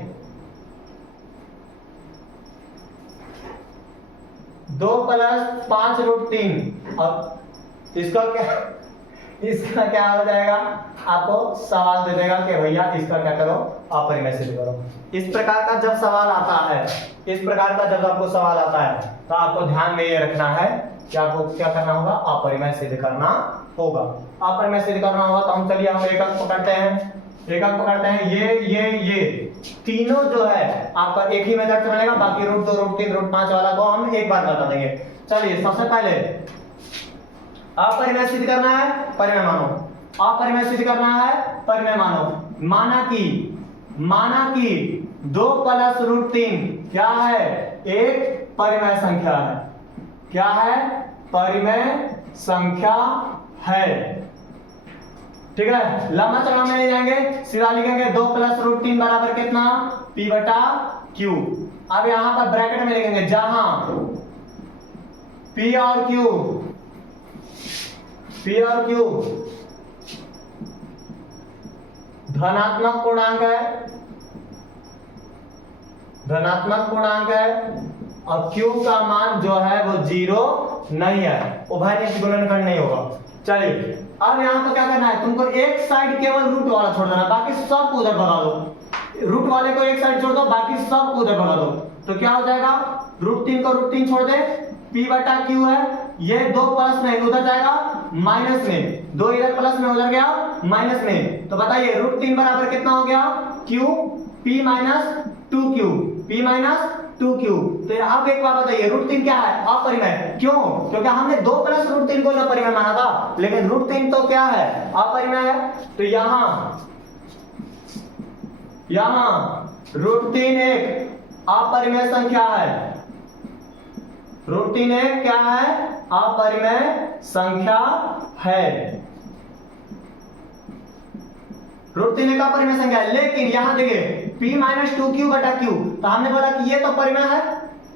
2 + 5 √3। अब इसका क्या हो जाएगा, आपको सवाल दे देगा कि भैया इसका क्या करो, अपरिमेय सिद्ध करो। इस प्रकार का जब सवाल आता है, इस प्रकार का जब आपको सवाल आता है, तो आपको ध्यान में ये रखना है कि आपको क्या करना होगा, अपरिमेय सिद्ध करना होगा। अपरिमेय सिद्ध करना होगा तो हम चलिए हम एक अंक पकड़ते हैं, एक अंक पकड़ते हैं। ये तीनों जो है आपका एक ही मेथड से बनेगा, बाकी √2, √3, √5 वाला को हम एक बार बता देंगे। चलिए सबसे पहले अपरिमेय सिद्ध करना है, परिमेय मानो। अपरिमेय सिद्ध करना है, परिमेय मानो। माना कि 2 + √3 क्या है, एक परिमेय संख्या है। क्या है, परिमेय संख्या है, ठीक है। लंबा चौड़ा में नहीं जाएंगे, सीधा लिखेंगे 2 + √3 बराबर कितना, P/Q। अब यहां पर ब्रैकेट में लिखेंगे जहां P और Q धनात्मक पूर्णांक है, धनात्मक पूर्णांक है, और Q का मान जो है वो 0 नहीं है, उभयनिष्ठ गुणनखंड नहीं होगा। चलिए अब यहाँ पर क्या करना है, तुमको एक साइड केवल रूट वाला छोड़ देना, बाकी सब उधर भगा दो। रूट वाले को एक साइड छोड़ दो, बाकी सब उधर भगा दो। तो क्या हो जाएगा, √3 को √3 छोड़ दे, P/Q है, ये 2 प्लस में उधर जाएगा माइनस में, 2 इधर प्लस में उधर गया माइनस में। तो बताइए √3 बराबर कितना हो गया, Q P - 2Q, P - 2Q। तो अब एक बात बताइए, √3 क्या है, अपरिमेय। क्यों, क्योंकि हमने 2 + √3 को अपरिमेय माना था, लेकिन √3 तो क्या है, अपरिमेय है। तो यहां √3 एक अपरिमेय संख्या है, √3 एक क्या है, अपरिमेय संख्या है। √3 एक अपरिमेय संख्या है, लेकिन यहां देखिए P - 2Q/Q, तो हमने बोला कि ये तो परिमेय है,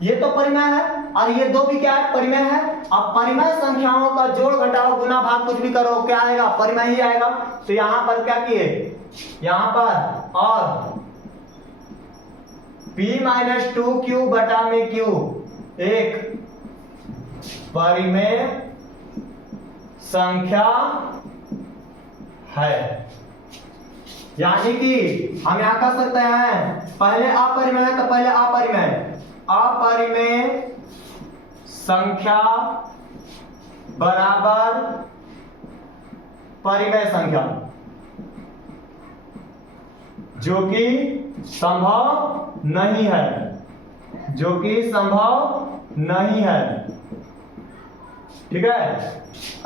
ये तो परिमेय है, और ये दो भी क्या है, परिमेय है। अब परिमेय संख्याओं का जोड़ घटाओ गुना भाग कुछ भी करो, क्या आएगा, परिमेय ही आएगा। तो यहां पर क्या किए, यहां पर और P - 2Q/Q एक परिमेय संख्या है। यानी कि हम यहां कह सकते हैं, पहले अपरिमेय है तो पहले अपरिमेय संख्या बराबर परिमेय संख्या, जो कि संभव नहीं है, जो कि संभव नहीं है, ठीक है।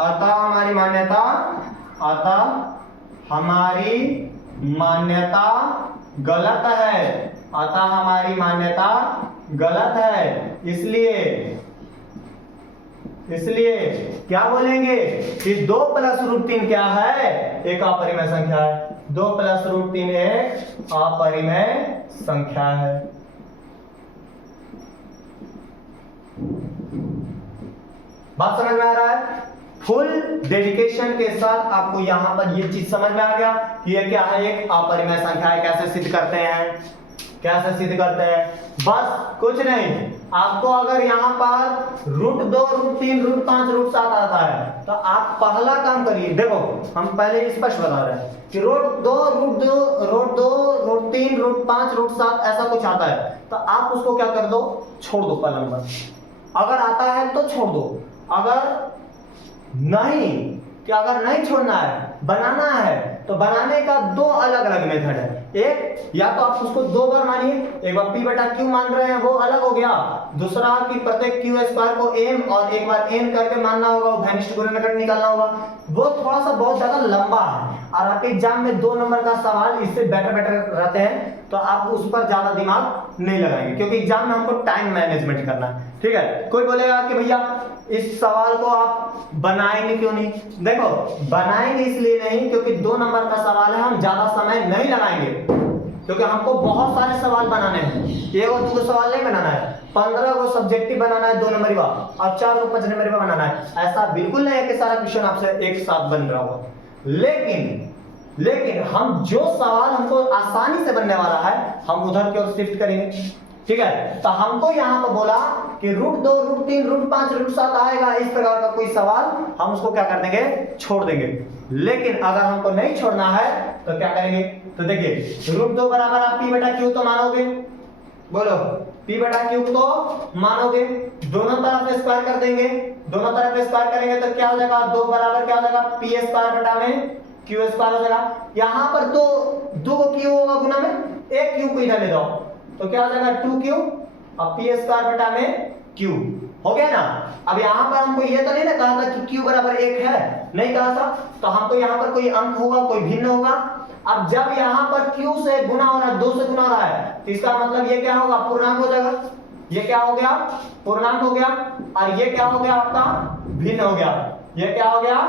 अतः हमारी मान्यता गलत है, अतः हमारी मान्यता गलत है। इसलिए क्या बोलेंगे कि 2 प्लस रूट 3 क्या है? एक अपरिमेय संख्या है। 2 प्लस रूट 3 एक अपरिमेय संख्या है। बात समझ में आ रहा है? फुल डेडिकेशन के साथ आपको यहां पर ये चीज समझ में आ गया कि ये क्या है, एक अपरिमेय संख्या है। कैसे सिद्ध करते हैं? बस कुछ नहीं, आपको अगर यहाँ पर रूट 2 रूट 3 रूट 5 रूट 7 आता है तो आप पहला काम करिए। देखो हम पहले स्पष्ट बता रहे हैं कि रूट 2 रूट 3 रूट 5 रूट 7 ऐसा कुछ आता है तो आप उसको क्या कर दो, छोड़ दो पहला नंबर। अगर आता है तो छोड़ दो, अगर नहीं छोड़ना है, बनाना है, तो बनाने का 2 अलग अलग मेथड है। एक, या तो आप उसको 2 बार मानिए, एक बार p बटा q मान रहे हैं वो अलग हो गया, दूसरा कि प्रत्येक q स्क्वायर को m और एक बार n करके मानना होगा, वो घनिष्ठ गुणनखंड निकालना होगा। वो थोड़ा सा बहुत ज्यादा लंबा है और आपके एग्जाम में 2 नंबर का सवाल इससे बेटर रहते हैं, तो आप उस पर ज्यादा दिमाग नहीं लगाएंगे क्योंकि एग्जाम में हमको टाइम मैनेजमेंट करना है। ठीक है, कोई बोलेगा कि भैया इस सवाल को आप बनाएंगे क्यों नहीं? देखो बनाएंगे इसलिए नहीं क्योंकि 2 नंबर का सवाल है, हम ज्यादा समय नहीं लगाएंगे क्योंकि हमको बहुत सारे सवाल बनाने हैं। 1 और 2 सवाल नहीं बनाना है, 15 को सब्जेक्टिव बनाना है 2 नंबर का और 4 को 5 नंबर का बनाना है। ऐसा बिल्कुल नहीं है कि सारा क्वेश्चन आपसे एक साथ बन रहा होगा, लेकिन हम जो सवाल हमको आसानी से बनने वाला है हम उधर की ओर शिफ्ट करेंगे। ठीक है, तो हमको यहाँ पर बोला कि रूट 2 रूट 3 रूट 5 रूट 7 आएगा, इस प्रकार का कोई सवाल हम उसको क्या कर देंगे, छोड़ देंगे। लेकिन अगर हमको नहीं छोड़ना है तो क्या करेंगे? तो देखिए रूट 2 बराबर आप p बटा q तो मानोगे, बोलो p बटा q तो मानोगे, दोनों तरफ स्क्वायर कर देंगे, दोनों तरफ स्क्वायर करेंगे तो क्या हो जाएगा, 2 बराबर क्या हो जाएगा, p स्क्वायर बटा में q स्क्वायर हो जाएगा। यहाँ पर 2 को q होगा गुना में, एक q को इधर ले जाओ तो क्या हो जाएगा 2q और p स्क्वायर बटा में q हो गया ना। अब यहाँ पर हमको ये तो नहीं ना कहा था कि q बराबर 1 है, नहीं कहा था, तो हमको यहाँ पर कोई अंक होगा, कोई भिन्न होगा। अब जब यहाँ पर q से गुना हो रहा है, 2 से गुना हो रहा है, तो इसका मतलब ये क्या होगा, पूर्णांक हो जाएगा। ये क्या हो गया, पूर्णांक हो गया, और ये क्या हो गया आपका, भिन्न हो गया। ये क्या हो गया,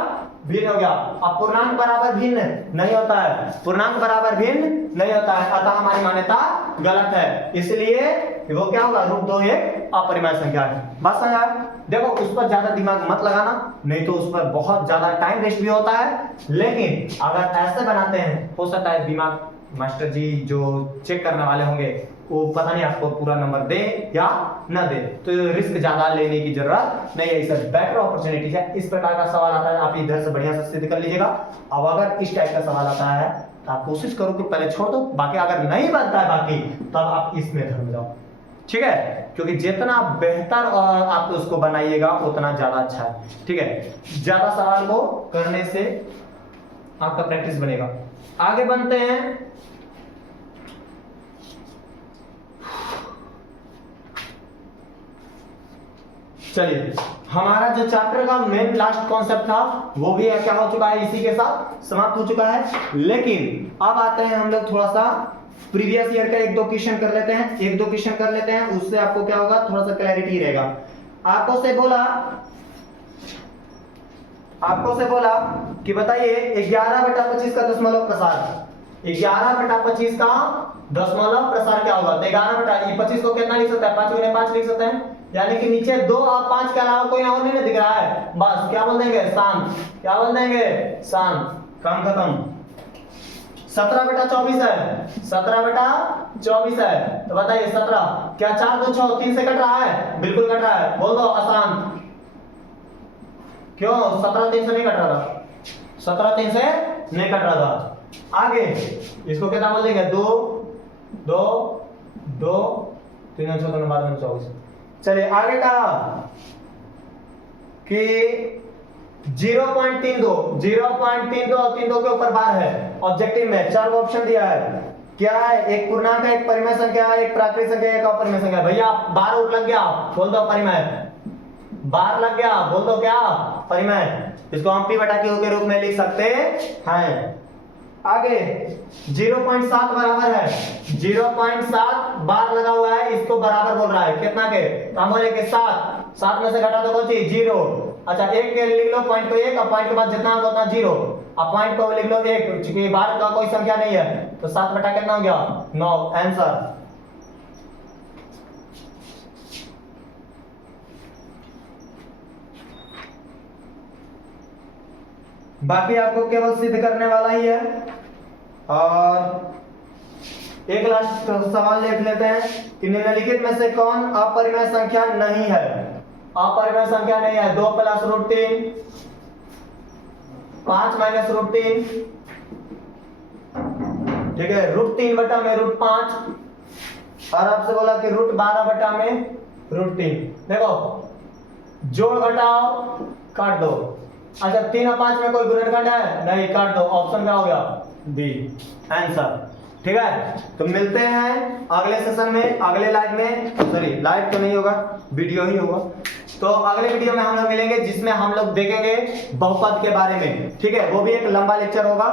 भिन्न हो गया। अब पूर्णांक बराबर भिन्न नहीं होता है, पूर्णांक बराबर भिन्न नहीं होता है, अतः हमारी मान्यता गलत है। इसलिए वो क्या होगा, रूट 2 एक अपरिमेय संख्या है। बात समझ आया? देखो उस पर ज्यादा दिमाग मत लगाना, नहीं तो उस पर बहुत ज्यादा टाइम वेस्ट भी होता है। लेकिन अगर ऐसे बनाते हैं, हो सकता है दिमाग मास्टर जी जो चेक करने वाले होंगे वो पता नहीं आपको पूरा नंबर दे या ना दे, तो रिस्क ज्यादा लेने की जरूरत नहीं है। इसे बेटर अपॉर्चुनिटी है। इस प्रकार का सवाल आता है आप इधर से बढ़िया से सिद्ध कर लीजिएगा। अब अगर इस टाइप का सवाल आता है तो आप कोशिश करो कि पहले छोड़ दो, बाकी अगर नहीं बनता है बाकी तब आप इस मेथड में जाओ। ठीक है, क्योंकि जितना बेहतर आप उसको बनाइएगा उतना ज्यादा अच्छा है। ठीक है, ज्यादा सवाल को करने से आपका प्रैक्टिस बनेगा। आगे बनते हैं। चलिए, हमारा जो चैप्टर का मेन लास्ट कॉन्सेप्ट था वो भी क्या हो चुका है, इसी के साथ समाप्त हो चुका है। लेकिन अब आते हैं हम लोग थोड़ा सा प्रीवियस ईयर का 1-2 क्वेश्चन कर लेते हैं, 1-2 क्वेश्चन कर लेते हैं, उससे आपको क्या होगा, थोड़ा सा क्लैरिटी रहेगा। आपको से बोला कि बताइए 11/25 का दशमलव प्रसार, 11/25 का दशमलव प्रसार क्या होगा। तो 11/25 को कितना लिख सकता है, 5 गुने 5 लिख सकते हैं, यानी कि नीचे 2 और 5 के अलावा कोई और नहीं दिख रहा है। बस क्या बोल देंगे, शांत। क्या बोल देंगे, शांत। काम खत्म। 17/24 है, 17/24 है। तो बताइए 17 क्या 4 2 6 3 से कट रहा है, बिल्कुल कट रहा है। बोल दो अशांत। क्यों 17 3 से नहीं कट रहा था, 17 3 से नहीं कट रहा था। आगे इसको कितना बोल देंगे, 2 2 2 3 6 2 12 24। चलिए आगे कहा कि 0.32 और 32 के ऊपर बार है। ऑब्जेक्टिव में 4 ऑप्शन दिया है, क्या है, एक पूर्णांक है, एक परिमेय संख्या है, एक प्राकृतिक संख्या है, एक अपरिमेय संख्या है। भैया बार उठ लग गया, बोल दो परिमेय। बार लग गया, बोल दो क्या, परिमेय। इसको हम p बटा q के रूप में लिख सकते हैं। आगे 0.7 बराबर है 0.7 बार लगा हुआ है, इसको बराबर बोल रहा है कितना के, तो हम बोले कि 7 में से घटा दो कौन चीज 0। अच्छा एक के लिख लो पॉइंट को 1 और पॉइंट के बाद जितना होगा उतना 0, अब पॉइंट को लिख लो 1 क्योंकि बार का कोई संख्या नहीं है, तो 7 बटा कितना हो गया 9 आंसर। बाकी आपको केवल सिद्ध करने वाला ही है। और एक लास्ट सवाल देख लेते हैं कि निम्नलिखित में से कौन अपरिमेय संख्या नहीं है। अपरिमेय संख्या नहीं है 2 + √3, 5 - √3, ठीक है, √3 बटा में √5, और आपसे बोला कि √12 बटा में √3। देखो जोड़ घटाओ काट दो। अच्छा 3 और 5 में कोई गुणनखंड है नहीं, काट दो, ऑप्शन क्या हो गया बी आंसर। ठीक है, तो मिलते हैं अगले सेशन में, अगले लाइव में, सॉरी लाइव तो नहीं होगा वीडियो ही होगा, तो अगले वीडियो में हम लोग मिलेंगे जिसमें हम लोग देखेंगे बहुपद के बारे में। ठीक है, वो भी एक लंबा लेक्चर होगा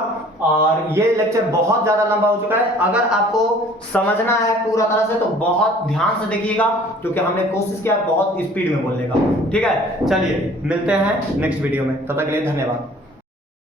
और ये लेक्चर बहुत ज्यादा लंबा हो चुका है। अगर आपको समझना है पूरा तरह से तो बहुत ध्यान से देखिएगा क्योंकि हमने कोशिश किया बहुत स्पीड में बोलने का। ठीक है, चलिए मिलते हैं नेक्स्ट वीडियो में, तब तक के लिए धन्यवाद।